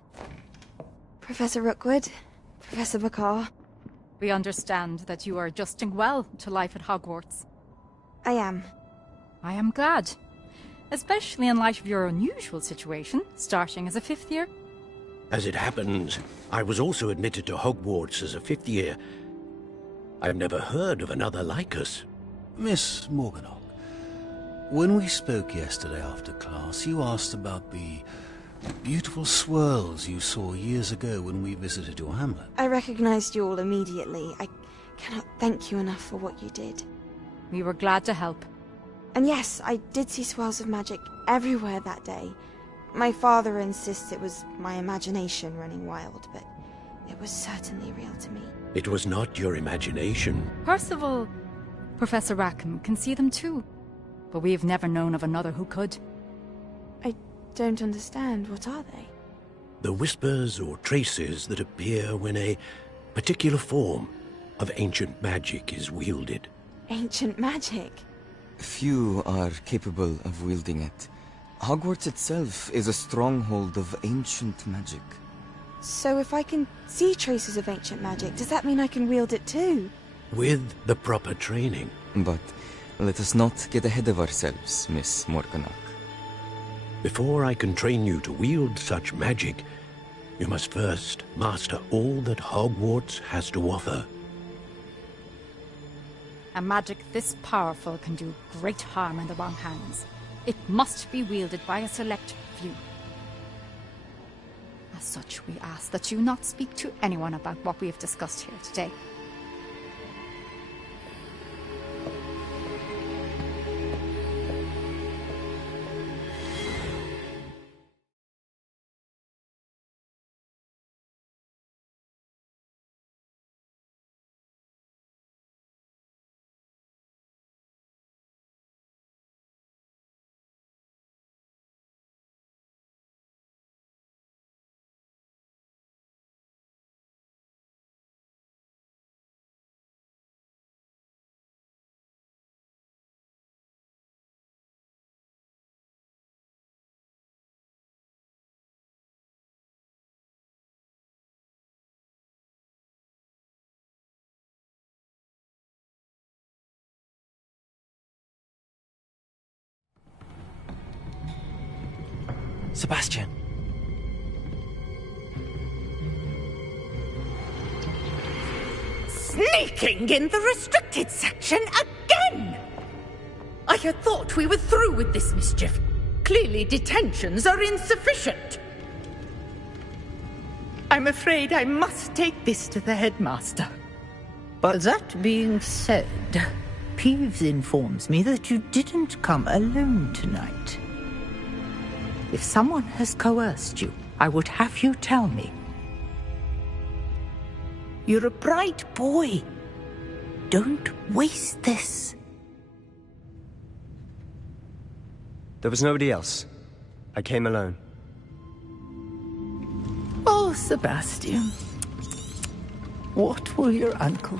Professor Rookwood? Professor Bakar? We understand that you are adjusting well to life at Hogwarts. I am. I am glad. Especially in light of your unusual situation, starting as a 5th year. As it happens, I was also admitted to Hogwarts as a 5th year. I've never heard of another like us. Miss Morganach, when we spoke yesterday after class, you asked about the beautiful swirls you saw years ago when we visited your hamlet. I recognized you all immediately. I cannot thank you enough for what you did. We were glad to help. And yes, I did see swirls of magic everywhere that day. My father insists it was my imagination running wild, but It was certainly real to me. It was not your imagination. Percival, Professor Rackham can see them too. But we've never known of another who could. I don't understand. What are they? The whispers or traces that appear when a particular form of ancient magic is wielded. Ancient magic? Few are capable of wielding it. Hogwarts itself is a stronghold of ancient magic. So if I can see traces of ancient magic, does that mean I can wield it too? With the proper training. But let us not get ahead of ourselves, Miss Morganach. Before I can train you to wield such magic, you must first master all that Hogwarts has to offer. A magic this powerful can do great harm in the wrong hands. It must be wielded by a select few. As such, we ask that you not speak to anyone about what we have discussed here today. Sebastian. Sneaking in the restricted section again! I had thought we were through with this mischief. Clearly detentions are insufficient. I'm afraid I must take this to the headmaster. But that being said, Peeves informs me that you didn't come alone tonight. If someone has coerced you, I would have you tell me. You're a bright boy. Don't waste this. There was nobody else. I came alone. Oh, Sebastian. What will your uncle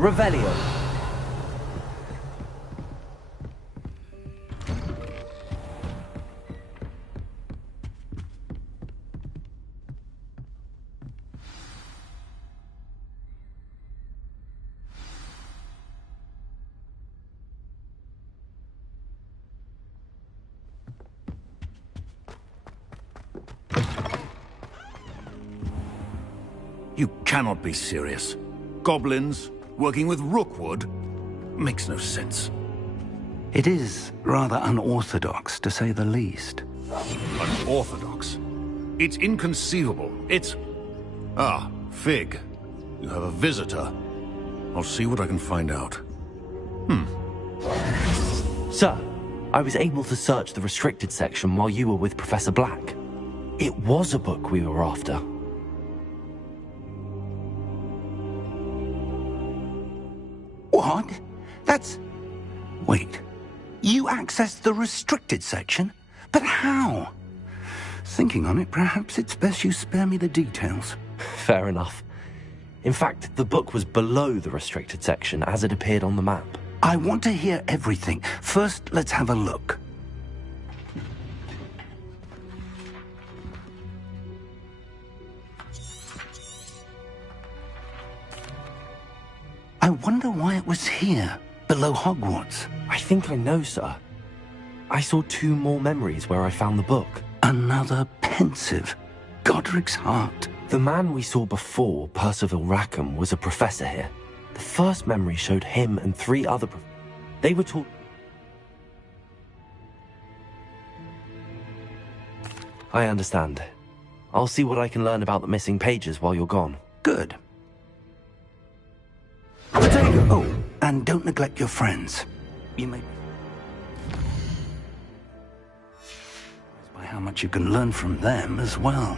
Revelio. You cannot be serious. Goblins working with Rookwood? Makes no sense. It is rather unorthodox, to say the least. Unorthodox? It's inconceivable. It's... Ah, Fig. You have a visitor. I'll see what I can find out. Sir, I was able to search the restricted section while you were with Professor Black. It was a book we were after. What? That's... Wait. You accessed the restricted section? But how? Thinking on it, perhaps it's best you spare me the details. Fair enough. In fact, the book was below the restricted section as it appeared on the map. I want to hear everything. First, let's have a look. I wonder why it was here, below Hogwarts. I think I know, sir. I saw 2 more memories where I found the book. Another pensive. Godric's heart. The man we saw before, Percival Rackham, was a professor here. The first memory showed him and 3 other They were taught... I understand. I'll see what I can learn about the missing pages while you're gone. Good. There you go. Oh, and don't neglect your friends. You may... by how much you can learn from them as well.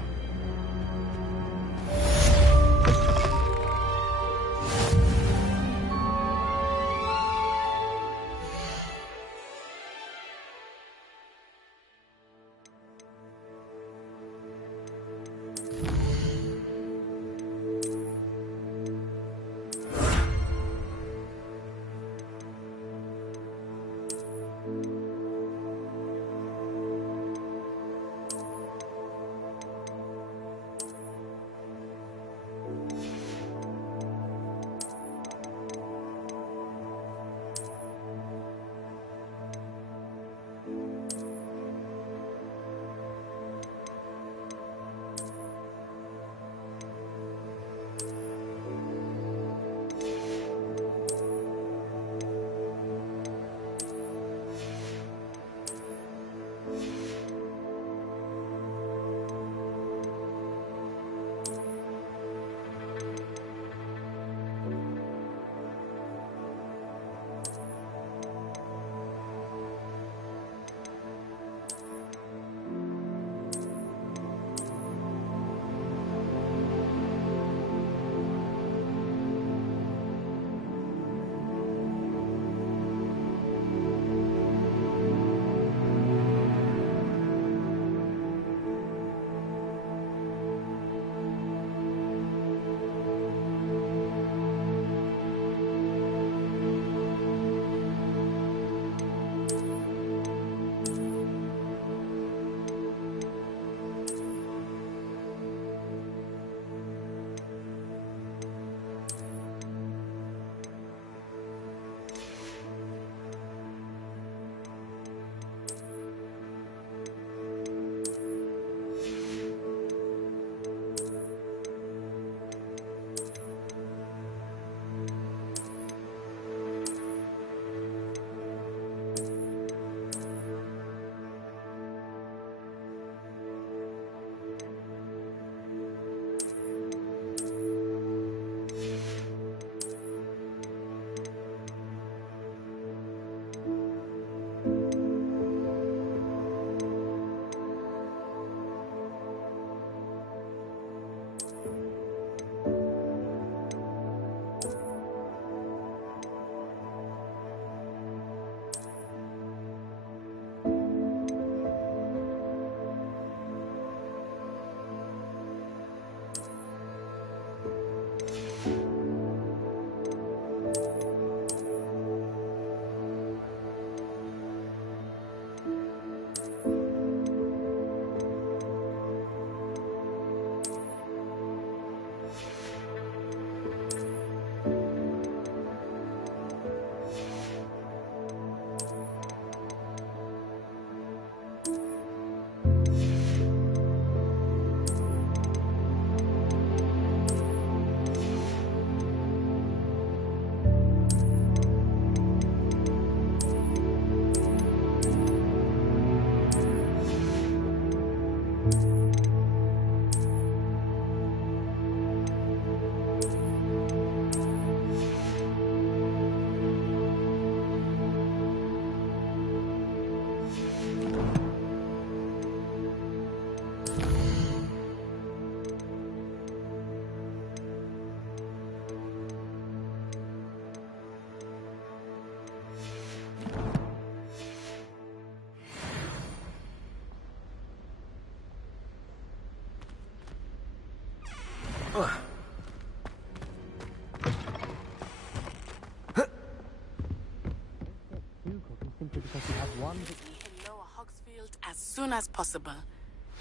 simply because you had one... In Lower Hogsfield as soon as possible.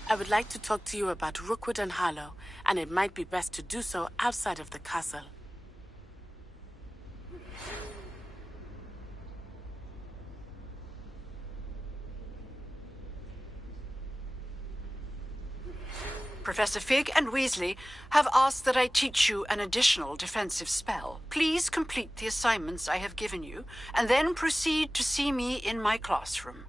I would like to talk to you about Rookwood and Harlow, and it might be best to do so outside of the castle. Professor Fig and Weasley have asked that I teach you an additional defensive spell. Please complete the assignments I have given you, and then proceed to see me in my classroom.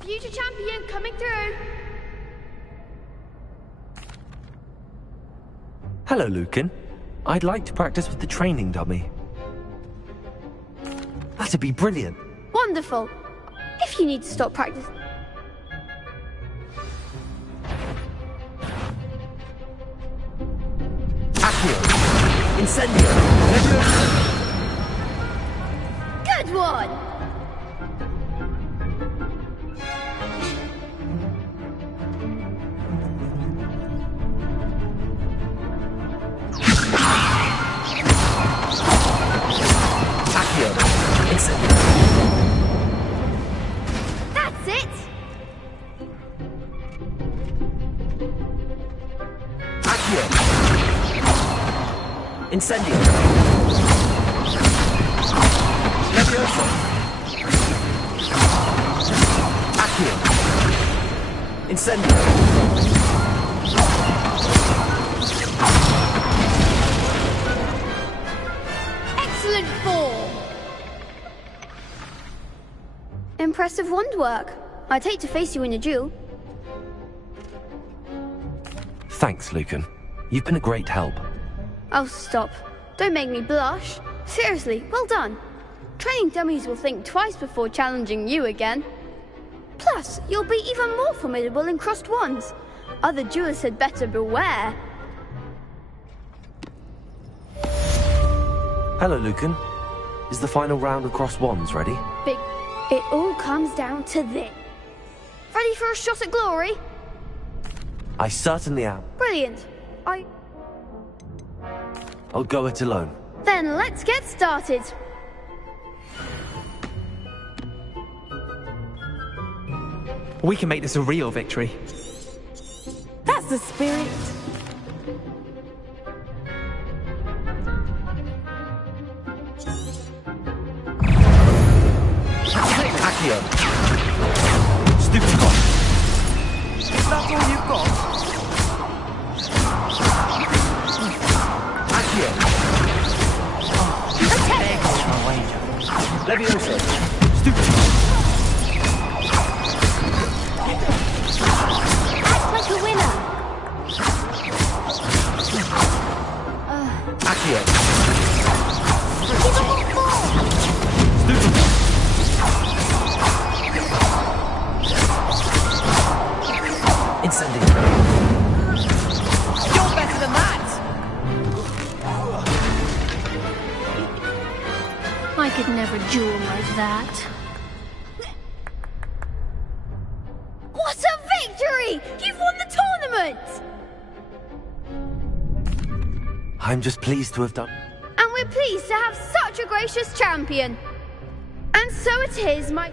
Future champion coming through. Hello, Lucan. I'd like to practice with the training dummy. That'd be brilliant. Wonderful. If you need to stop practice... Accio! Incendio! Good one! That's it! Accio! Incendio! Levioso! Accio! Incendio! Excellent form! Impressive wand work. I'd hate to face you in a duel. Thanks, Lucan. You've been a great help. Oh, stop. Don't make me blush. Seriously, well done. Training dummies will think twice before challenging you again. Plus, you'll be even more formidable in crossed wands. Other duelists had better beware. Hello, Lucan. Is the final round of crossed wands ready? It all comes down to this. Ready for a shot at glory? I certainly am. Brilliant. I'll go it alone. Then let's get started. We can make this a real victory. That's the spirit. Accio! Stupid God! Is that all you've got? Levioso. Act like a winner. Accio. Incendiary. You're better than that! I could never duel like that. What a victory! You've won the tournament! I'm just pleased to have done. And we're pleased to have such a gracious champion. And so it is, my...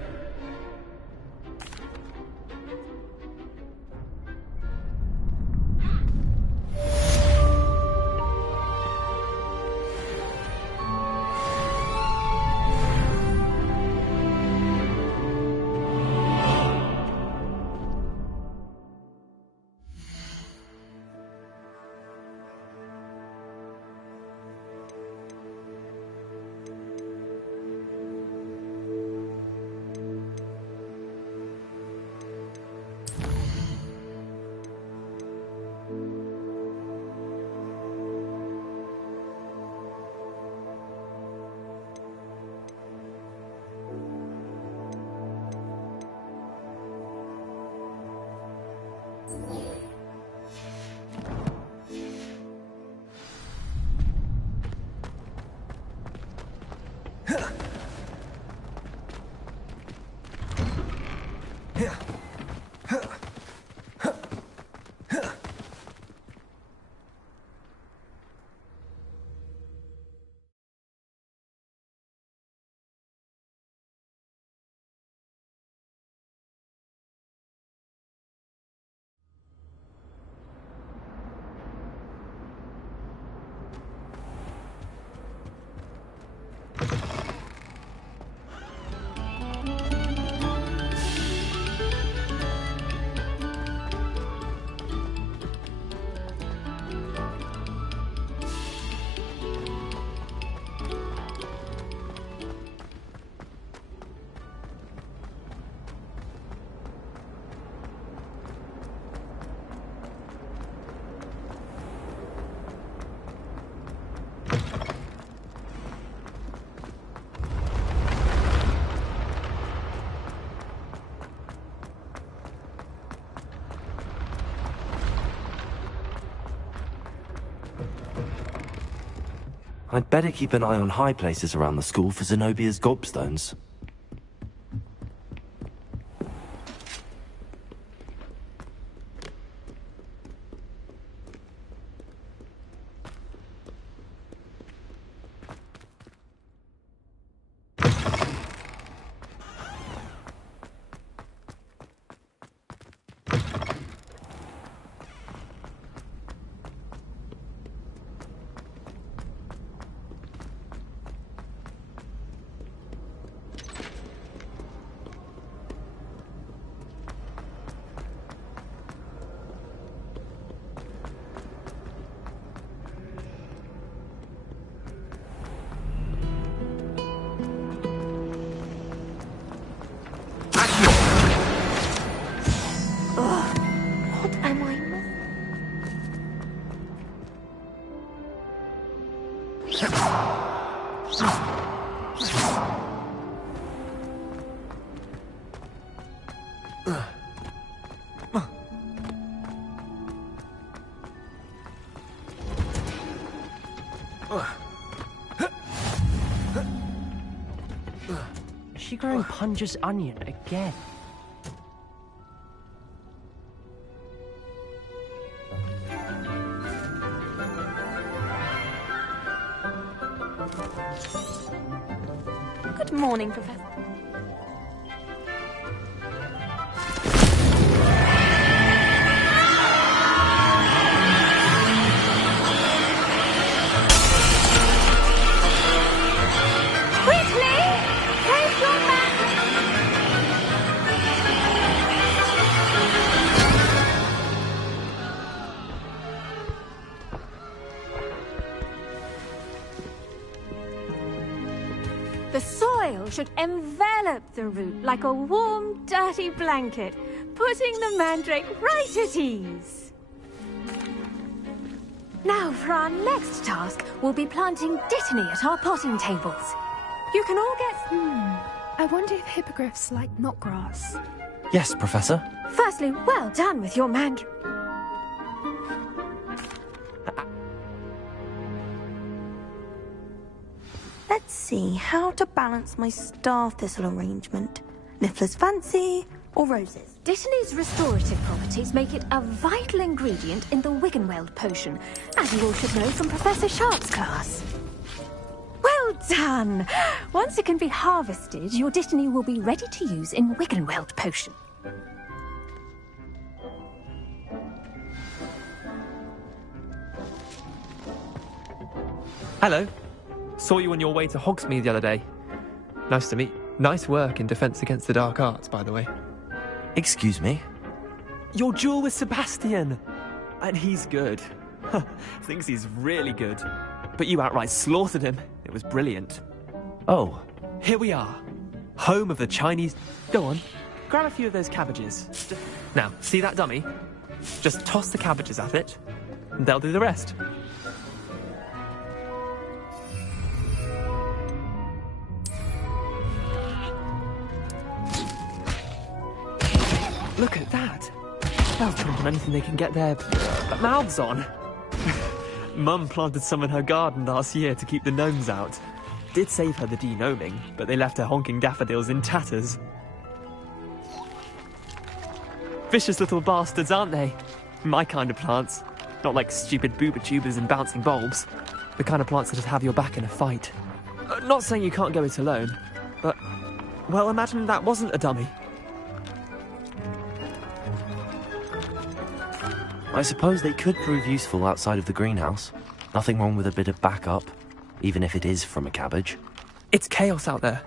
I'd better keep an eye on high places around the school for Zenobia's gobstones. Is she growing Punja's onion again? Good morning, Professor. The soil should envelop the root like a warm, dirty blanket, putting the mandrake right at ease. Now, for our next task, we'll be planting dittany at our potting tables. You can all get... I wonder if hippogriffs like knotgrass. Yes, Professor. Firstly, well done with your mandrake. Let's see how to balance my star thistle arrangement. Niffler's fancy or roses? Dittany's restorative properties make it a vital ingredient in the Wiggenweld potion, as you all should know from Professor Sharp's class. Well done! Once it can be harvested, your dittany will be ready to use in Wiggenweld potion. Hello. Saw you on your way to Hogsmeade the other day. Nice to meet. Nice work in Defense Against the Dark Arts, by the way. Excuse me? Your duel with Sebastian! And he's good. Thinks he's really good. But you outright slaughtered him. It was brilliant. Oh. Here we are. Home of the Chinese... Go on. Grab a few of those cabbages. Now, see that dummy? Just toss the cabbages at it, and they'll do the rest. Look at that. They'll jump on anything they can get their mouths on. Mum planted some in her garden last year to keep the gnomes out. Did save her the denoming, but they left her honking daffodils in tatters. Vicious little bastards, aren't they? My kind of plants. Not like stupid booba tubers and bouncing bulbs. The kind of plants that'd have your back in a fight. Not saying you can't go it alone, but... Well, imagine that wasn't a dummy. I suppose they could prove useful outside of the greenhouse. Nothing wrong with a bit of backup, even if it is from a cabbage. It's chaos out there.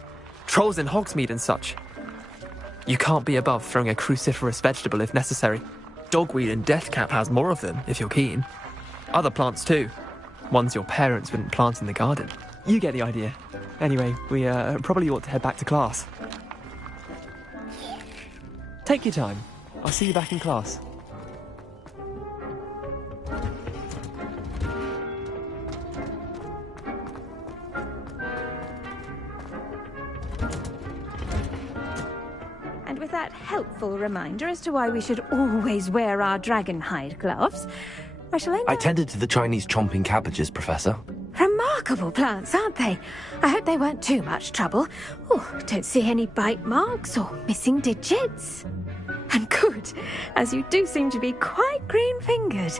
Trolls in Hogsmeade and such. You can't be above throwing a cruciferous vegetable if necessary. Dogweed and deathcap has more of them, if you're keen. Other plants too. Ones your parents wouldn't plant in the garden. You get the idea. Anyway, we probably ought to head back to class. Take your time. I'll see you back in class. And with that helpful reminder as to why we should always wear our dragonhide gloves, I shall end I tended to the Chinese chomping cabbages, Professor. Remarkable plants, aren't they? I hope they weren't too much trouble. Oh, don't see any bite marks or missing digits. And good, as you do seem to be quite green-fingered.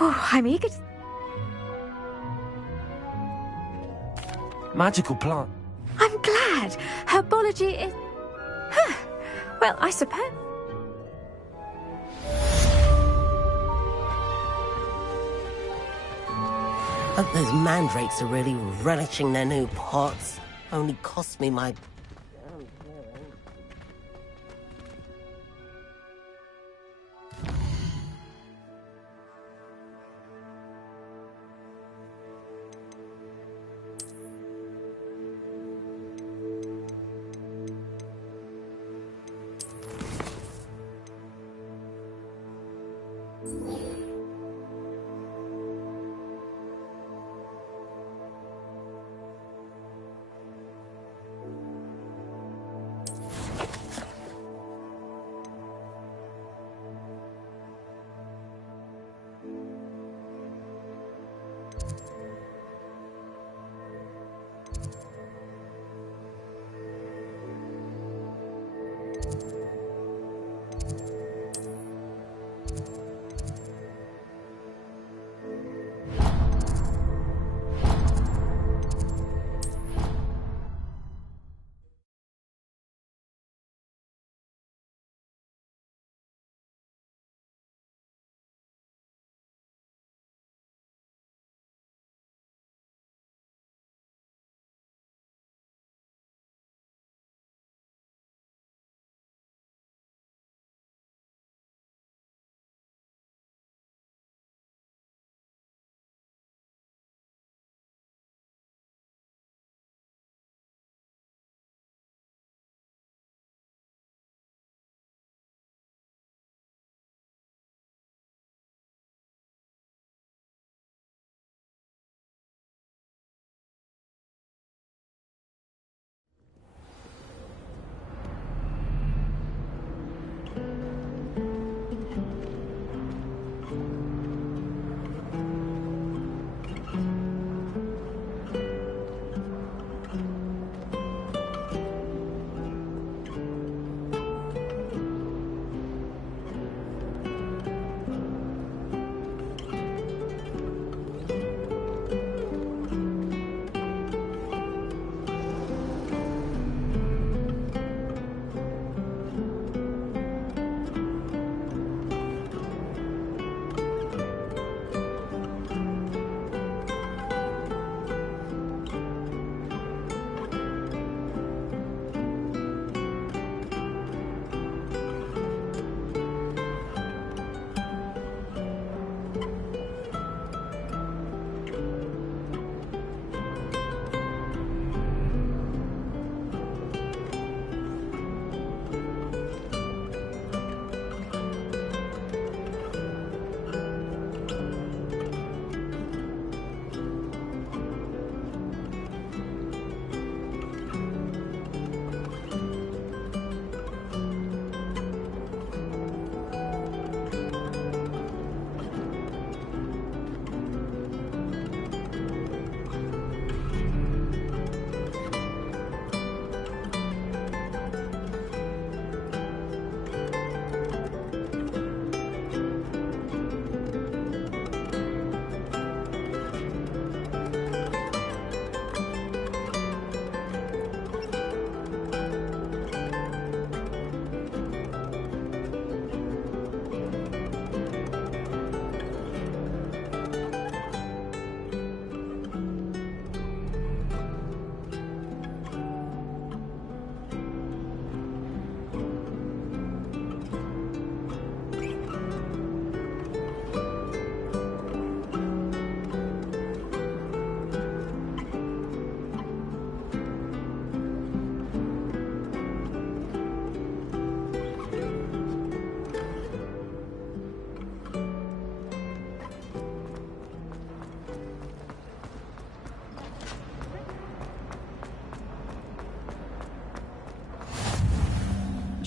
Oh, I'm eager to... Magical plant. I'm glad. Herbology is... Huh. Well, I suppose... Hope those mandrakes are really relishing their new pots. Only cost me my...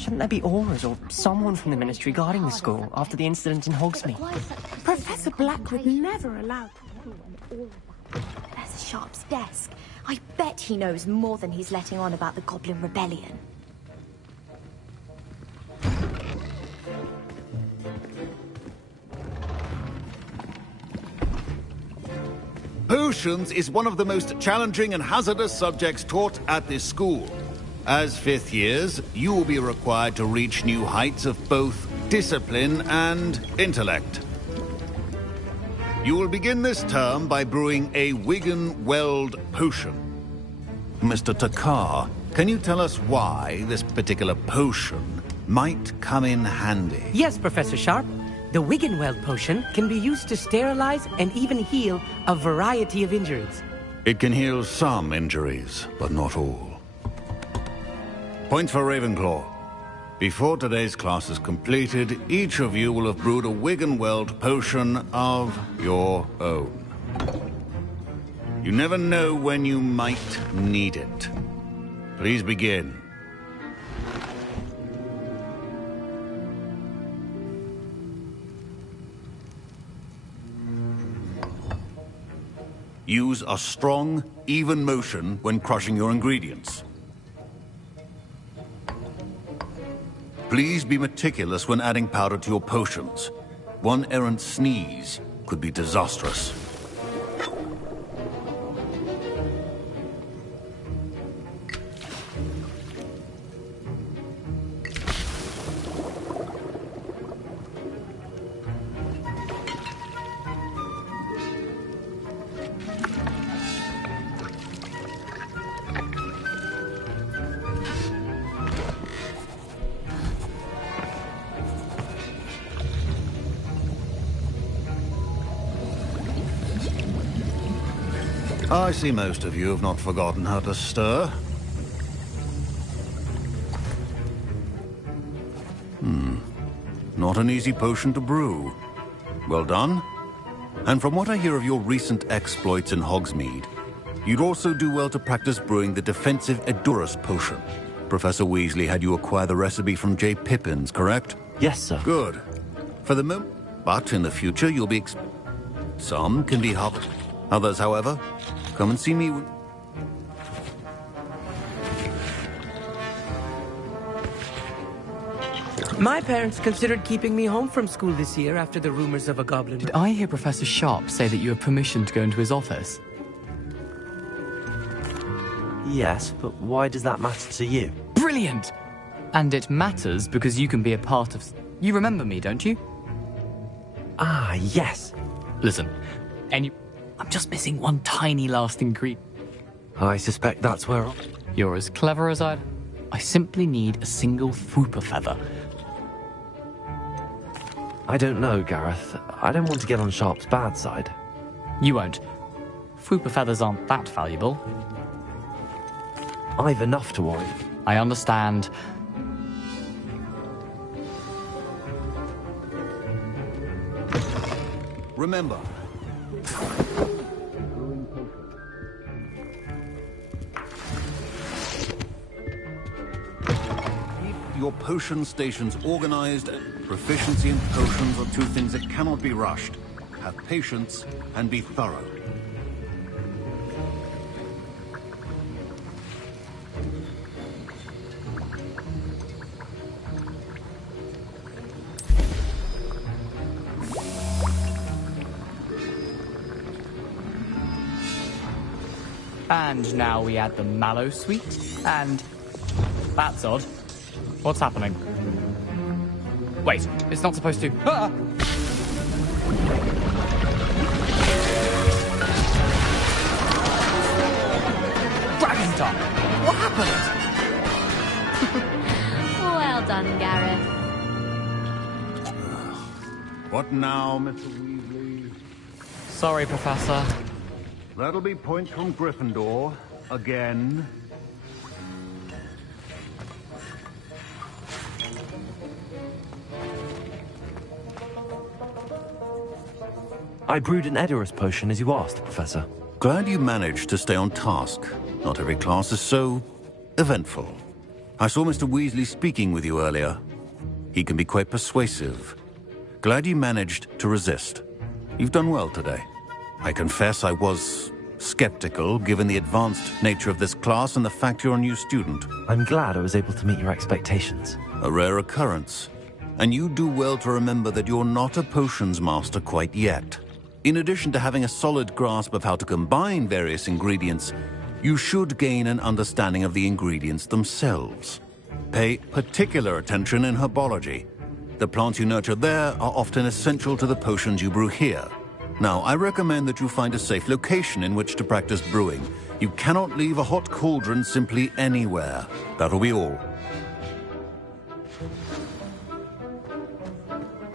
shouldn't there be Aurors or someone from the Ministry guarding the school after the incident in Hogsmeade? Professor Black would never allow... Professor Sharp's desk. I bet he knows more than he's letting on about the Goblin Rebellion. Potions is one of the most challenging and hazardous subjects taught at this school. As fifth years, you will be required to reach new heights of both discipline and intellect. You will begin this term by brewing a Wiggenweld potion. Mr. Takar, can you tell us why this particular potion might come in handy? Yes, Professor Sharp. The Wiggenweld potion can be used to sterilize and even heal a variety of injuries. It can heal some injuries, but not all. Point for Ravenclaw. Before today's class is completed, each of you will have brewed a Wiggenweld potion of your own. You never know when you might need it. Please begin. Use a strong, even motion when crushing your ingredients. Please be meticulous when adding powder to your potions. One errant sneeze could be disastrous. I see most of you have not forgotten how to stir. Not an easy potion to brew. Well done. And from what I hear of your recent exploits in Hogsmeade, you'd also do well to practice brewing the defensive Edurus potion. Professor Weasley had you acquire the recipe from J. Pippins, correct? Yes, sir. Good. For the moment, but in the future you'll be some can be harvested. Others, however, come and see me. My parents considered keeping me home from school this year after the rumors of a goblin. Did I hear Professor Sharp say that you have permission to go into his office? Yes, but why does that matter to you? Brilliant! And it matters because you can be a part of... You remember me, don't you? Ah, yes. Listen, I'm just missing one tiny last ingredient. I suspect that's where... You're as clever as I simply need a single Fwooper feather. I don't know, Gareth. I don't want to get on Sharp's bad side. You won't. Fwooper feathers aren't that valuable. I've enough to worry. I understand. Remember, keep your potion stations organized. Proficiency in potions are two things that cannot be rushed. Have patience and be thorough. And now we add the mallow sweet, and... That's odd. What's happening? Wait, it's not supposed to... Ah! Dragon Tongue! What happened? Well done, Gareth. What now, Mr. Weasley? Sorry, Professor. That'll be points from Gryffindor. Again. I brewed an Edurus potion as you asked, Professor. Glad you managed to stay on task. Not every class is so eventful. I saw Mr. Weasley speaking with you earlier. He can be quite persuasive. Glad you managed to resist. You've done well today. I confess I was skeptical, given the advanced nature of this class and the fact you're a new student. I'm glad I was able to meet your expectations. A rare occurrence. And you do well to remember that you're not a potions master quite yet. In addition to having a solid grasp of how to combine various ingredients, you should gain an understanding of the ingredients themselves. Pay particular attention in herbology. The plants you nurture there are often essential to the potions you brew here. Now, I recommend that you find a safe location in which to practice brewing. You cannot leave a hot cauldron simply anywhere. That'll be all.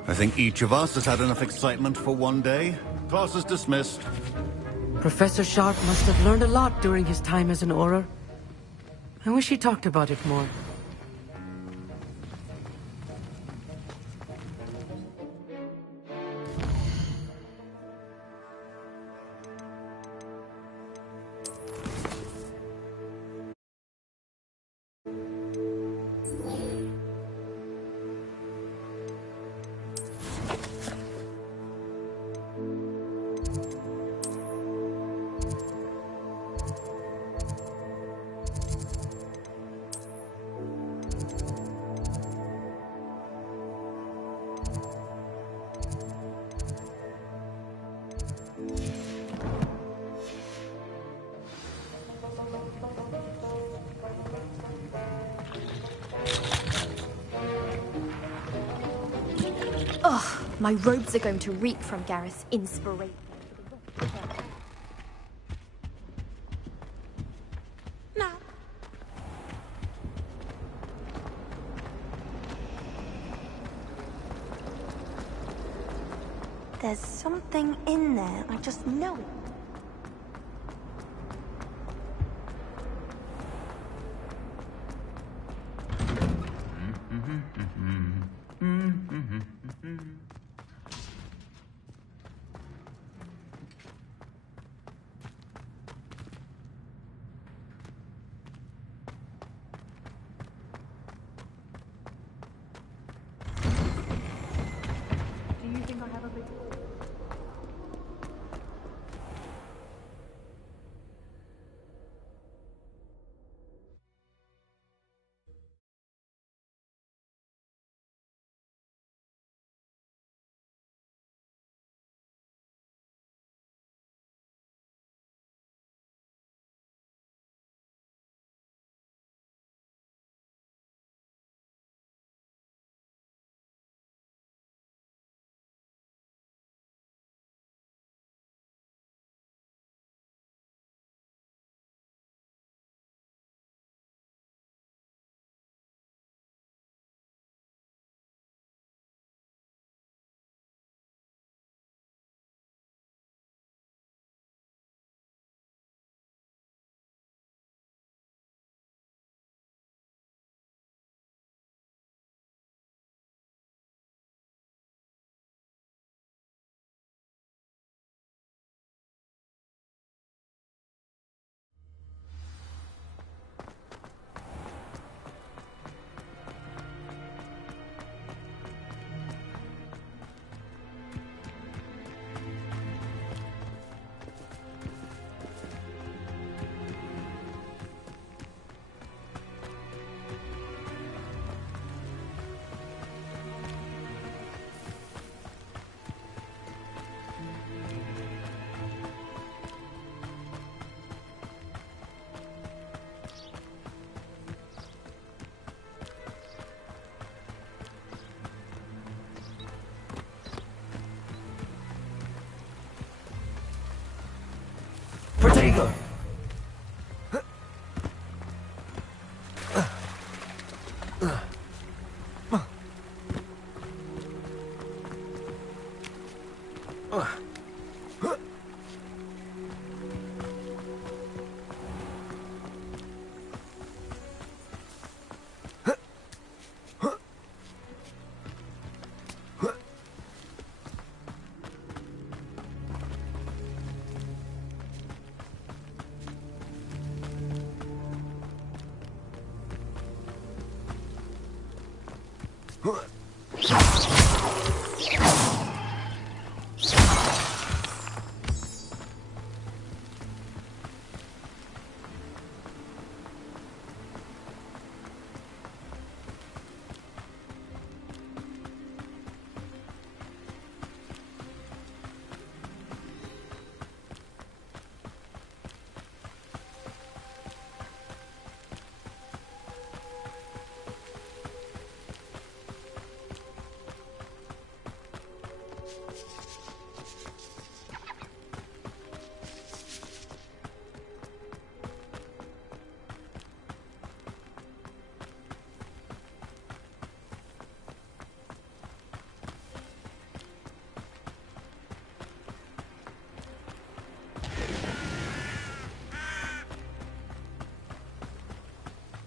I think each of us has had enough excitement for one day. Class is dismissed. Professor Sharp must have learned a lot during his time as an Auror. I wish he talked about it more. Ugh, my robes are going to reek from Gareth's inspiration. No. There's something in there. I just know it. Do you think I have a big... Protego!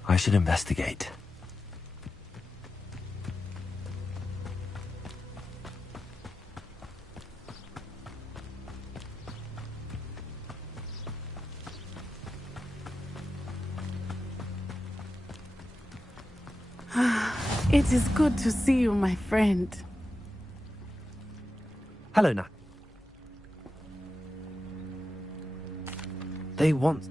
I should investigate. It is good to see you, my friend. Hello, Nat. They want...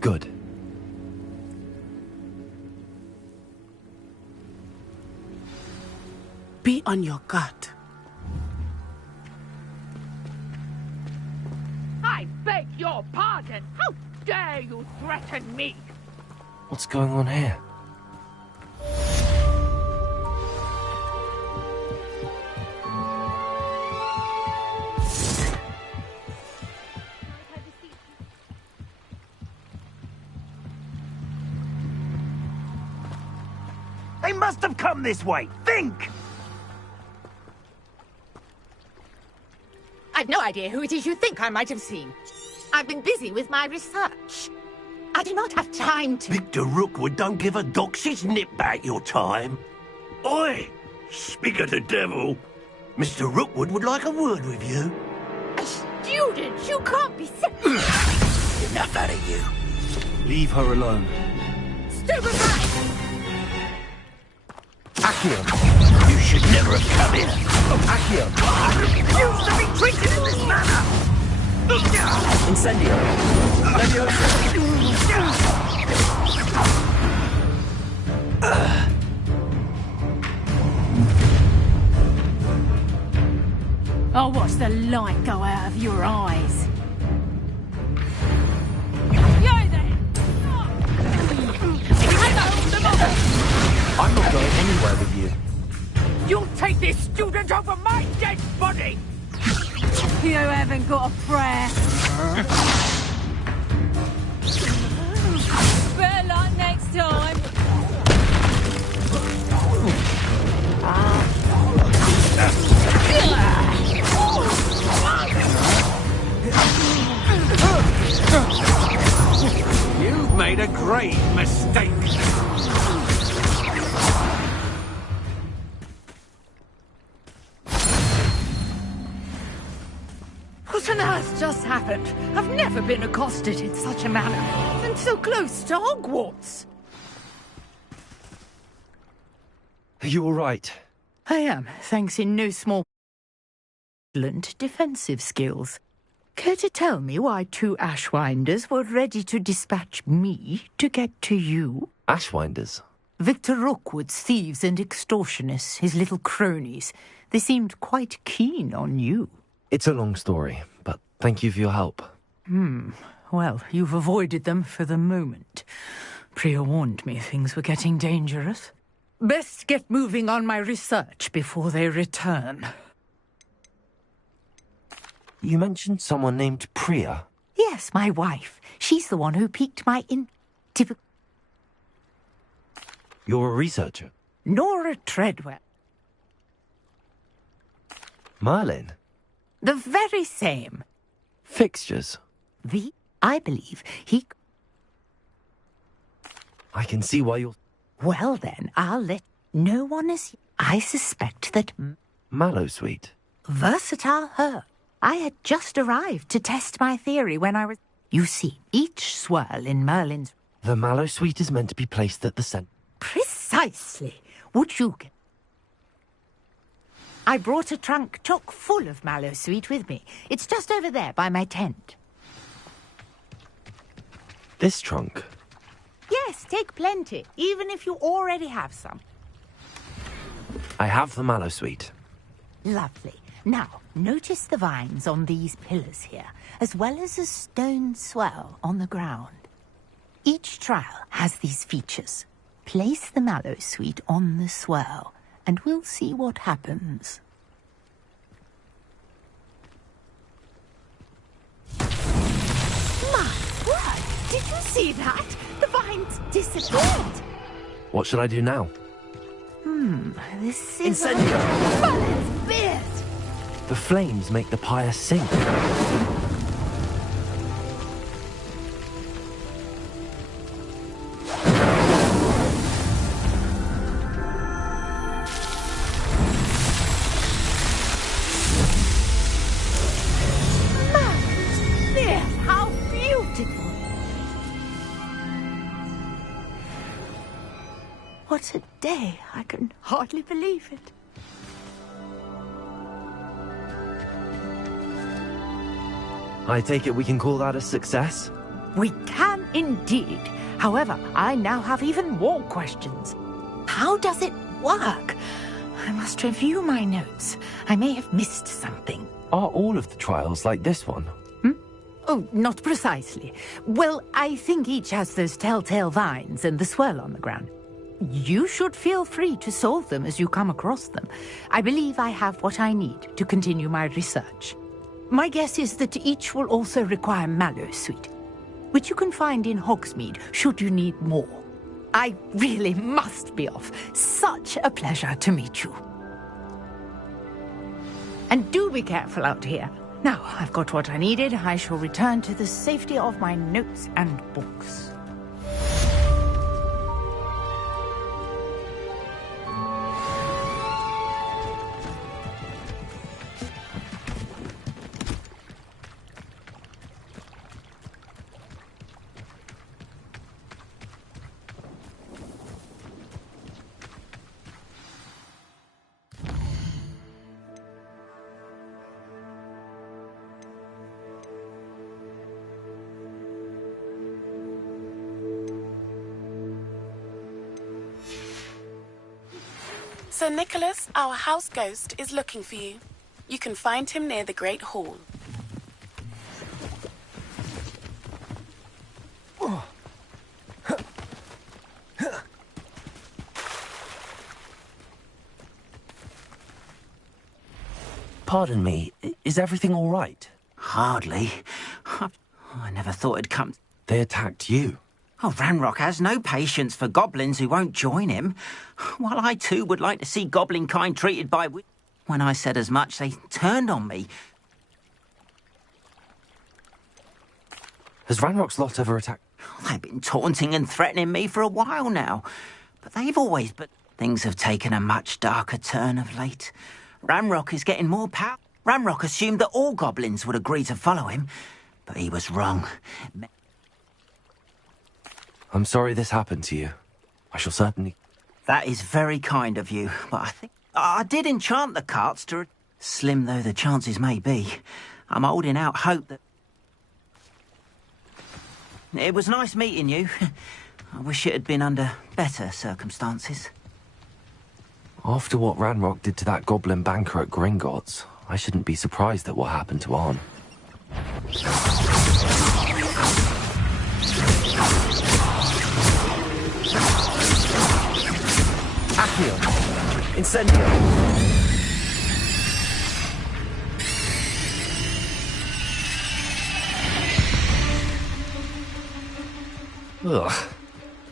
Good. Be on your guard. I beg your pardon. How dare you threaten me? What's going on here? They must have come this way. Think! I've no idea who it is you think I might have seen. I've been busy with my research. I do not have time to... Victor Rookwood don't give a doxy's nip back your time. Oi! Speak of the devil. Mr. Rookwood would like a word with you. A student? You can't be... Enough out of you. Leave her alone. Stupid rat! Accio! You should never have come here. Accio! I refuse to be treated in this manner! Incendio! I'll watch the light go out of your eyes. I'm not going anywhere with you. You'll take this student over my dead body! You haven't got a prayer. Better luck next time. You've made a grave mistake. What on earth just happened? I've never been accosted in such a manner. And so close to Hogwarts. Are you all right? I am, thanks in no small... excellent defensive skills. Care to tell me why two Ashwinders were ready to dispatch me to get to you? Ashwinders? Victor Rookwood's thieves and extortionists, his little cronies. They seemed quite keen on you. It's a long story, but thank you for your help. Well, you've avoided them for the moment. Priya warned me things were getting dangerous. Best get moving on my research before they return. You mentioned someone named Priya. Yes, my wife. She's the one who piqued my You're a researcher? Nora Treadwell. Merlin? The very same. Fixtures? I believe he... I can see why you're... Well then, I'll let no one is... I suspect that... Mallowsweet? Versatile her. I had just arrived to test my theory when I was... You see, each swirl in Merlin's... The mallow sweet is meant to be placed at the center. Precisely. Would you get... I brought a trunk chock full of mallow sweet with me. It's just over there by my tent. This trunk? Yes, take plenty, even if you already have some. I have the mallow sweet. Lovely. Now, notice the vines on these pillars here, as well as a stone swell on the ground. Each trial has these features. Place the mallow sweet on the swell, and we'll see what happens. My word! Did you see that? The vines disappeared! What should I do now? This is... Incendio! Merlin's beard! The flames make the pyre sink. Merlin's beard! How beautiful! What a day! I can hardly believe it. I take it we can call that a success? We can indeed. However, I now have even more questions. How does it work? I must review my notes. I may have missed something. Are all of the trials like this one? Oh, not precisely. Well, I think each has those telltale vines and the swirl on the ground. You should feel free to solve them as you come across them. I believe I have what I need to continue my research. My guess is that each will also require mallow sweet, which you can find in Hogsmeade should you need more. I really must be off. Such a pleasure to meet you. And do be careful out here. Now, I've got what I needed. I shall return to the safety of my notes and books. Sir Nicholas, our house ghost, is looking for you. You can find him near the Great Hall. Pardon me, is everything all right? Hardly. I never thought it'd come... They attacked you. Oh, Ranrock has no patience for goblins who won't join him. While I too would like to see goblin kind treated by... When I said as much, they turned on me. Has Ranrock's lot ever attacked... They've been taunting and threatening me for a while now. But they've always... But things have taken a much darker turn of late. Ranrock is getting more power. Ranrock assumed that all goblins would agree to follow him, but he was wrong. I'm sorry this happened to you. I shall certainly... That is very kind of you, but I think... I did enchant the carts to... Slim though the chances may be, I'm holding out hope that... It was nice meeting you. I wish it had been under better circumstances. After what Ranrock did to that goblin banker at Gringotts, I shouldn't be surprised at what happened to Arn. Accio! Incendio! Ugh.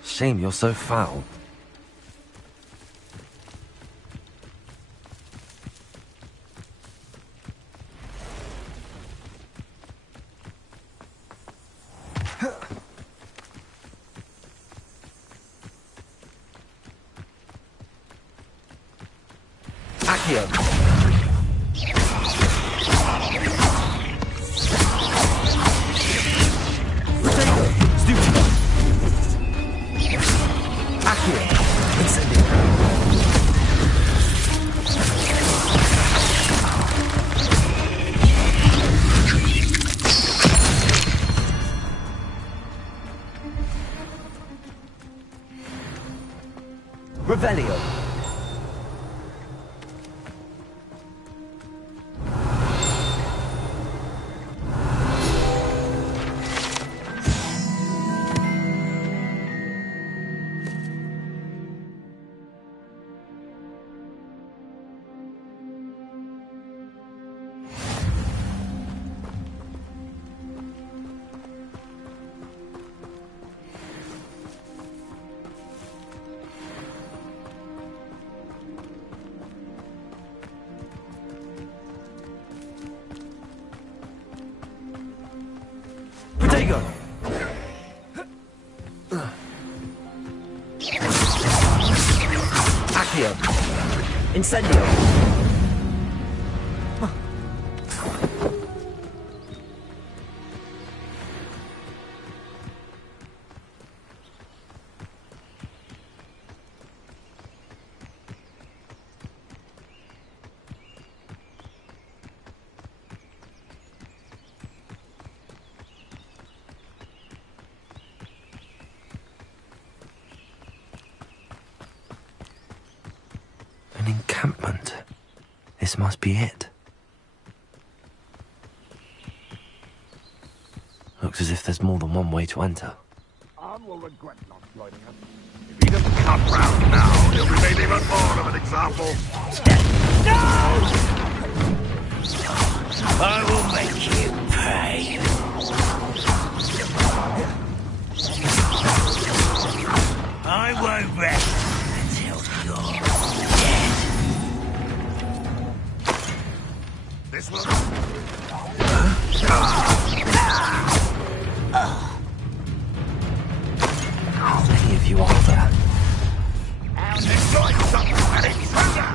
Shame you're so foul. Revelio. Protego! Accio! Incendio! An encampment. This must be it. Looks as if there's more than one way to enter. Anne will regret not joining us. If he doesn't come round now, he'll be made even more of an example. No! I will make you pay. I won't rest until you're dead. This will... How many of you are there? Enjoy something and intruder!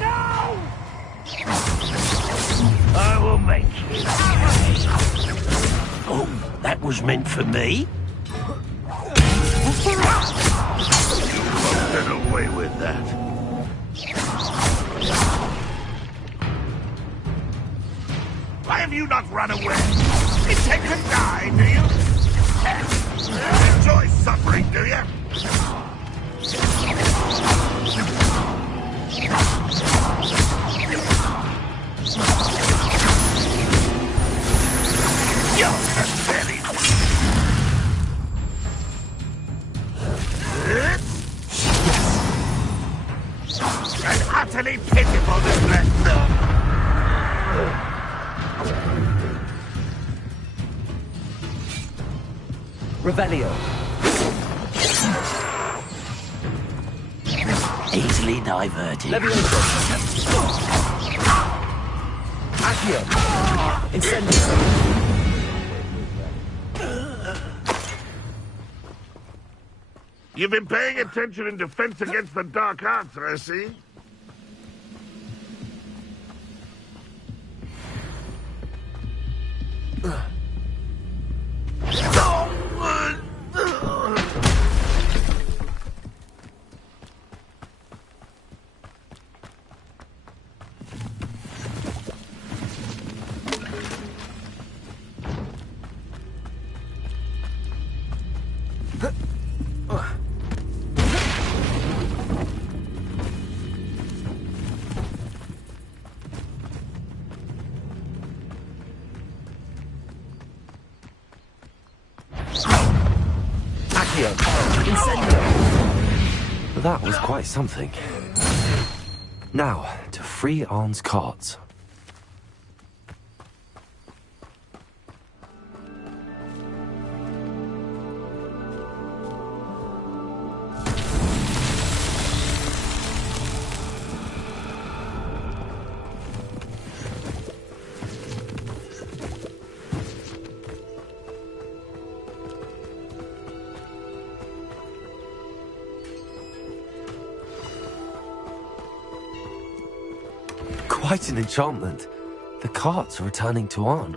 No! I will make you pay. Oh, that was meant for me? You won't get away with that. Why have you not run away? Intend to die, do you? Enjoy suffering, do you? You're pathetic. An utterly pitiful display. Revelio. Easily diverted. Accio. Incendio. You've been paying attention in defense against the dark arts, I see. That was quite something. Now, to free Arne's carts. Quite an enchantment. The carts are returning to Arne.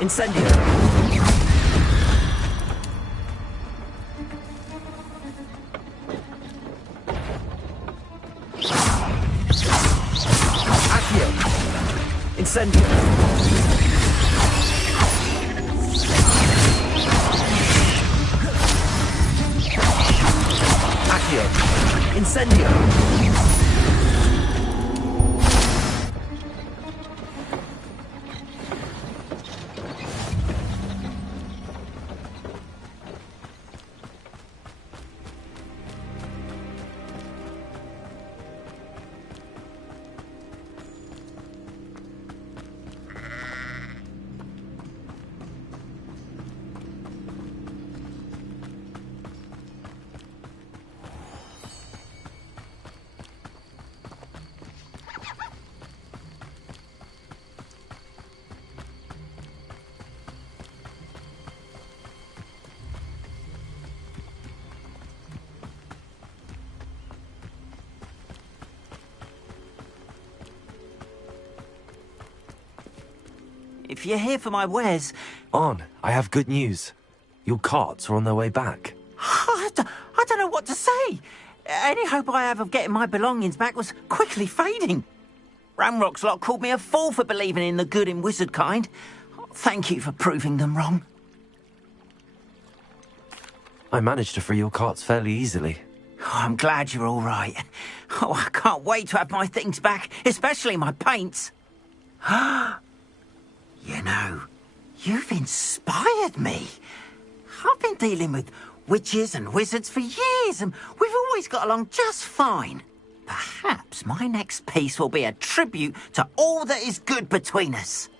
Incendio! Accio! Incendio! Accio! Incendio! If you're here for my wares... On, I have good news. Your carts are on their way back. I don't know what to say. Any hope I have of getting my belongings back was quickly fading. Ramrock's lot called me a fool for believing in the good in wizard kind. Thank you for proving them wrong. I managed to free your carts fairly easily. Oh, I'm glad you're all right. Oh, I can't wait to have my things back, especially my paints. You know, you've inspired me. I've been dealing with witches and wizards for years, and we've always got along just fine. Perhaps my next piece will be a tribute to all that is good between us.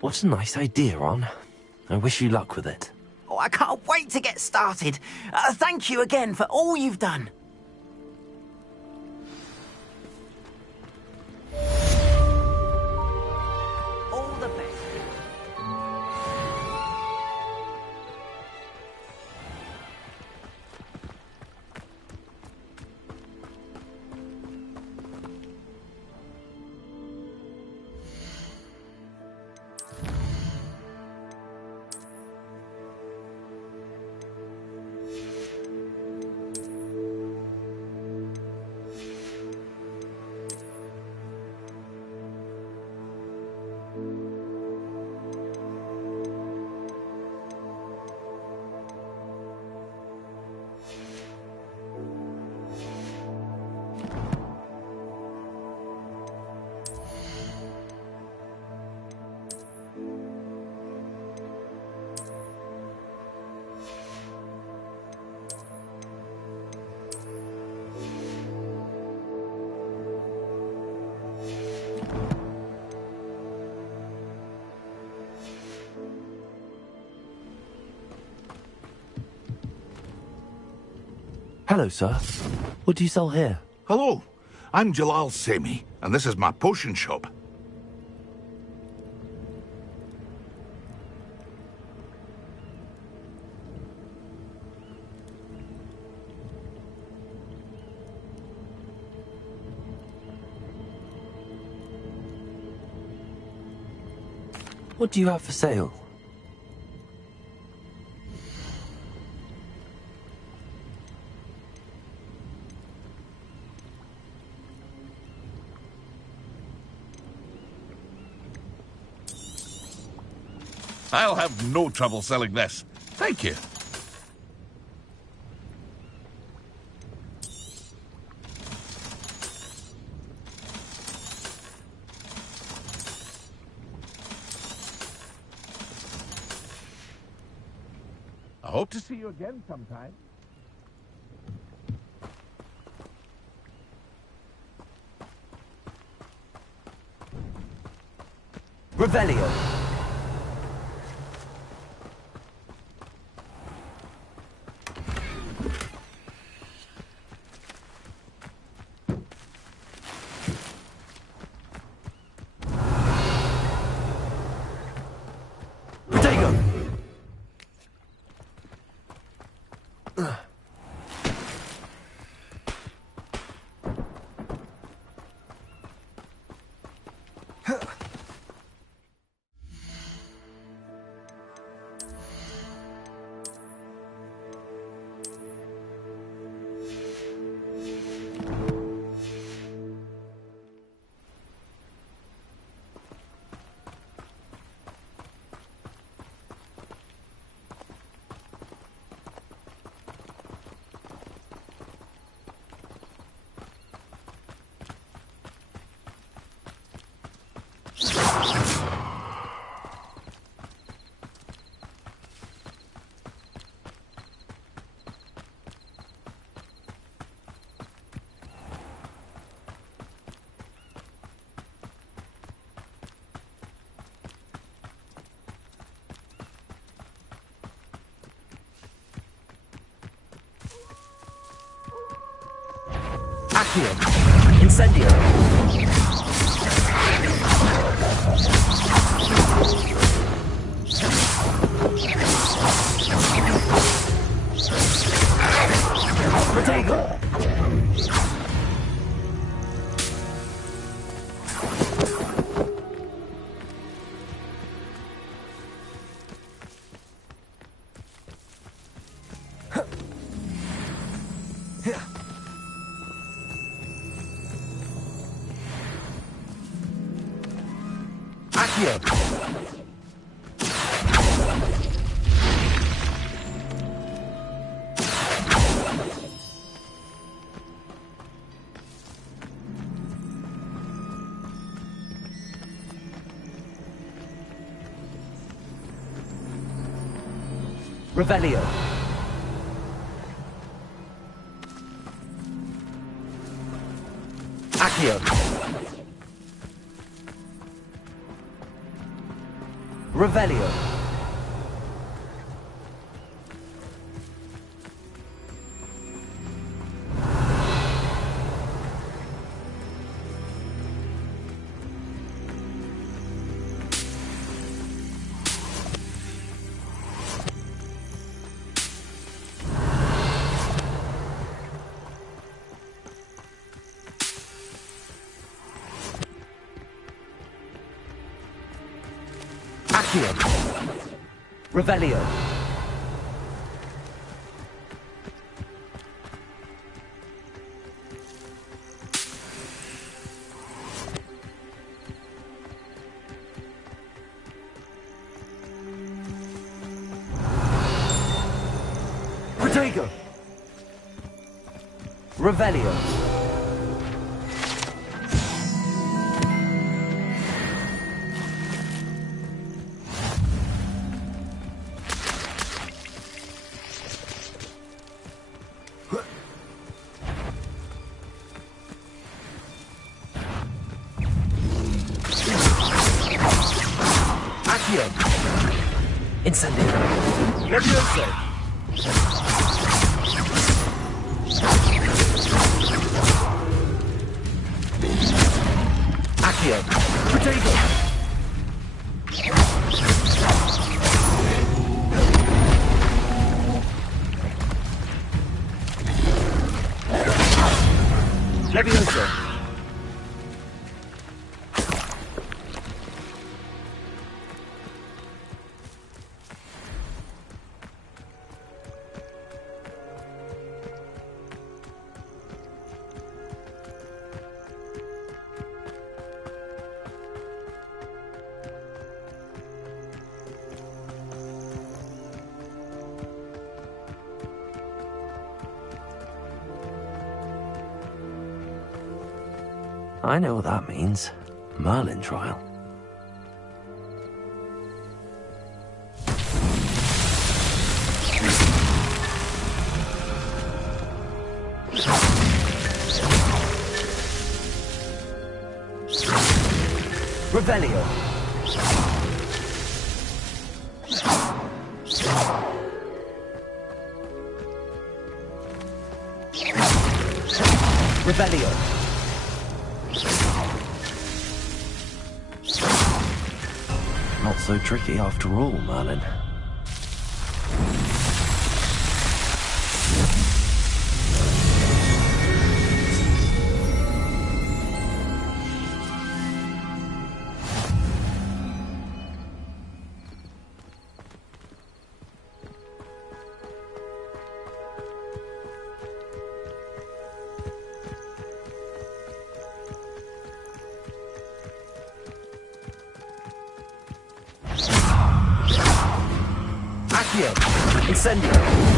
What a nice idea, Ron. I wish you luck with it. Oh, I can't wait to get started. Thank you again for all you've done. All the best. Hello, sir. What do you sell here? Hello, I'm Jalal Semi, and this is my potion shop. What do you have for sale? I'll have no trouble selling this. Thank you. I hope to see you again sometime. Revelio. Accio. Incendio. Protego. Accio. Revelio. Accio. Revelio. Accio. Revelio. Protego. Revelio. Accio. Incendio. Levioso. Accio. Protego. Levioso. I know what that means. Merlin trial. Revelio. Revelio. Not so tricky after all, Merlin. Accio. Incendio.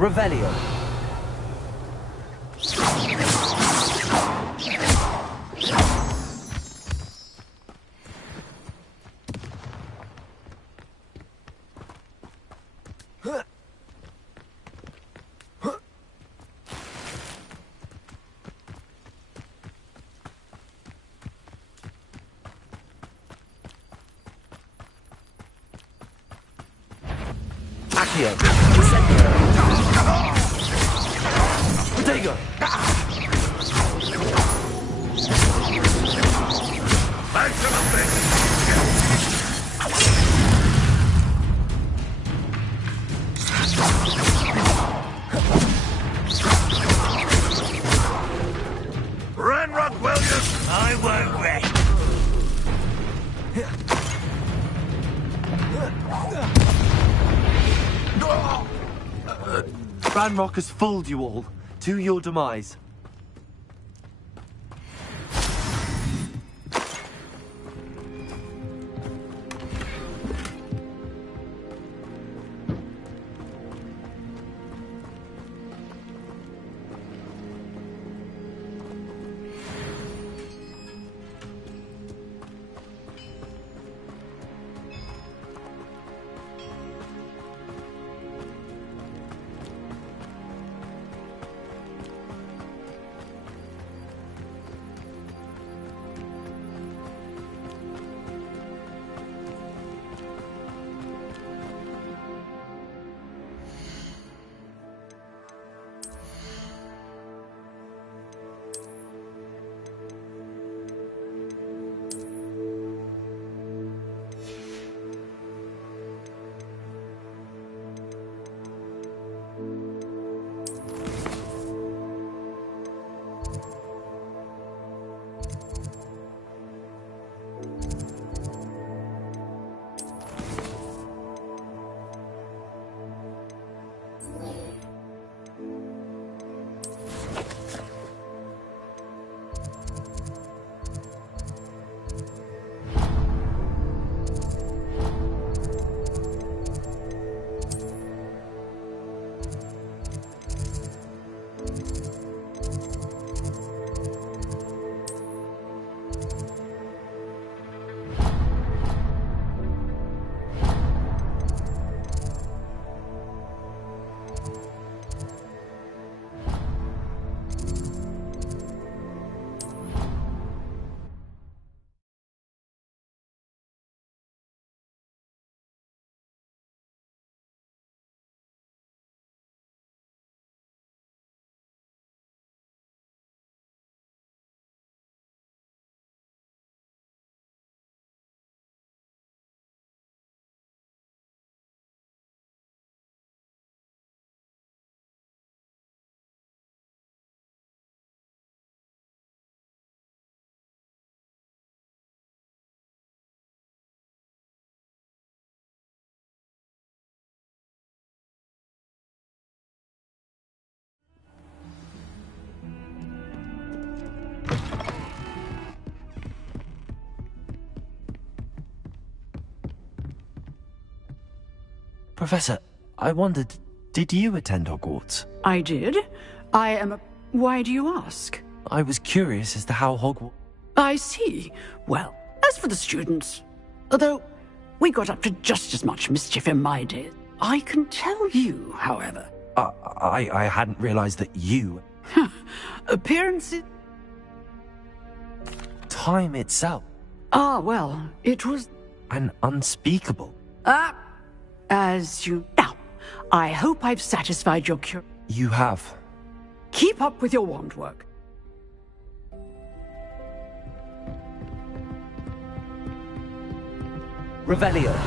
Revelio. Accio. Protego. Back to the thing. Ranrock Williams! I won't rest. Ranrock has fooled you all. To your demise. Professor, I wondered, did you attend Hogwarts? I did. I am a... Why do you ask? I was curious as to how Hogwarts... I see. Well, as for the students, although we got up to just as much mischief in my day, I can tell you, however... I hadn't realized that you... Appearances... Time itself. Ah, well, it was... An unspeakable... As you... Now, I hope I've satisfied your curiosity. You have. Keep up with your wand work. Revelio.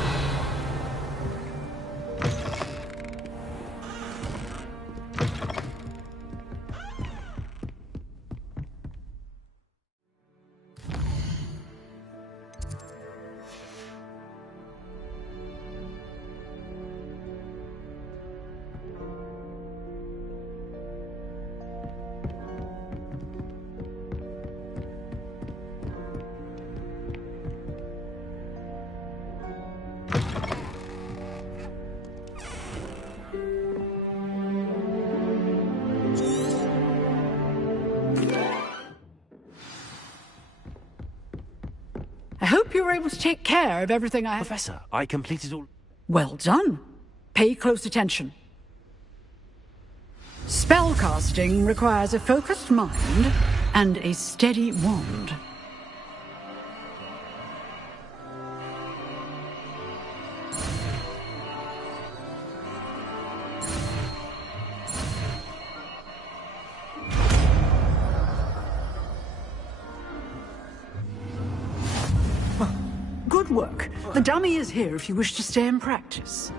you were able to take care of everything I... Professor, I completed all... Well done. Pay close attention. Spellcasting requires a focused mind and a steady wand. Good work. The dummy is here if you wish to stay and practice.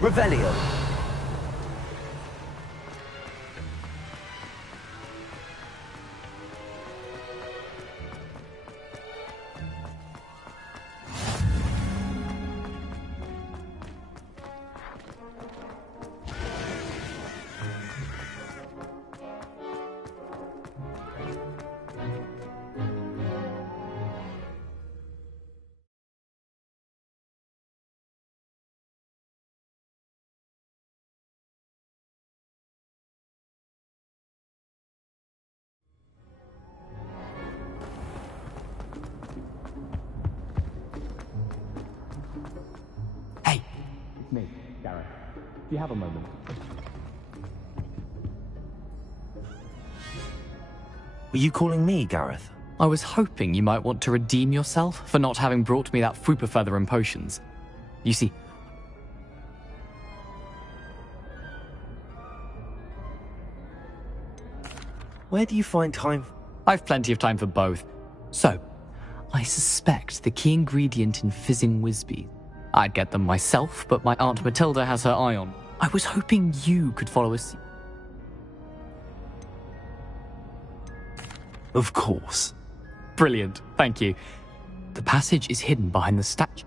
Revelio. Me, Gareth. Do you have a moment? Were you calling me, Gareth? I was hoping you might want to redeem yourself for not having brought me that Fupa feather and potions. You see... Where do you find time? I've plenty of time for both. So, I suspect the key ingredient in fizzing Whizbee. I'd get them myself, but my Aunt Matilda has her eye on. I was hoping you could follow us. Of course. Brilliant, thank you. The passage is hidden behind the statue.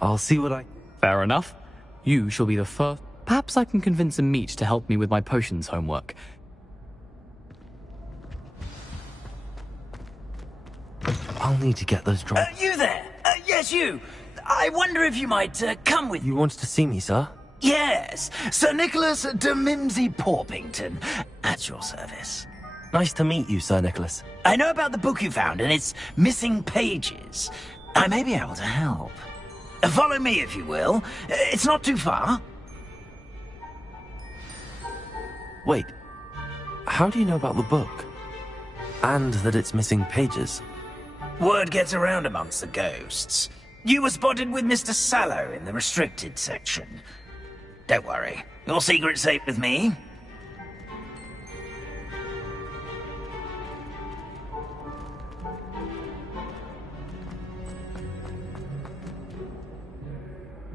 I'll see what I... Fair enough. You shall be the first. Perhaps I can convince a meat to help me with my potions homework. I'll need to get those dry... You there! Yes, you! I wonder if you might come with... You wanted to see me, sir? Yes, Sir Nicholas de Mimsy Porpington, at your service. Nice to meet you, Sir Nicholas. I know about the book you found and its missing pages. I may be able to help. Follow me, if you will. It's not too far. Wait, how do you know about the book? And that it's missing pages? Word gets around amongst the ghosts. You were spotted with Mr. Sallow in the restricted section. Don't worry, your secret's safe with me.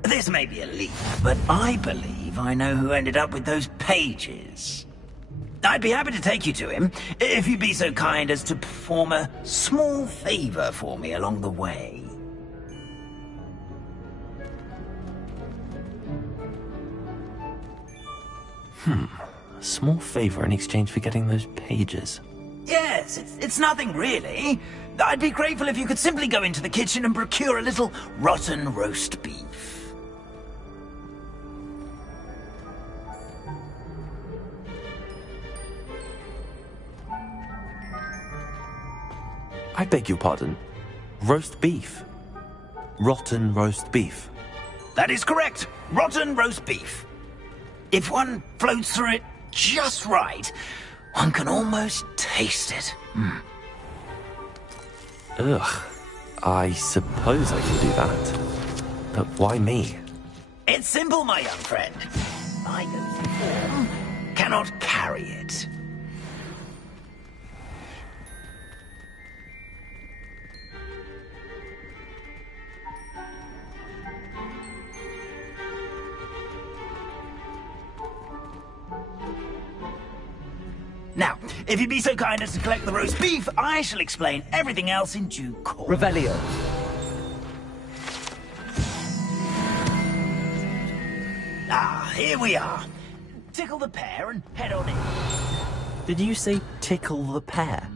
This may be a leap, but I believe I know who ended up with those pages. I'd be happy to take you to him, if you'd be so kind as to perform a small favor for me along the way. A small favor in exchange for getting those pages. Yes, it's nothing really. I'd be grateful if you could simply go into the kitchen and procure a little rotten roast beef. I beg your pardon. Roast beef. Rotten roast beef. That is correct. Rotten roast beef. If one floats through it just right, one can almost taste it. Ugh. I suppose I can do that. But why me? It's simple, my young friend. My oath form cannot carry it. Now, if you'd be so kind as to collect the roast beef, I shall explain everything else in due course. Revelio. Ah, here we are. Tickle the pear and head on in. Did you say tickle the pear?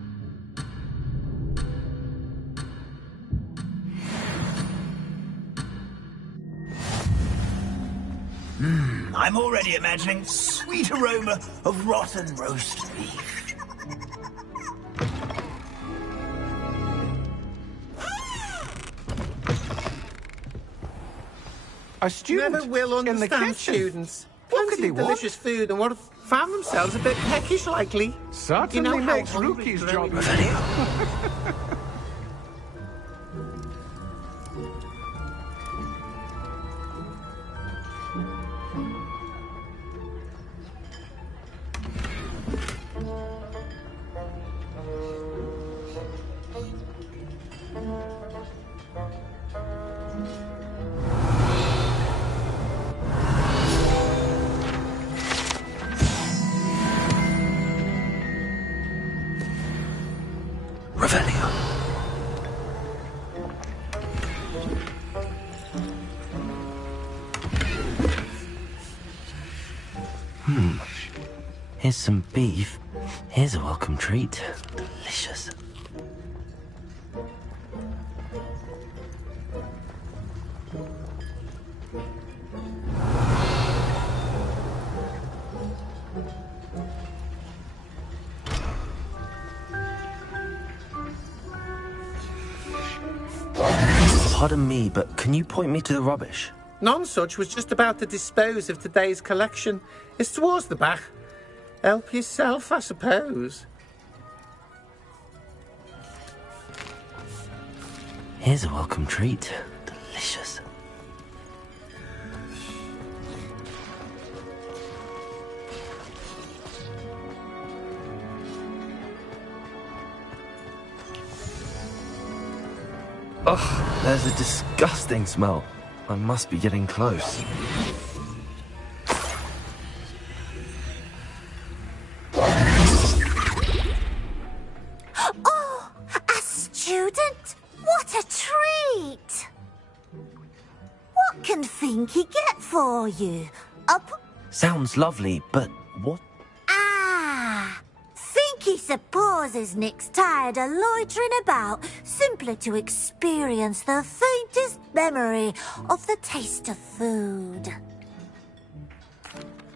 I'm already imagining sweet aroma of rotten roast beef. A student Never will in the understand kitchen. students. What could Fancy they want? delicious food and what found themselves a bit peckish likely. Certainly You know how makes hungry Rookie's growing job. Revelio. Here's some beef. Here's a welcome treat. Delicious. Pardon me, but can you point me to the rubbish? Nonsuch was just about to dispose of today's collection. It's towards the back. Help yourself, I suppose. Here's a welcome treat. Delicious. Ugh, there's a disgusting smell. I must be getting close. Oh, a student? What a treat! What can Finky get for you? Sounds lovely, but what? Ah! Finky supposes Nick's tired of loitering about, simply to experience the faintest memory of the taste of food.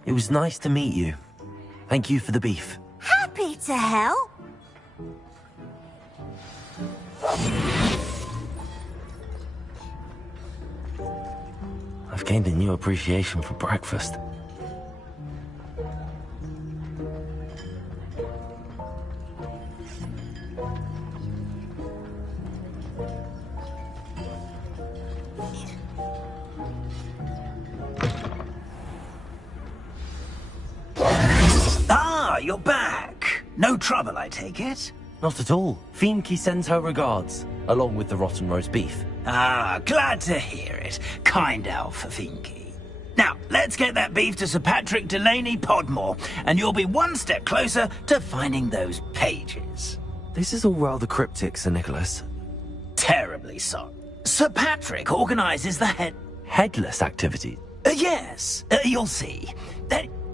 It was nice to meet you. Thank you for the beef. Happy to help. I've gained a new appreciation for breakfast. Ah, you're back. No trouble, I take it? Not at all. Fienke sends her regards, along with the rotten roast beef. Ah, glad to hear it. Kind elf, Fienke. Now, let's get that beef to Sir Patrick Delaney Podmore, and you'll be one step closer to finding those pages. This is all rather cryptic, Sir Nicholas. Terribly so. Sir Patrick organises the Headless activity? Yes, you'll see.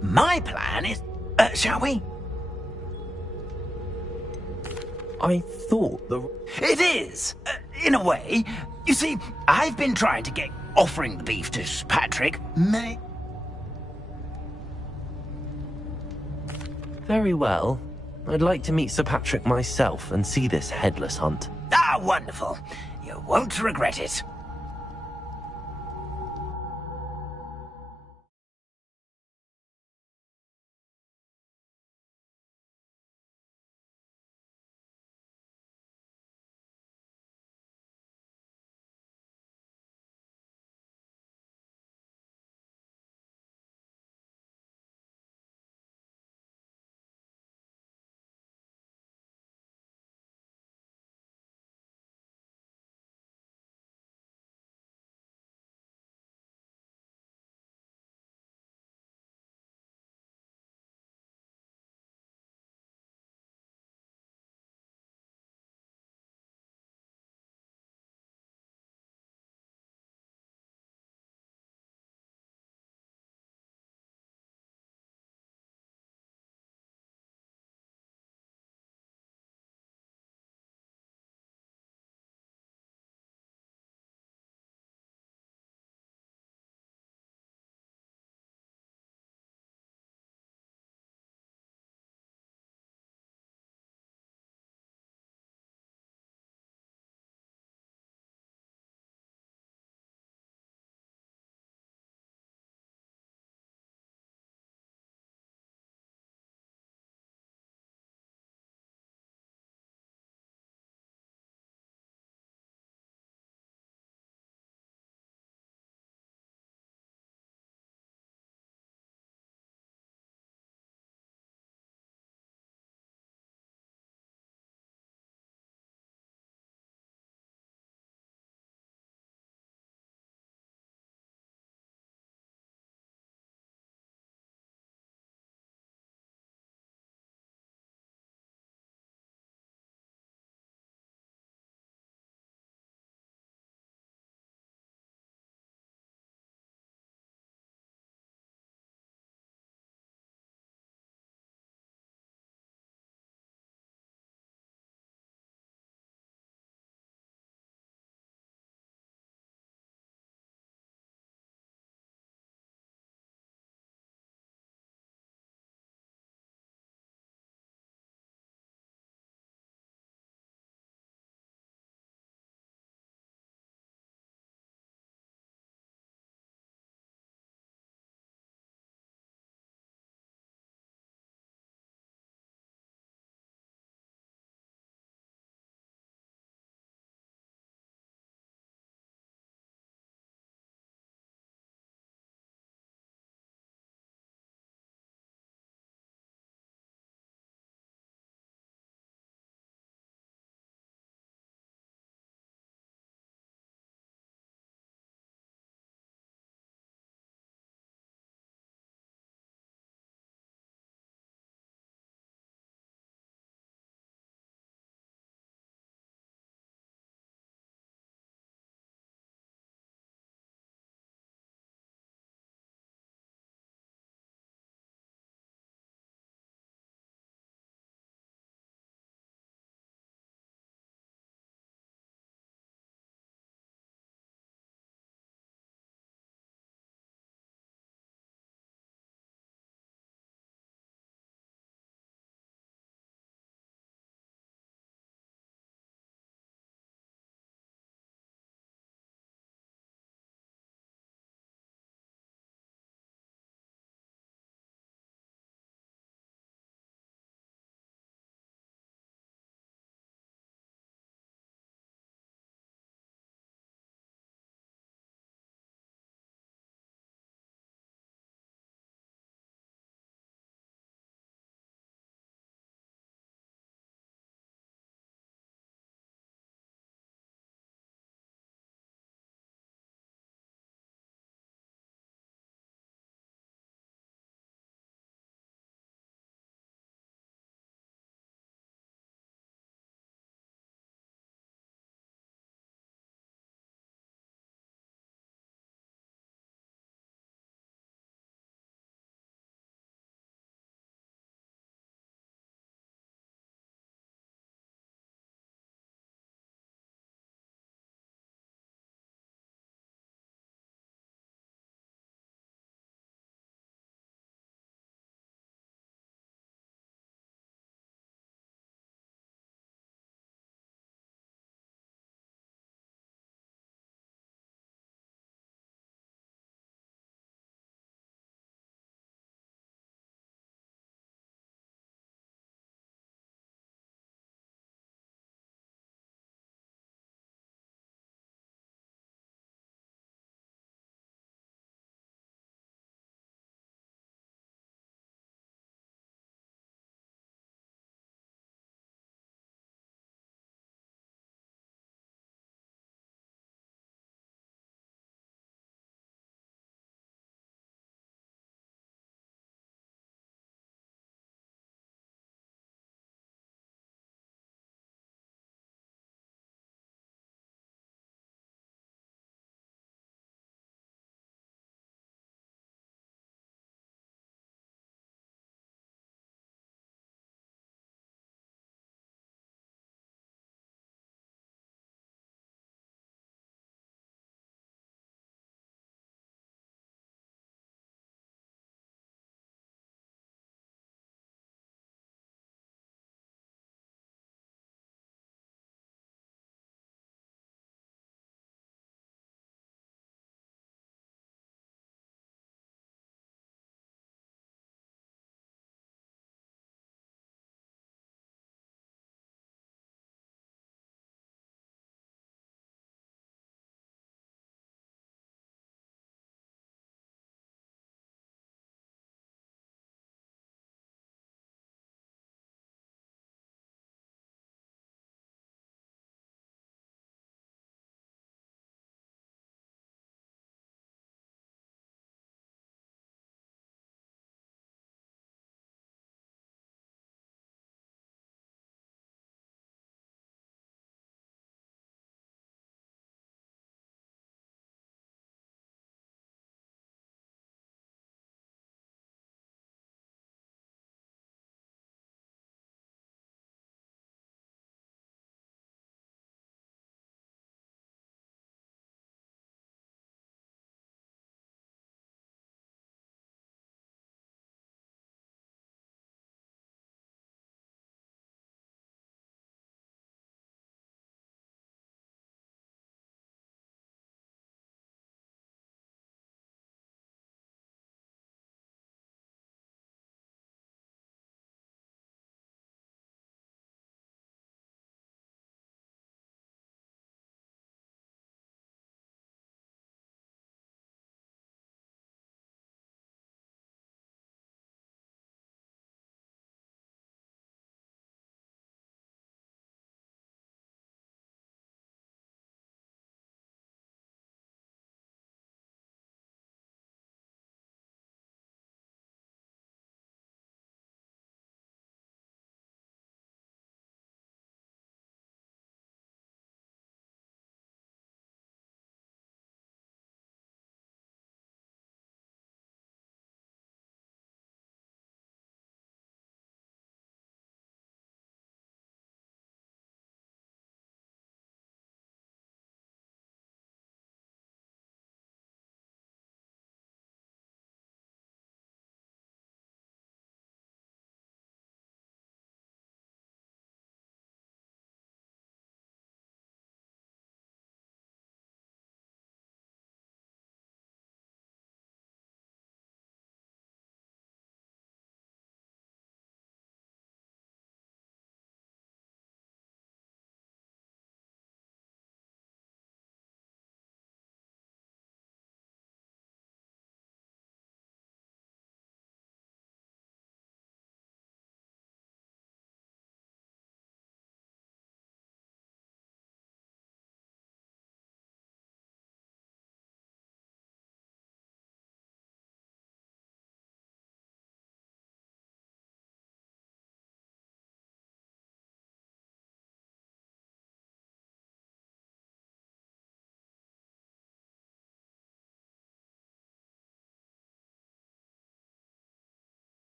My plan is... shall we? I thought the... It is, in a way. You see, I've been trying to get offering the beef to Sir Patrick. Very well. I'd like to meet Sir Patrick myself and see this headless hunt. Ah, wonderful. You won't regret it.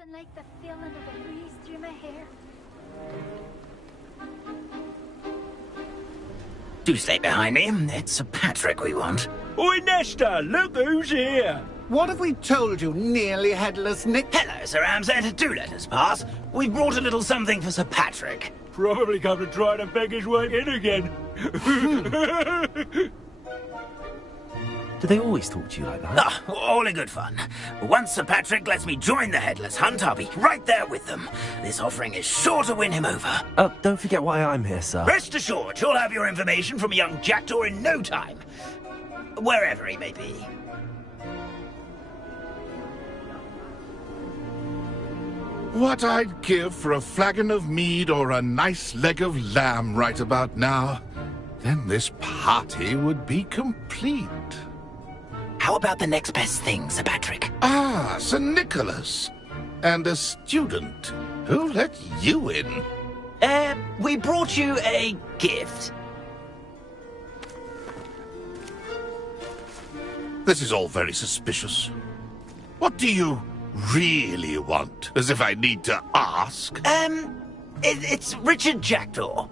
Nothing like the feeling of a breeze through my hair. Do stay behind me. It's Sir Patrick we want. Oi, Nesta, look who's here. What have we told you, nearly headless Nick? Hello, Sir Ramsay. Do let us pass. We've brought a little something for Sir Patrick. Probably come to try to beg his way in again. Do they always talk to you like that? Ah, all in good fun. Once Sir Patrick lets me join the Headless Hunt, I'll be right there with them. This offering is sure to win him over. Don't forget why I'm here, sir. Rest assured, you'll have your information from a young jackdaw in no time. Wherever he may be. What I'd give for a flagon of mead or a nice leg of lamb right about now. Then this party would be complete. How about the next best thing, Sir Patrick? Ah, Sir Nicholas. And a student. Who let you in? We brought you a gift. This is all very suspicious. What do you really want? As if I need to ask. It's Richard Jackdaw.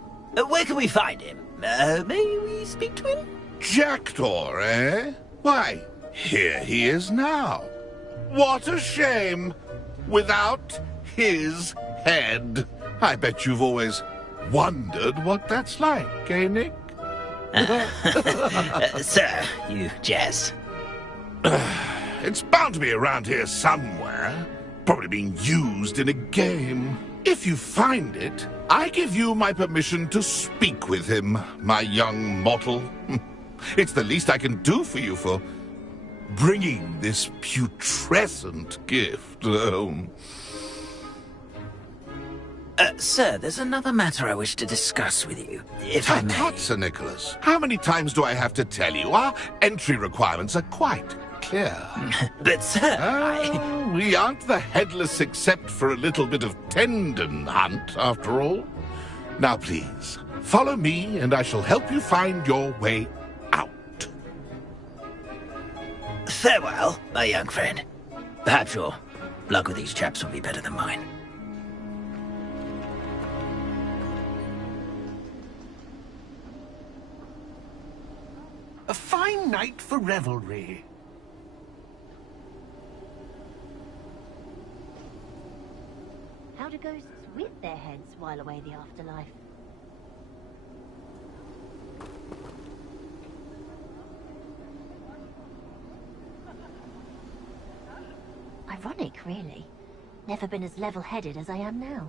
Where can we find him? May we speak to him? Jackdaw, eh? Why, here he is now. What a shame. Without his head. I bet you've always wondered what that's like, eh, Nick? Sir, you jest. It's bound to be around here somewhere. Probably being used in a game. If you find it, I give you my permission to speak with him, my young mortal. It's the least I can do for you for bringing this putrescent gift home. Sir, there's another matter I wish to discuss with you, if I may. Tut, Sir Nicholas. How many times do I have to tell you? Our entry requirements are quite clear. But, sir, we aren't the headless except for a little bit of tendon hunt, after all. Now, please, follow me, and I shall help you find your way out. Farewell, my young friend. Perhaps your luck with these chaps will be better than mine. A fine night for revelry. How do ghosts with their heads while away the afterlife? Ironic, really. Never been as level-headed as I am now.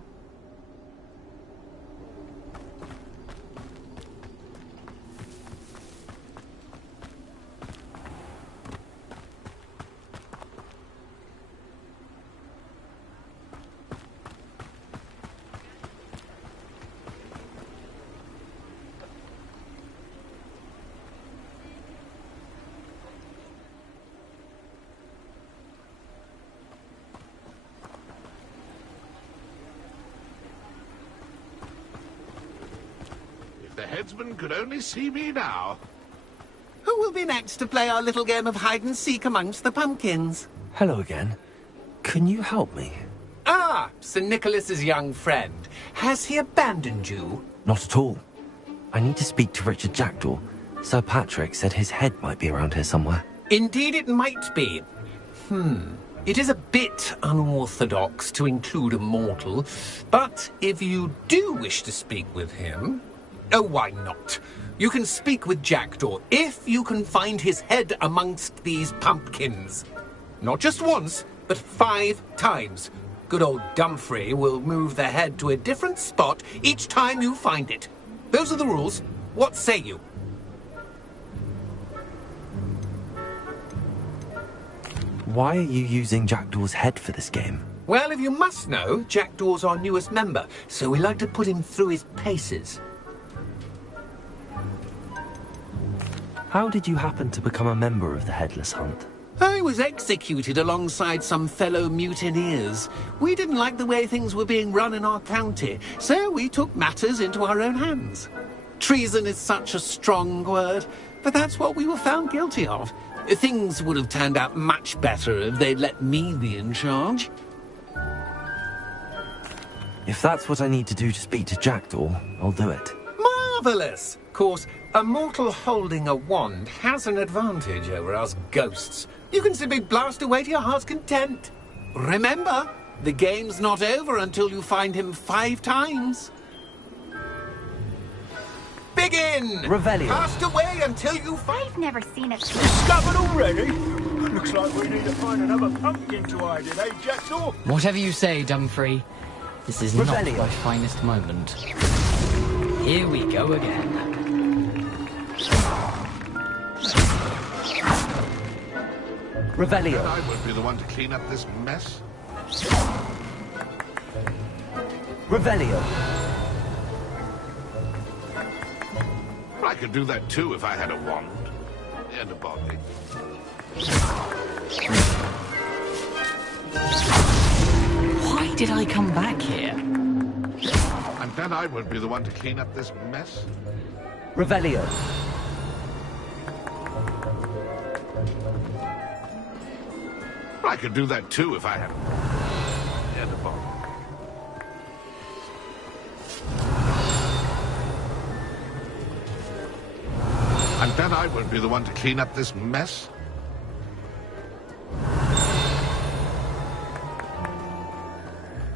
The headsman could only see me now. Who will be next to play our little game of hide-and-seek amongst the pumpkins? Hello again. Can you help me? Ah, Sir Nicholas's young friend. Has he abandoned you? Not at all. I need to speak to Richard Jackdaw. Sir Patrick said his head might be around here somewhere. Indeed it might be. It is a bit unorthodox to include a mortal, but if you do wish to speak with him... Oh, why not? You can speak with Jackdaw if you can find his head amongst these pumpkins. Not just once, but 5 times. Good old Dumfrey will move the head to a different spot each time you find it. Those are the rules. What say you? Why are you using Jackdaw's head for this game? Well, if you must know, Jackdaw's our newest member, so we like to put him through his paces. How did you happen to become a member of the Headless Hunt? I was executed alongside some fellow mutineers. We didn't like the way things were being run in our county, so we took matters into our own hands. Treason is such a strong word, but that's what we were found guilty of. Things would have turned out much better if they'd let me be in charge. If that's what I need to do to speak to Jackdaw, I'll do it. Marvellous! Of course, a mortal holding a wand has an advantage over us ghosts. You can simply blast away to your heart's content. Remember, the game's not over until you find him 5 times. Begin! Revelio. Cast away until you find... I've never seen it. Discovered already? Looks like we need to find another pumpkin to hide in, eh, Jackdaw? Whatever you say, Dumfrey. This is Revelio. not my finest moment. Here we go again. Revelio. I won't be the one to clean up this mess. Revelio. I could do that too if I had a wand. And a body. Why did I come back here? I'm glad I won't be the one to clean up this mess. Revelio. I could do that too if I had and a body. I'm glad I won't be the one to clean up this mess.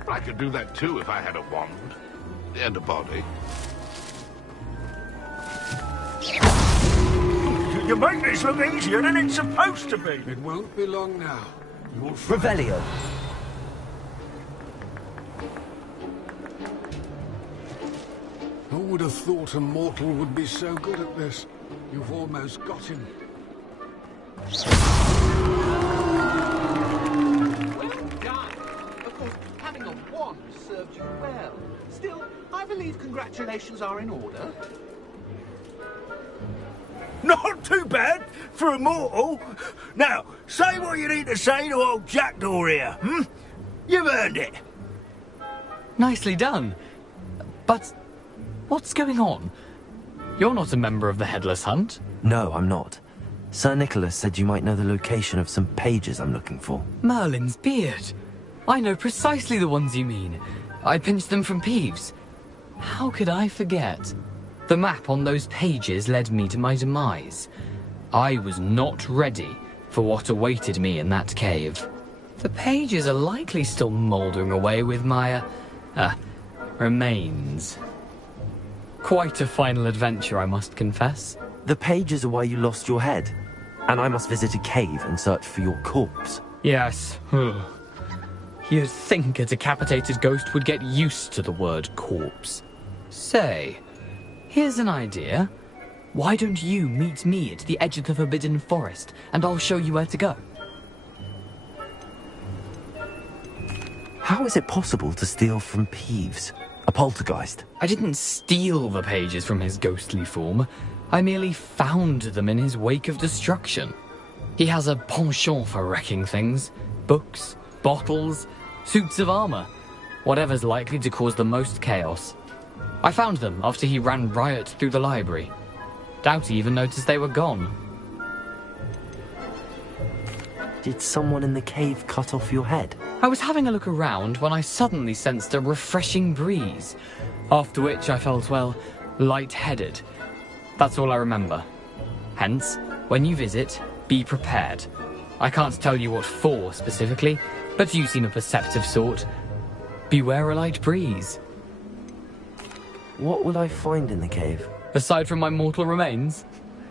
I could do that too if I had a wand and a body. You make this look easier than it's supposed to be. It won't be long now. You'll Revelio. Who would have thought a mortal would be so good at this? You've almost got him. Well done! Of course, having a wand served you well. Still, I believe congratulations are in order. Not too bad for a mortal. Now, say what you need to say to old Jackdaw here, hmm? You've earned it. Nicely done. But what's going on? You're not a member of the Headless Hunt. No, I'm not. Sir Nicholas said you might know the location of some pages I'm looking for. Merlin's beard. I know precisely the ones you mean. I pinched them from Peeves. How could I forget? The map on those pages led me to my demise. I was not ready for what awaited me in that cave. The pages are likely still mouldering away with my, remains. Quite a final adventure, I must confess. The pages are why you lost your head, and I must visit a cave and search for your corpse. Yes. You'd think a decapitated ghost would get used to the word corpse. Say, here's an idea. Why don't you meet me at the edge of the Forbidden Forest, and I'll show you where to go? How is it possible to steal from Peeves? A poltergeist? I didn't steal the pages from his ghostly form. I merely found them in his wake of destruction. He has a penchant for wrecking things. Books, bottles, suits of armor. Whatever's likely to cause the most chaos. I found them after he ran riot through the library. Doubt he even noticed they were gone. Did someone in the cave cut off your head? I was having a look around when I suddenly sensed a refreshing breeze, after which I felt, well, lightheaded. That's all I remember. Hence, when you visit, be prepared. I can't tell you what for specifically, but you seem a perceptive sort. Beware a light breeze. What will I find in the cave? Aside from my mortal remains?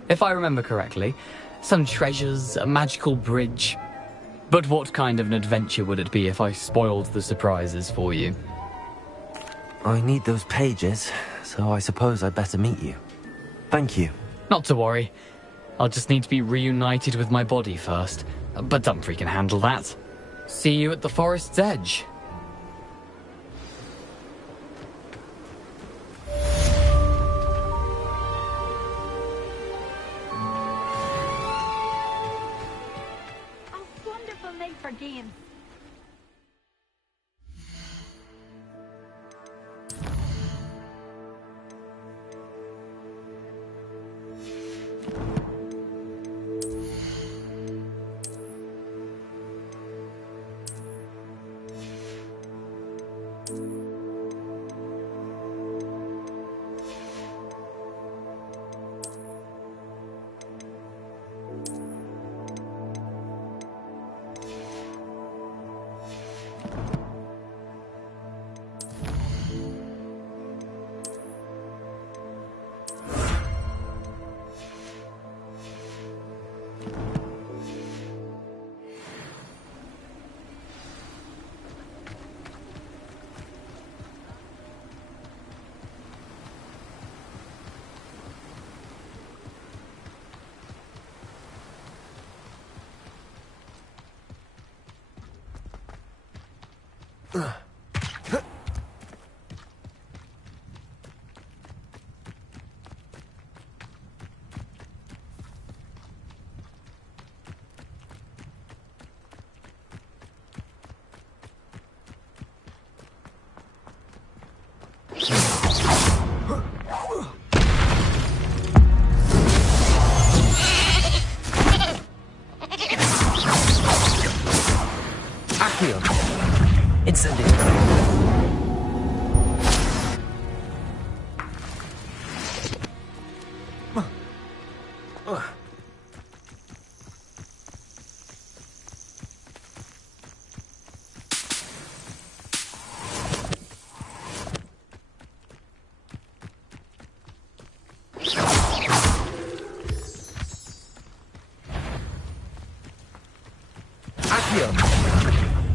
If I remember correctly, some treasures, a magical bridge. But what kind of an adventure would it be if I spoiled the surprises for you? I need those pages, so I suppose I'd better meet you. Thank you. Not to worry. I'll just need to be reunited with my body first. But Dumfrey can handle that. See you at the forest's edge. Games.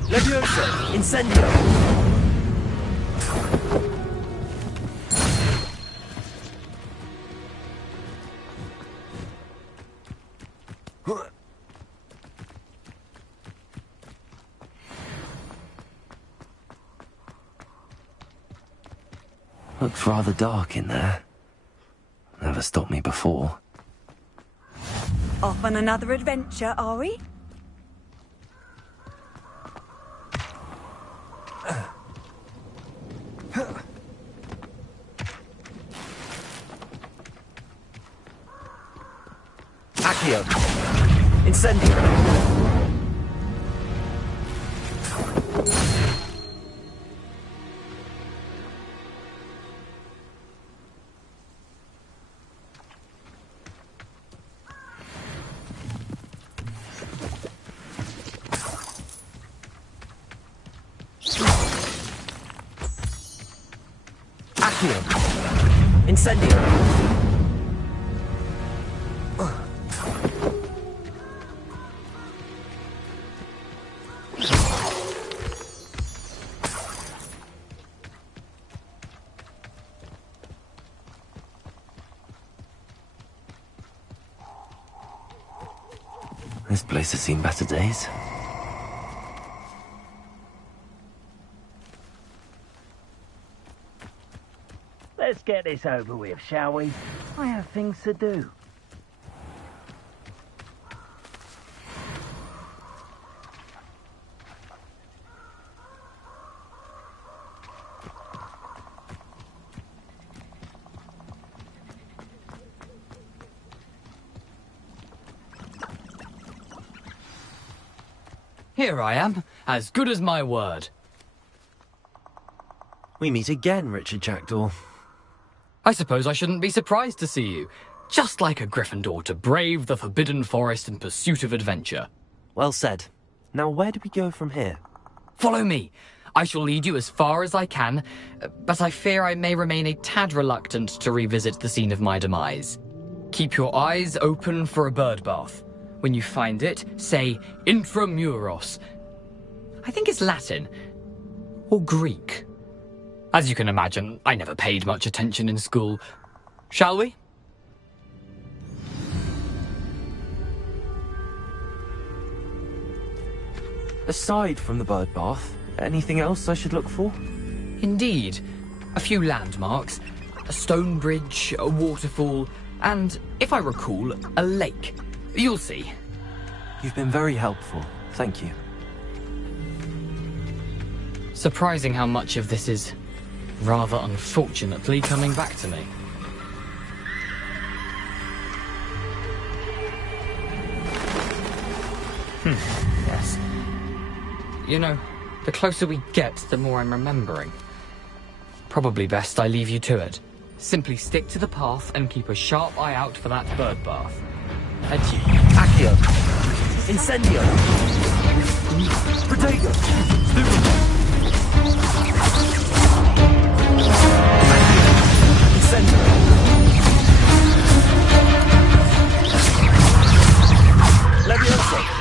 Levioso! Incendio! Looks rather dark in there. Never stopped me before. Off on another adventure, are we? Accio! Incendio! Accio! Incendio! This place has seen better days. Let's get this over with, shall we? I have things to do. Here I am, as good as my word. We meet again, Richard Jackdaw. I suppose I shouldn't be surprised to see you. Just like a Gryffindor to brave the Forbidden Forest in pursuit of adventure. Well said. Now where do we go from here? Follow me. I shall lead you as far as I can, but I fear I may remain a tad reluctant to revisit the scene of my demise. Keep your eyes open for a bird bath. When you find it, say Intramuros. I think it's Latin. Or Greek. As you can imagine, I never paid much attention in school. Shall we? Aside from the bird bath, anything else I should look for? Indeed. A few landmarks, a stone bridge, a waterfall, and, if I recall, a lake. You'll see. You've been very helpful. Thank you. Surprising how much of this is, rather unfortunately, coming back to me. Yes. You know, the closer we get, the more I'm remembering. Probably best I leave you to it. Simply stick to the path and keep a sharp eye out for that bird bath. Adieu. Accio! Incendio! Protego! Incendio! Levioso!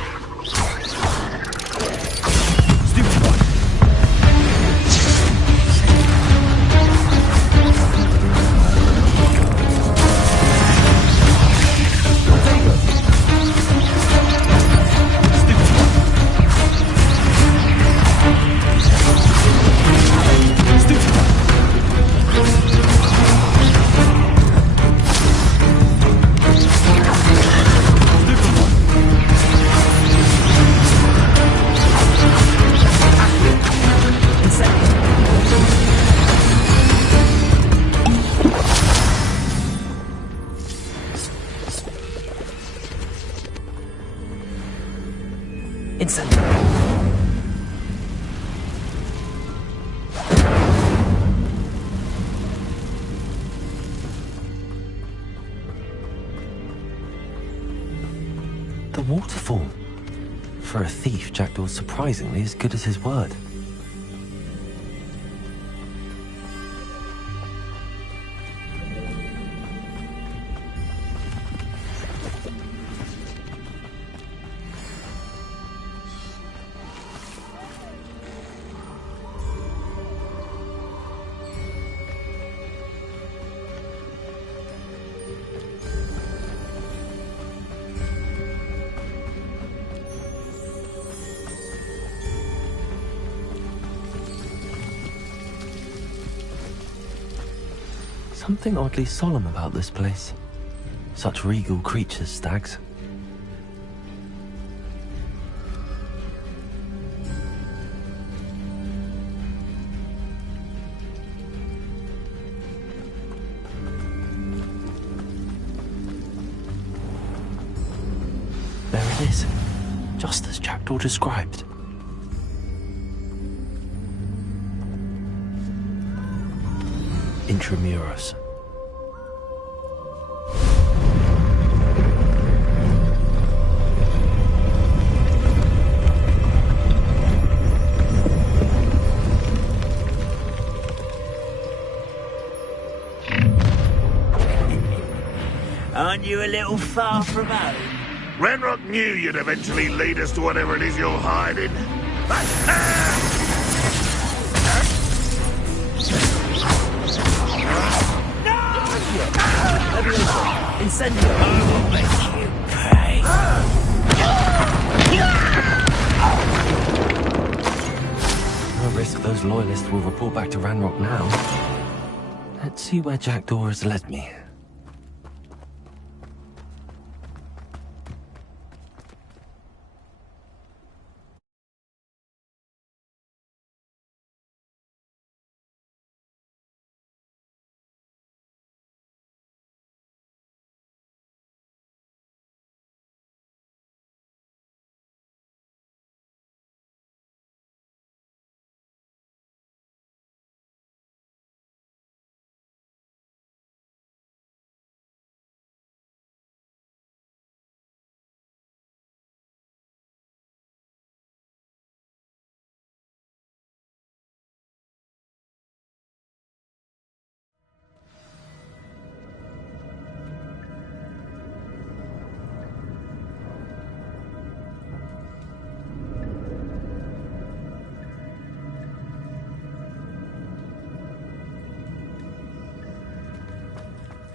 Incendio! The waterfall. For a thief, Jackdaw's surprisingly as good as his word. Something oddly solemn about this place. Such regal creatures, stags. There it is, just as Jackdaw described. Intramuros. Aren't you a little far from home? Ranrock knew you'd eventually lead us to whatever it is you're hiding. Incendio! I will make you pay. No risk those loyalists will report back to Ranrock now. Let's see where Jackdaw has led me.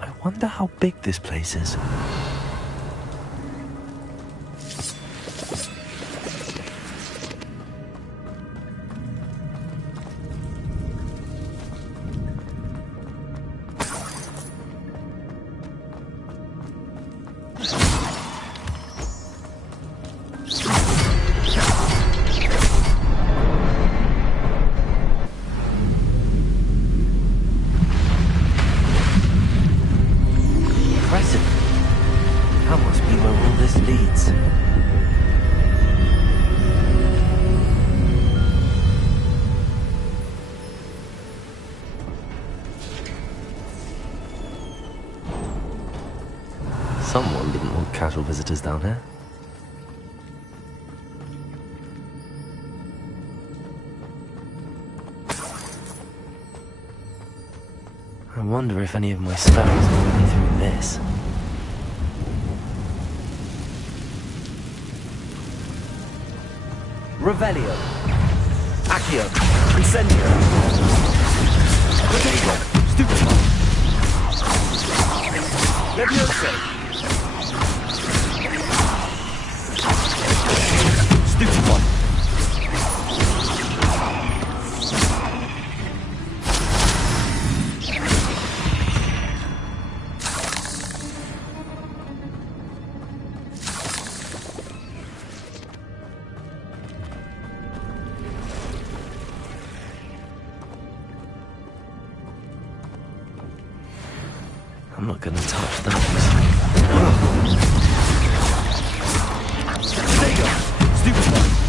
I wonder how big this place is. That must be where all this leads. Someone didn't want casual visitors down here. I wonder if any of my spells will me through this. Revelio. Accio. Incendio. Protego. Stupefy. Levioso. Stupefy. I'm not gonna touch those. Stupefy.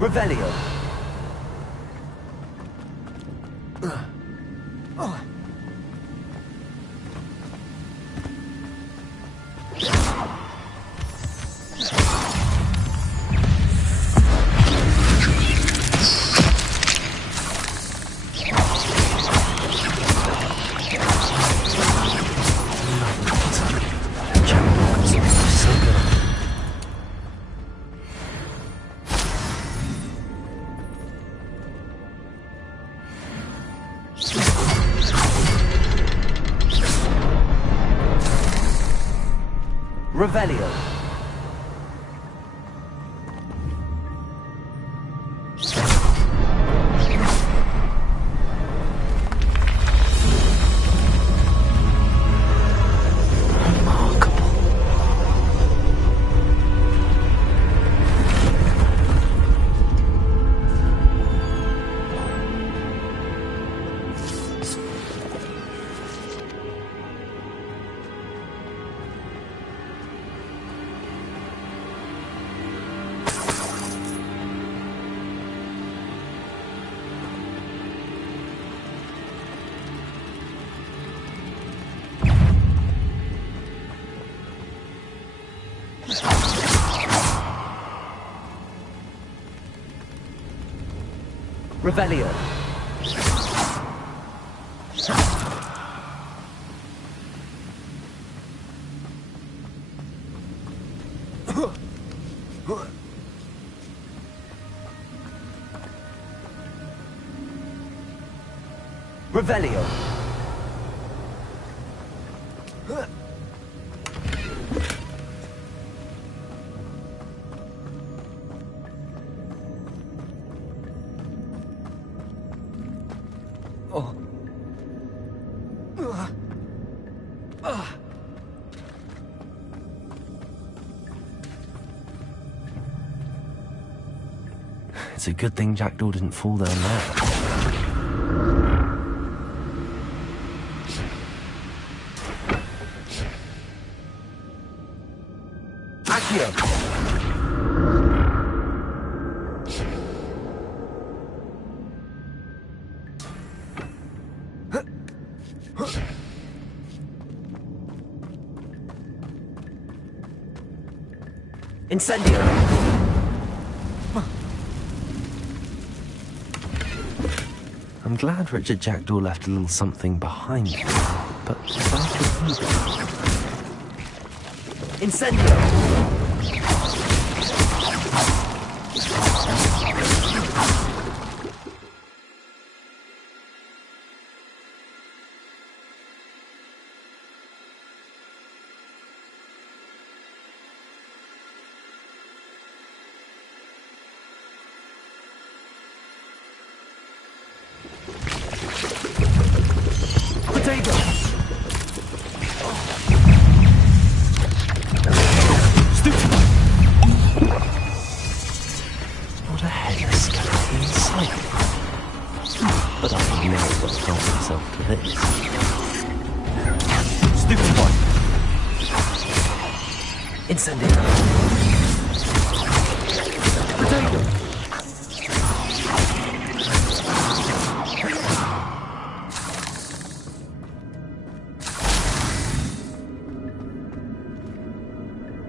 Revelio. Revelio. Revelio. Revelio. It's a good thing Jackdaw didn't fall down there. Accio! Incendio! I'm glad Richard Jackdaw left a little something behind him, but where could he be? Incendio! Potato! Stupid! Not a headless skeleton in sight. But I may as well help myself to this. Stupid one! Incendio! Potato!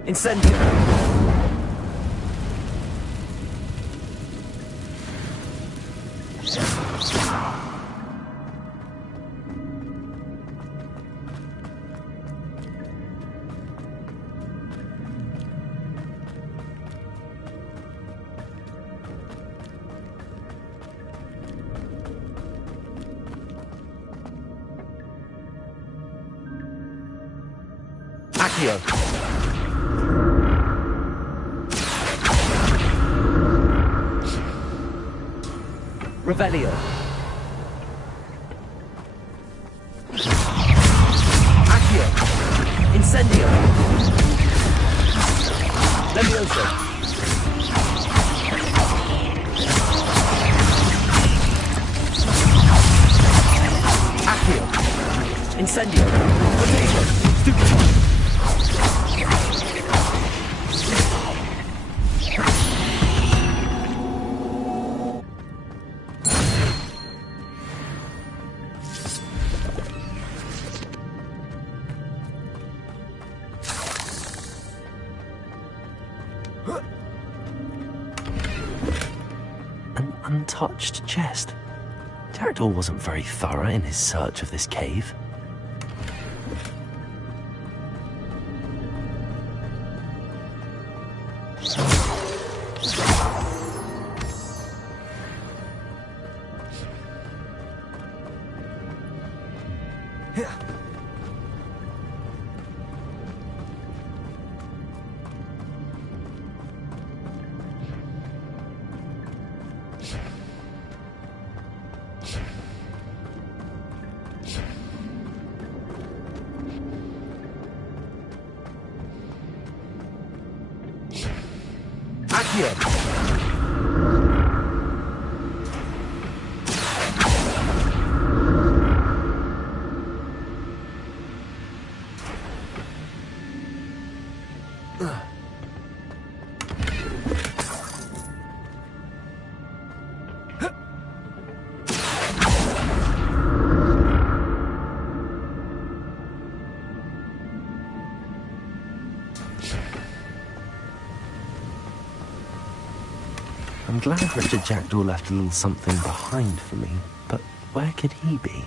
Incendio! Accio! Revelio. Accio. Incendio. Levioso. Accio. Incendio. Potato. Stupid. untouched chest. Jackdaw wasn't very thorough in his search of this cave. I'm glad Richard Jackdaw left a little something behind for me, but where could he be?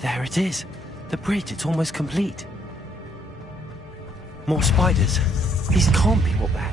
There it is. The bridge, it's almost complete. More spiders. These can't be what they're...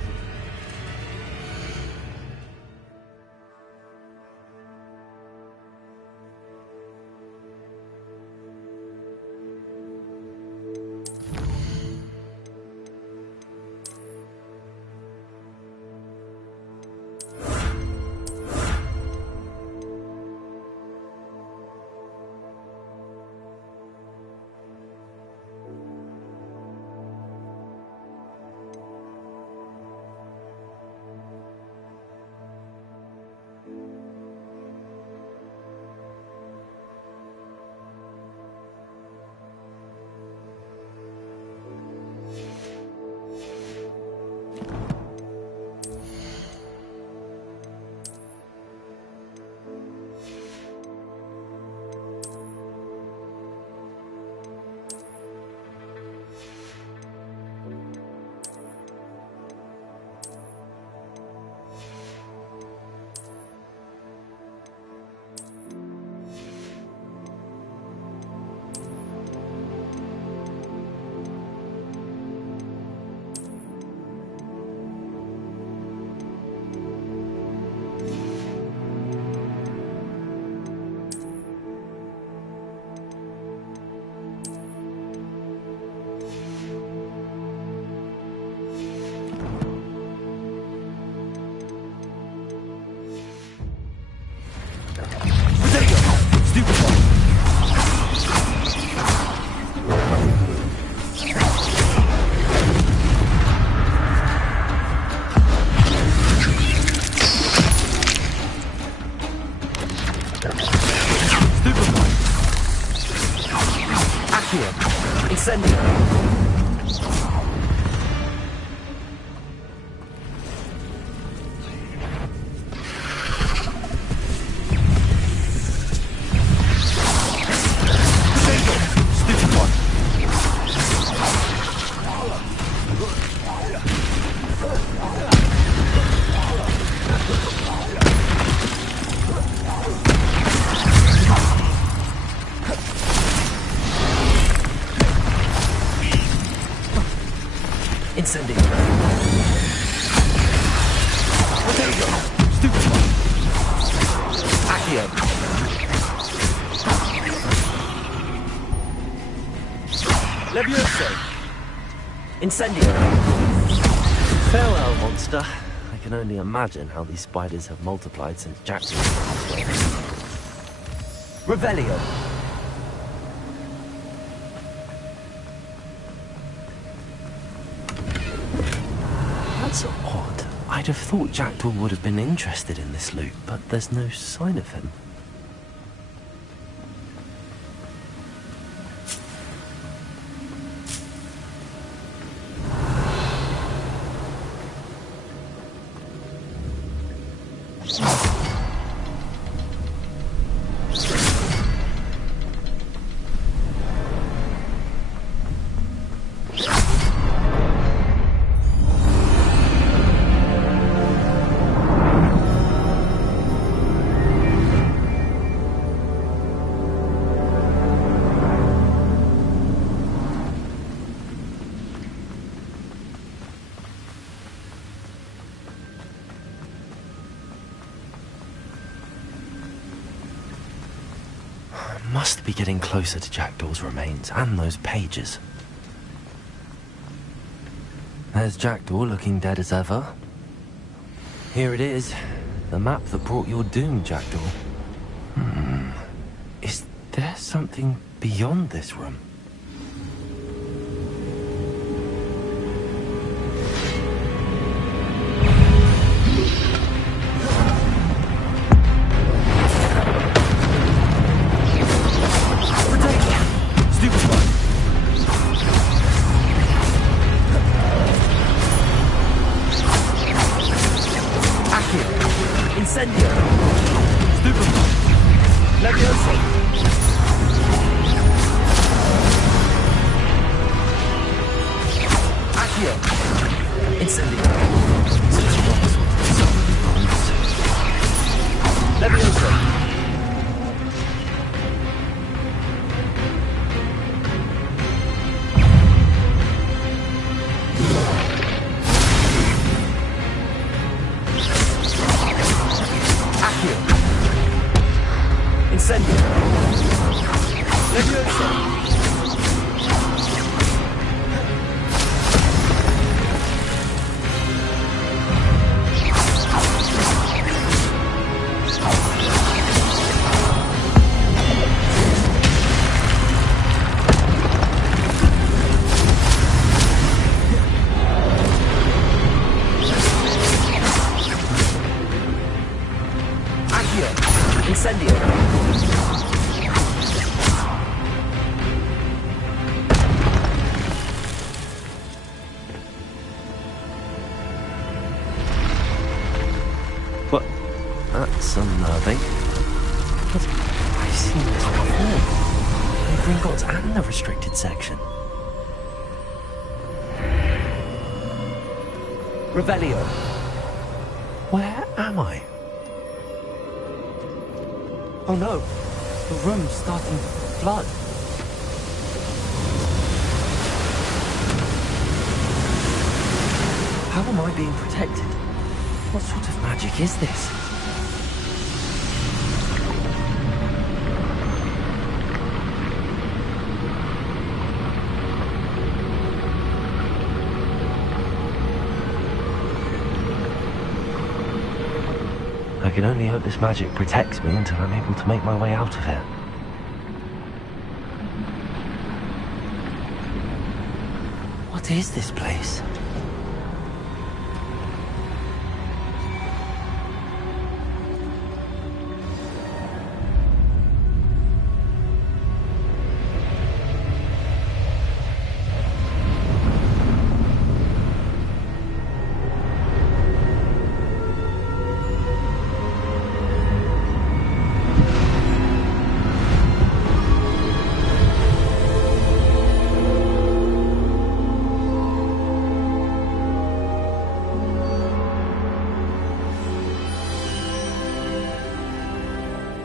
Incendio. There you go. Stupid one. Accio. Levioso. Incendio. Farewell, monster. I can only imagine how these spiders have multiplied since Jackson passed away. Revelio. That's odd. I'd have thought Jackdaw would have been interested in this loot, but there's no sign of him. Must be getting closer to Jackdaw's remains and those pages. There's Jackdaw looking dead as ever. Here it is. The map that brought your doom, Jackdaw. Is there something beyond this room? What? That's unnerving. But I've seen this before. The Gringotts and the restricted section. Revelio. Where am I? Oh no, the room's starting to flood. How am I being protected? What sort of magic is this? I can only hope this magic protects me until I'm able to make my way out of here. What is this place?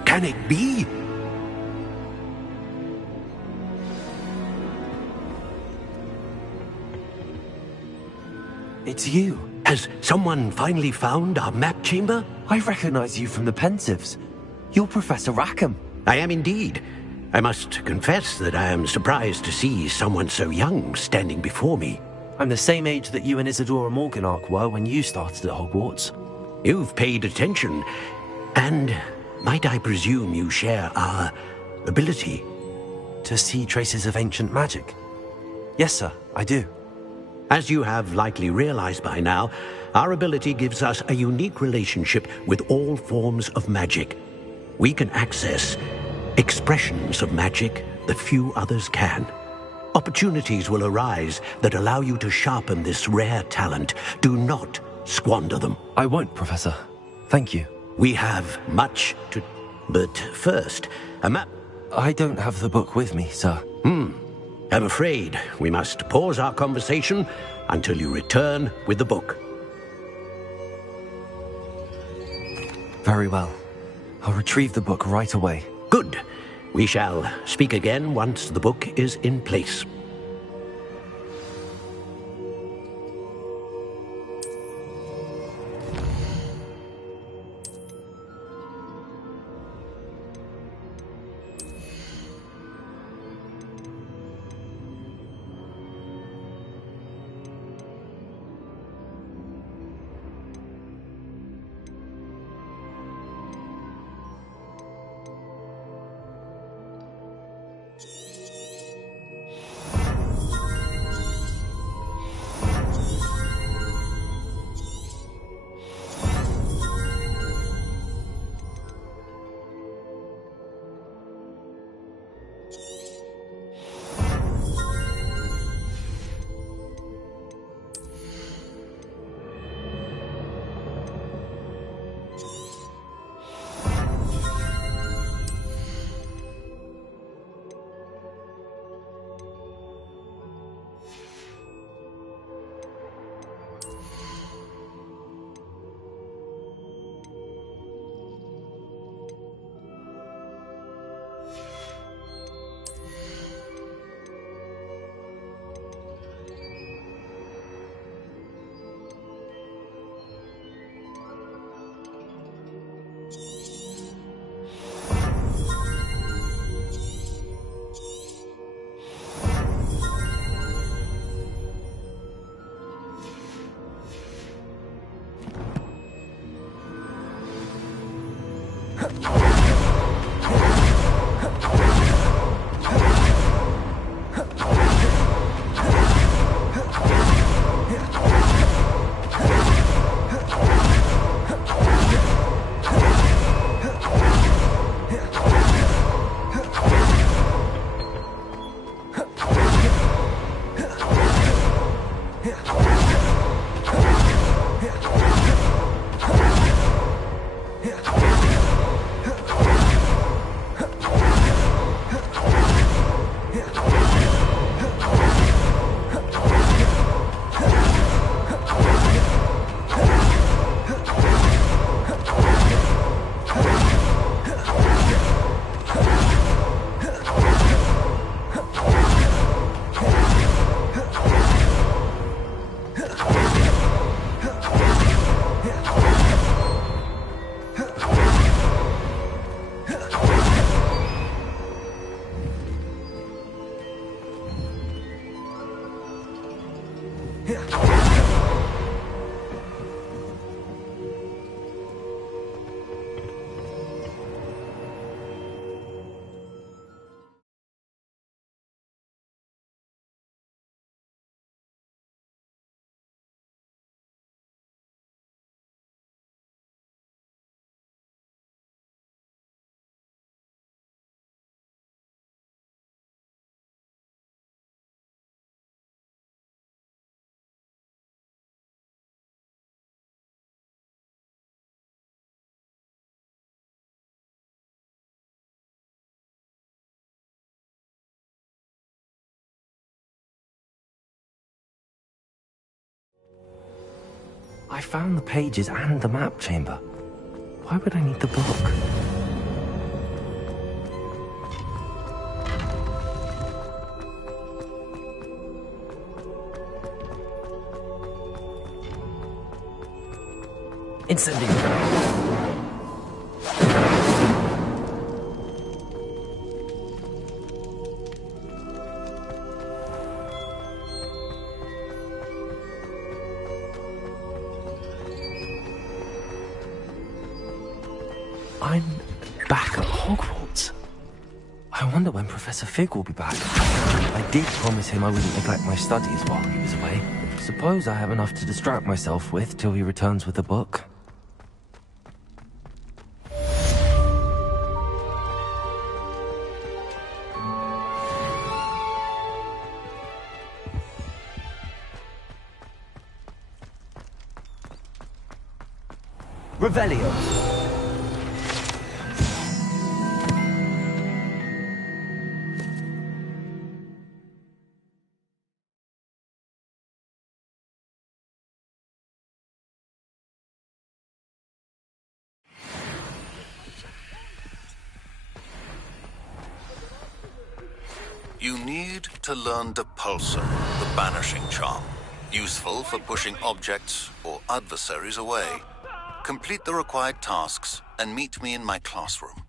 Can it be? It's you. Has someone finally found our map chamber? I recognize you from the Pensives. You're Professor Rackham. I am indeed. I must confess that I am surprised to see someone so young standing before me. I'm the same age that you and Isadora Morganach were when you started at Hogwarts. You've paid attention, and might I presume you share our ability? To see traces of ancient magic? Yes, sir, I do. As you have likely realized by now, our ability gives us a unique relationship with all forms of magic. We can access expressions of magic that few others can. Opportunities will arise that allow you to sharpen this rare talent. Do not squander them. I won't, Professor. Thank you. We have much to... But first, a map... I don't have the book with me, sir. I'm afraid we must pause our conversation until you return with the book. Very well. I'll retrieve the book right away. Good. We shall speak again once the book is in place. I found the pages and the map chamber. Why would I need the book? Incendiary. I'm back at Hogwarts. I wonder when Professor Fig will be back. I did promise him I wouldn't neglect my studies while he was away. Suppose I have enough to distract myself with till he returns with the book. Revelio. You need to learn Depulsor, the banishing charm. Useful for pushing objects or adversaries away. Complete the required tasks and meet me in my classroom.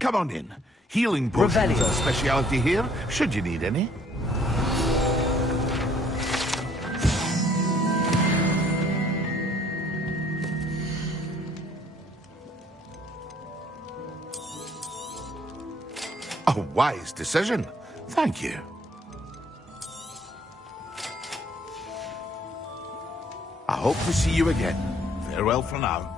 Come on in. Healing potions Revelio. are a speciality here, should you need any. A wise decision. Thank you. I hope to see you again. Farewell for now.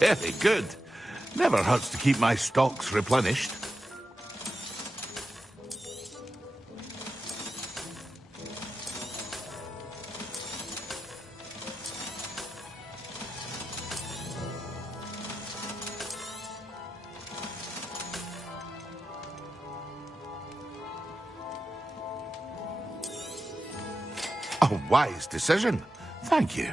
Very good. Never hurts to keep my stocks replenished. A wise decision. Thank you.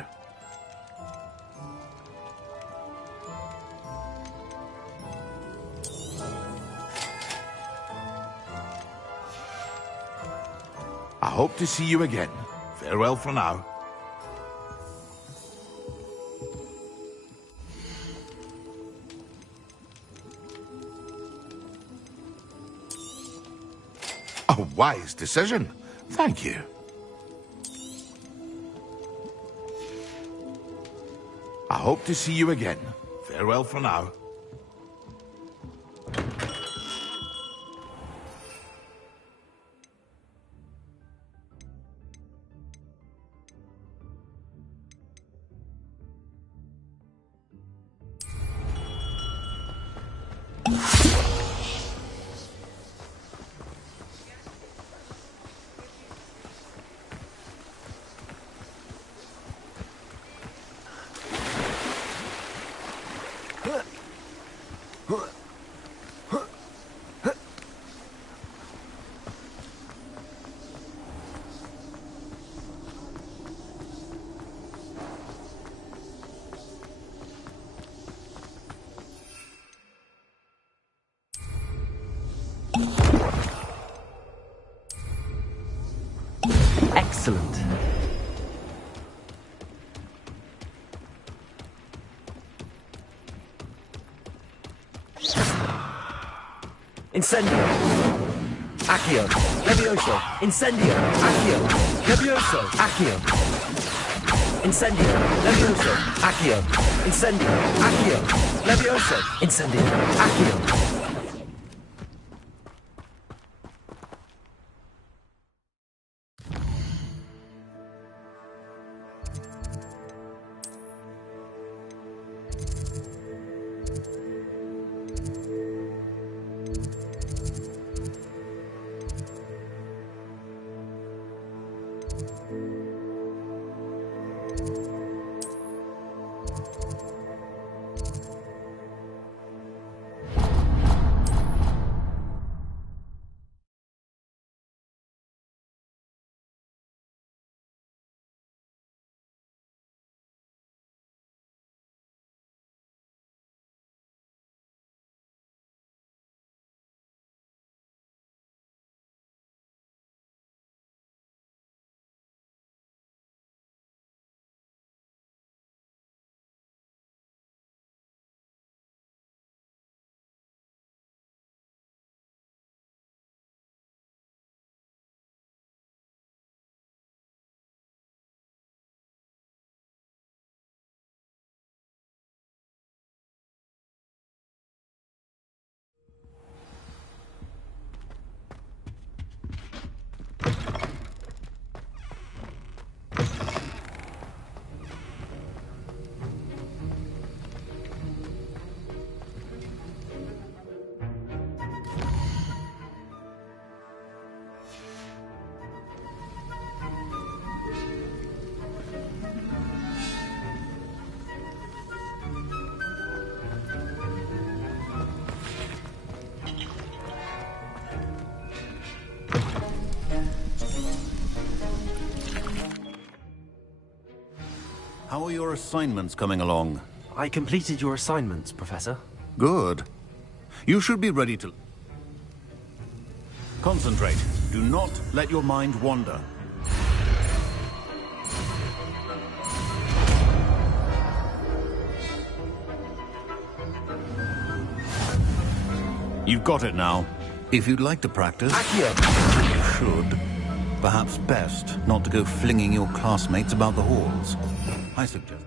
I hope to see you again. Farewell for now. A wise decision. Thank you. I hope to see you again. Farewell for now. Excellent. Incendio. Accio. Levioso. Incendio. Accio. Levioso. Accio. Incendio. Levioso. Accio. Incendio. Accio. Levioso. Incendio. Accio. How are your assignments coming along? I completed your assignments, Professor. Good. You should be ready to... Concentrate. Do not let your mind wander. You've got it now. If you'd like to practice, you should. Perhaps best not to go flinging your classmates about the halls. I suggest...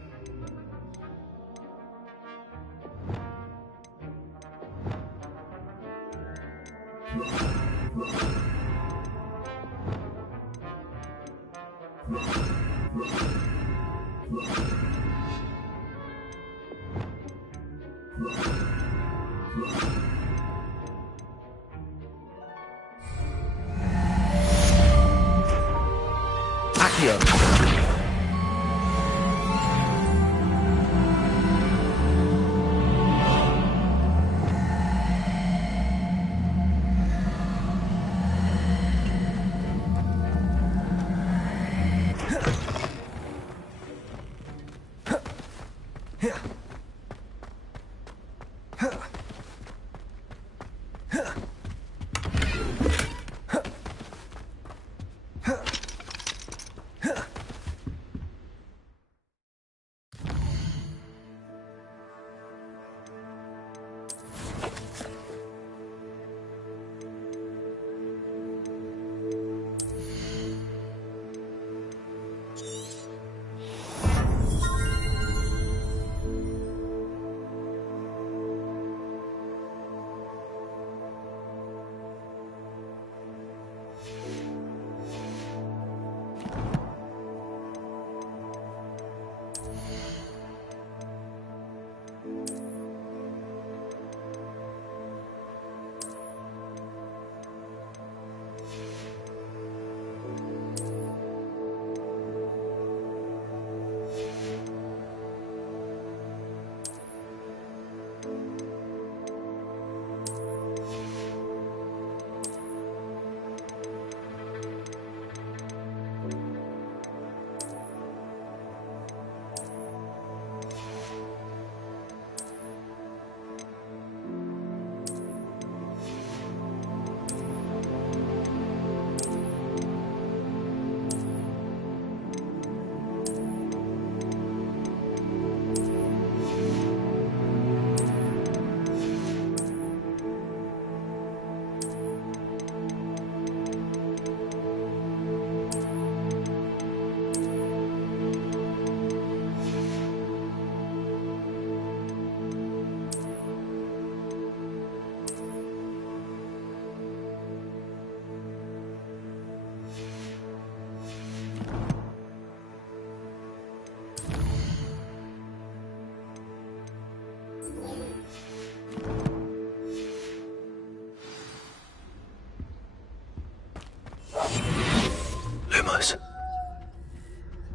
Lumos.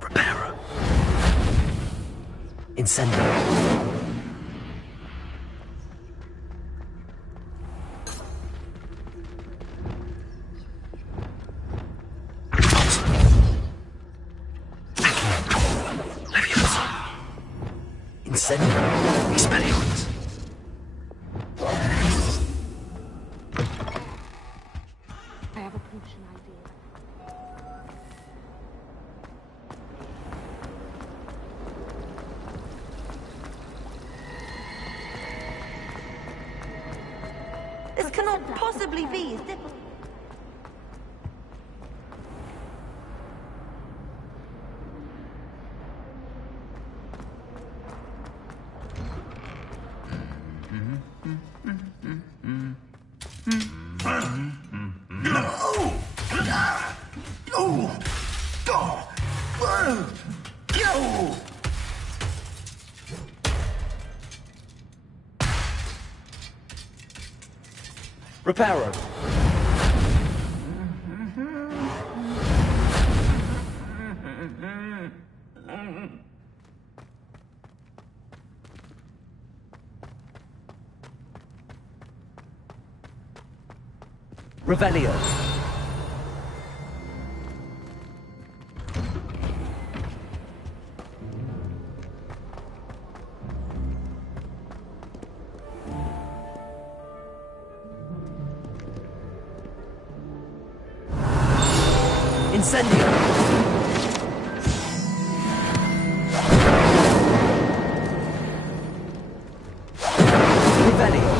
Reparo. Incendio. Incendio. Expelliarmus. I have a potion idea. This cannot possibly be. Reparo. Revelio. Incendio. Revelio.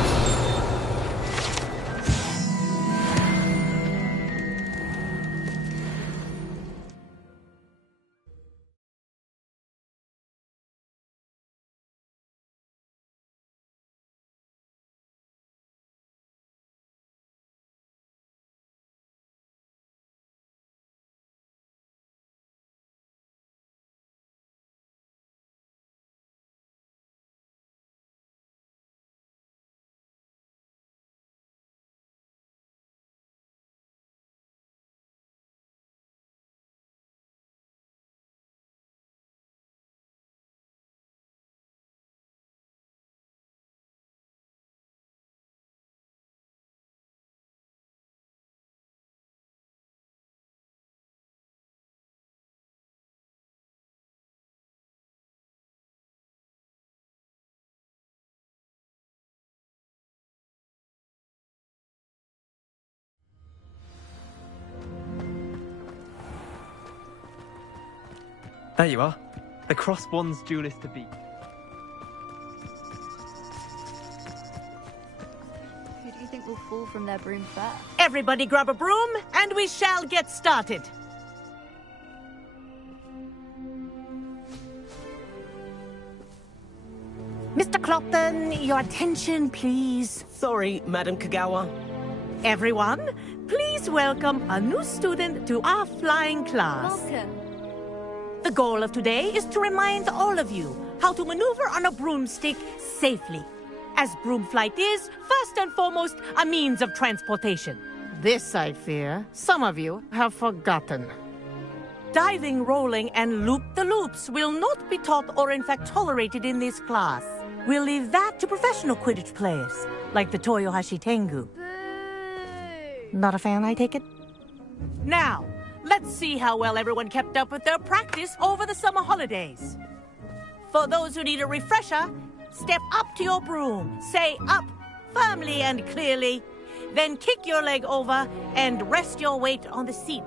There you are. The cross-wands duelist to beat. Who do you think will fall from their broom first? Everybody grab a broom, and we shall get started. Mr. Clopton, your attention, please. Sorry, Madam Kagawa. Everyone, please welcome a new student to our flying class. Welcome. The goal of today is to remind all of you how to maneuver on a broomstick safely, as broom flight is, first and foremost, a means of transportation. This, I fear, some of you have forgotten. Diving, rolling, and loop-the-loops will not be taught or in fact tolerated in this class. We'll leave that to professional Quidditch players, like the Toyohashi Tengu. Not a fan, I take it? Now, let's see how well everyone kept up with their practice over the summer holidays. For those who need a refresher, step up to your broom, say up firmly and clearly, then kick your leg over and rest your weight on the seat.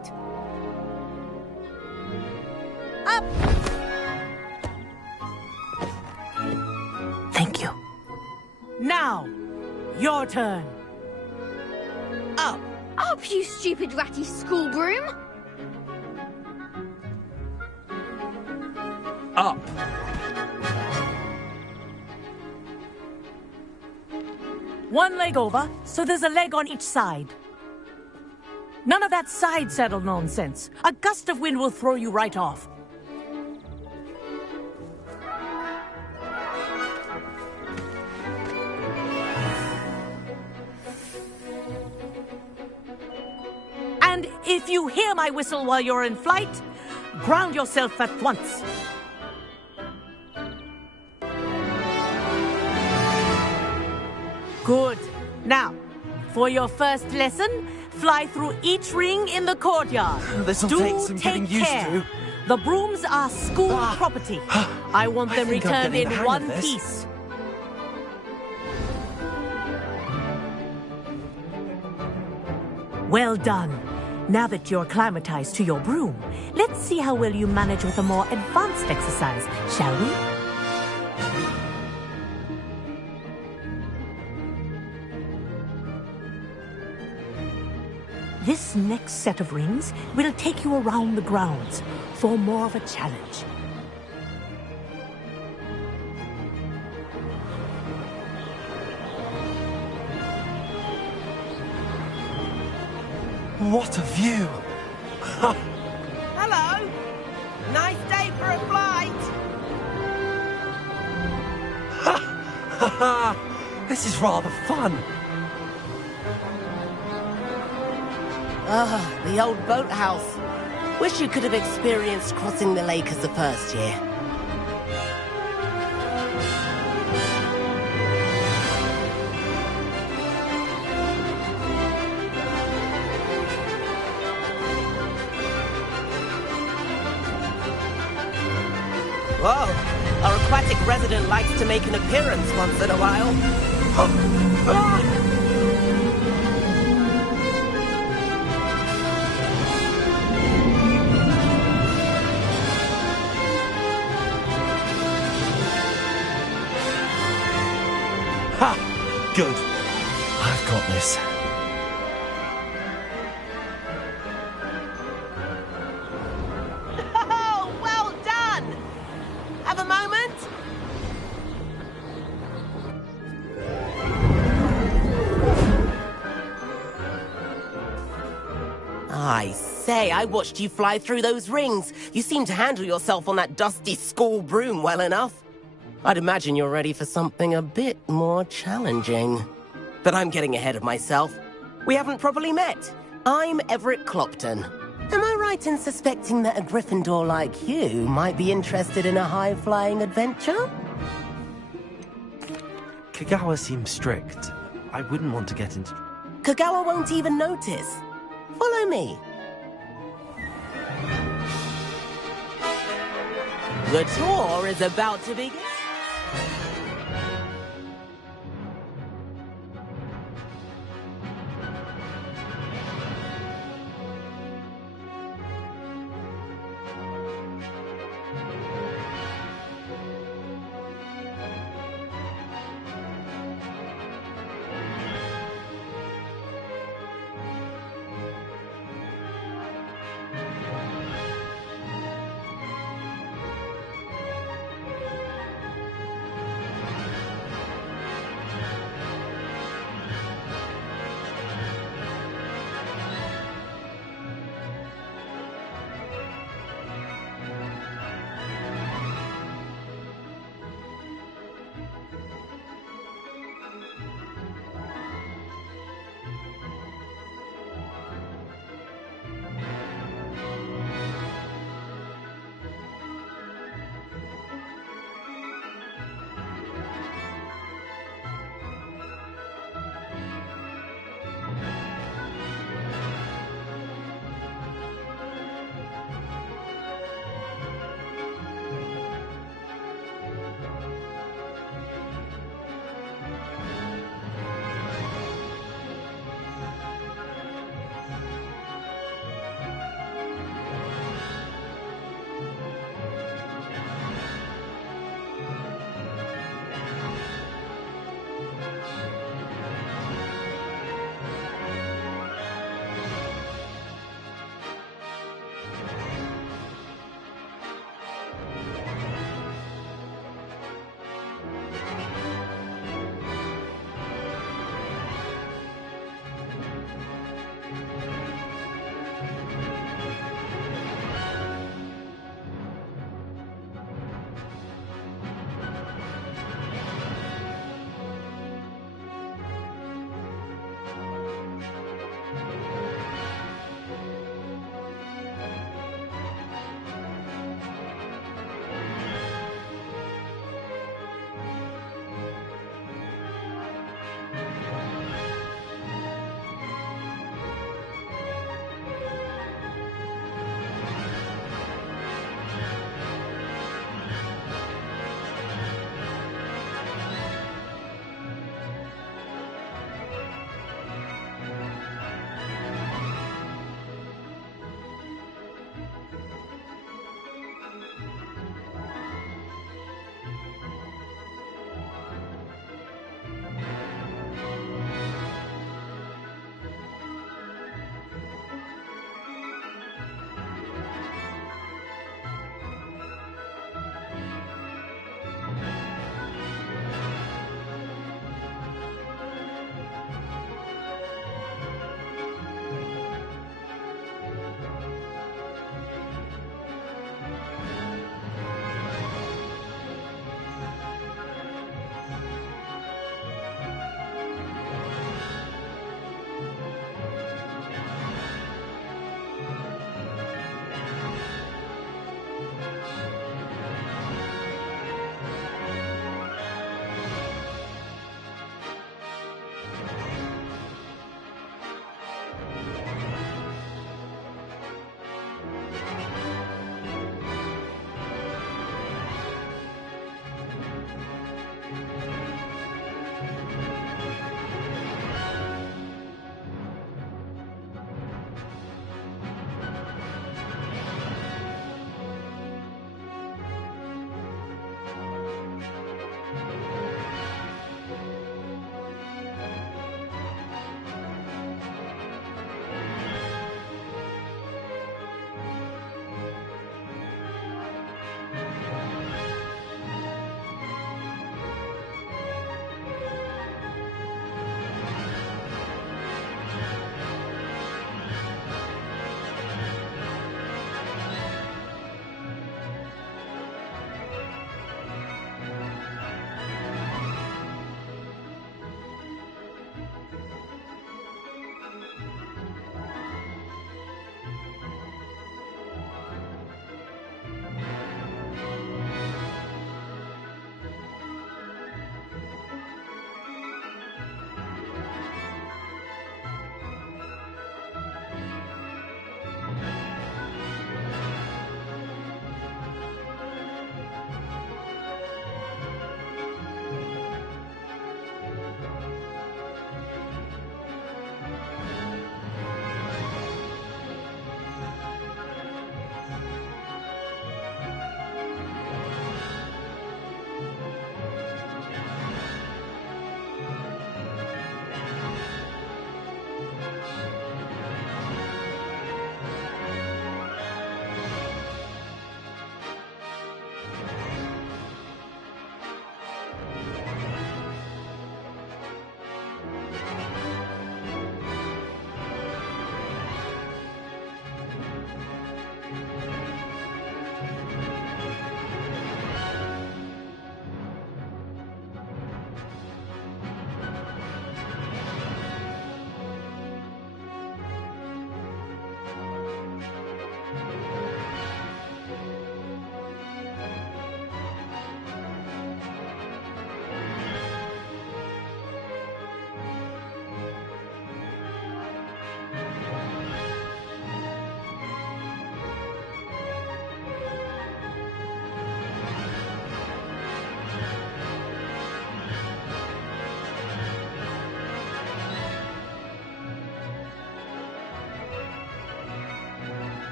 Up! Thank you. Now, your turn. Up. Up, you stupid ratty school broom! Up. One leg over, so there's a leg on each side. None of that side saddle nonsense. A gust of wind will throw you right off. And if you hear my whistle while you're in flight, ground yourself at once. Good. Now, for your first lesson, fly through each ring in the courtyard. This'll take some getting used to. The brooms are school property. I want them think I'm returned getting in the hang of one this. piece. Well done. Now that you're acclimatized to your broom, let's see how well you manage with a more advanced exercise, shall we? This next set of rings will take you around the grounds for more of a challenge. What a view! Hello. Nice day for a flight. This is rather fun. Ah, the old boathouse. Wish you could have experienced crossing the lake as the first year. Whoa, our aquatic resident likes to make an appearance once in a while. Ha! Good. I've got this. Oh, well done! Have a moment? I say, I watched you fly through those rings. You seem to handle yourself on that dusty school broom well enough. I'd imagine you're ready for something a bit more challenging. But I'm getting ahead of myself. We haven't properly met. I'm Everett Clopton. Am I right in suspecting that a Gryffindor like you might be interested in a high-flying adventure? Kagawa seems strict. I wouldn't want to get into... Kagawa won't even notice. Follow me. The tour is about to begin.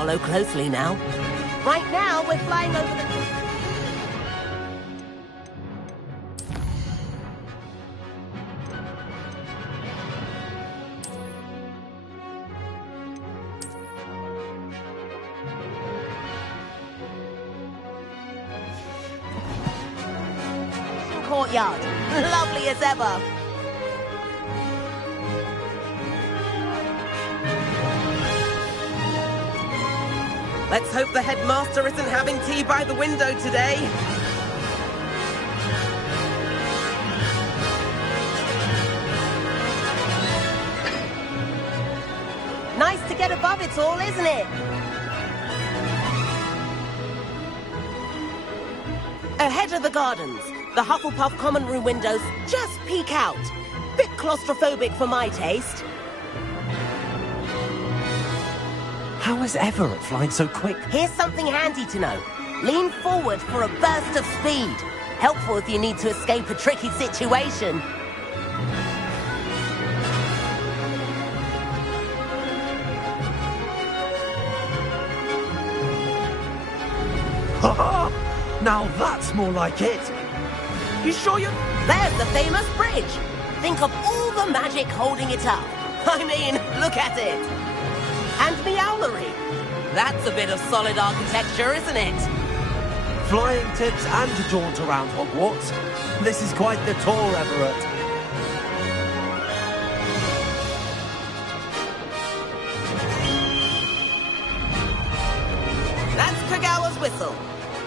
follow closely now. Right now, we're flying over the... courtyard. Lovely as ever. Let's hope the headmaster isn't having tea by the window today. Nice to get above it all, isn't it? Ahead of the gardens, the Hufflepuff common room windows just peek out. Bit claustrophobic for my taste. How is Everett flying so quick? Here's something handy to know. Lean forward for a burst of speed. Helpful if you need to escape a tricky situation. Now that's more like it. You sure you... There's the famous bridge. Think of all the magic holding it up. I mean, look at it. And the owlery. That's a bit of solid architecture, isn't it? Flying tips and a jaunt around Hogwarts. This is quite the tour, Everett. That's Kagawa's whistle.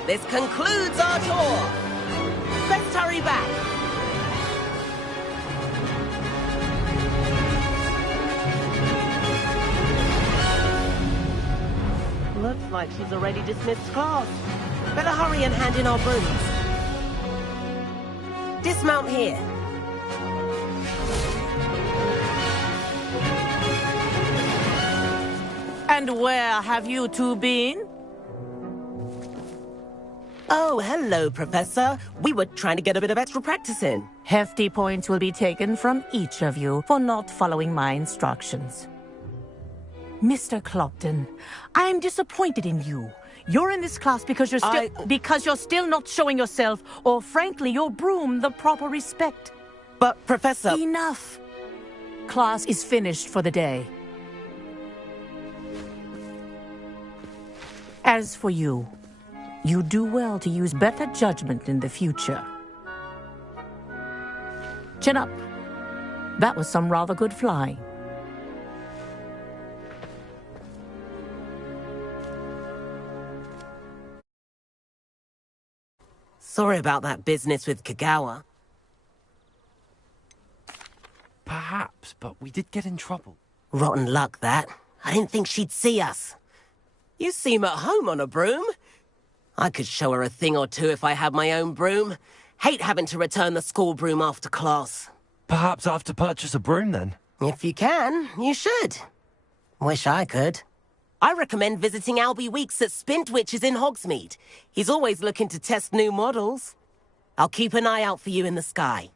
This concludes our tour. Let's hurry back. Looks like she's already dismissed class. Better hurry and hand in our brooms. Dismount here. And where have you two been? Oh, hello, Professor. We were trying to get a bit of extra practice in. Hefty points will be taken from each of you for not following my instructions. Mr. Clopton, I'm disappointed in you. You're in this class because you're still not showing yourself, or frankly, your broom, the proper respect. But, Professor... Enough. Class is finished for the day. As for you, you do well to use better judgment in the future. Chin up. That was some rather good flying. Sorry about that business with Kagawa. Perhaps, but we did get in trouble. Rotten luck, that. I didn't think she'd see us. You seem at home on a broom. I could show her a thing or two if I had my own broom. Hate having to return the school broom after class. Perhaps I have to purchase a broom then. If you can, you should. Wish I could. I recommend visiting Albie Weeks at Spintwitches in Hogsmeade. He's always looking to test new models. I'll keep an eye out for you in the sky.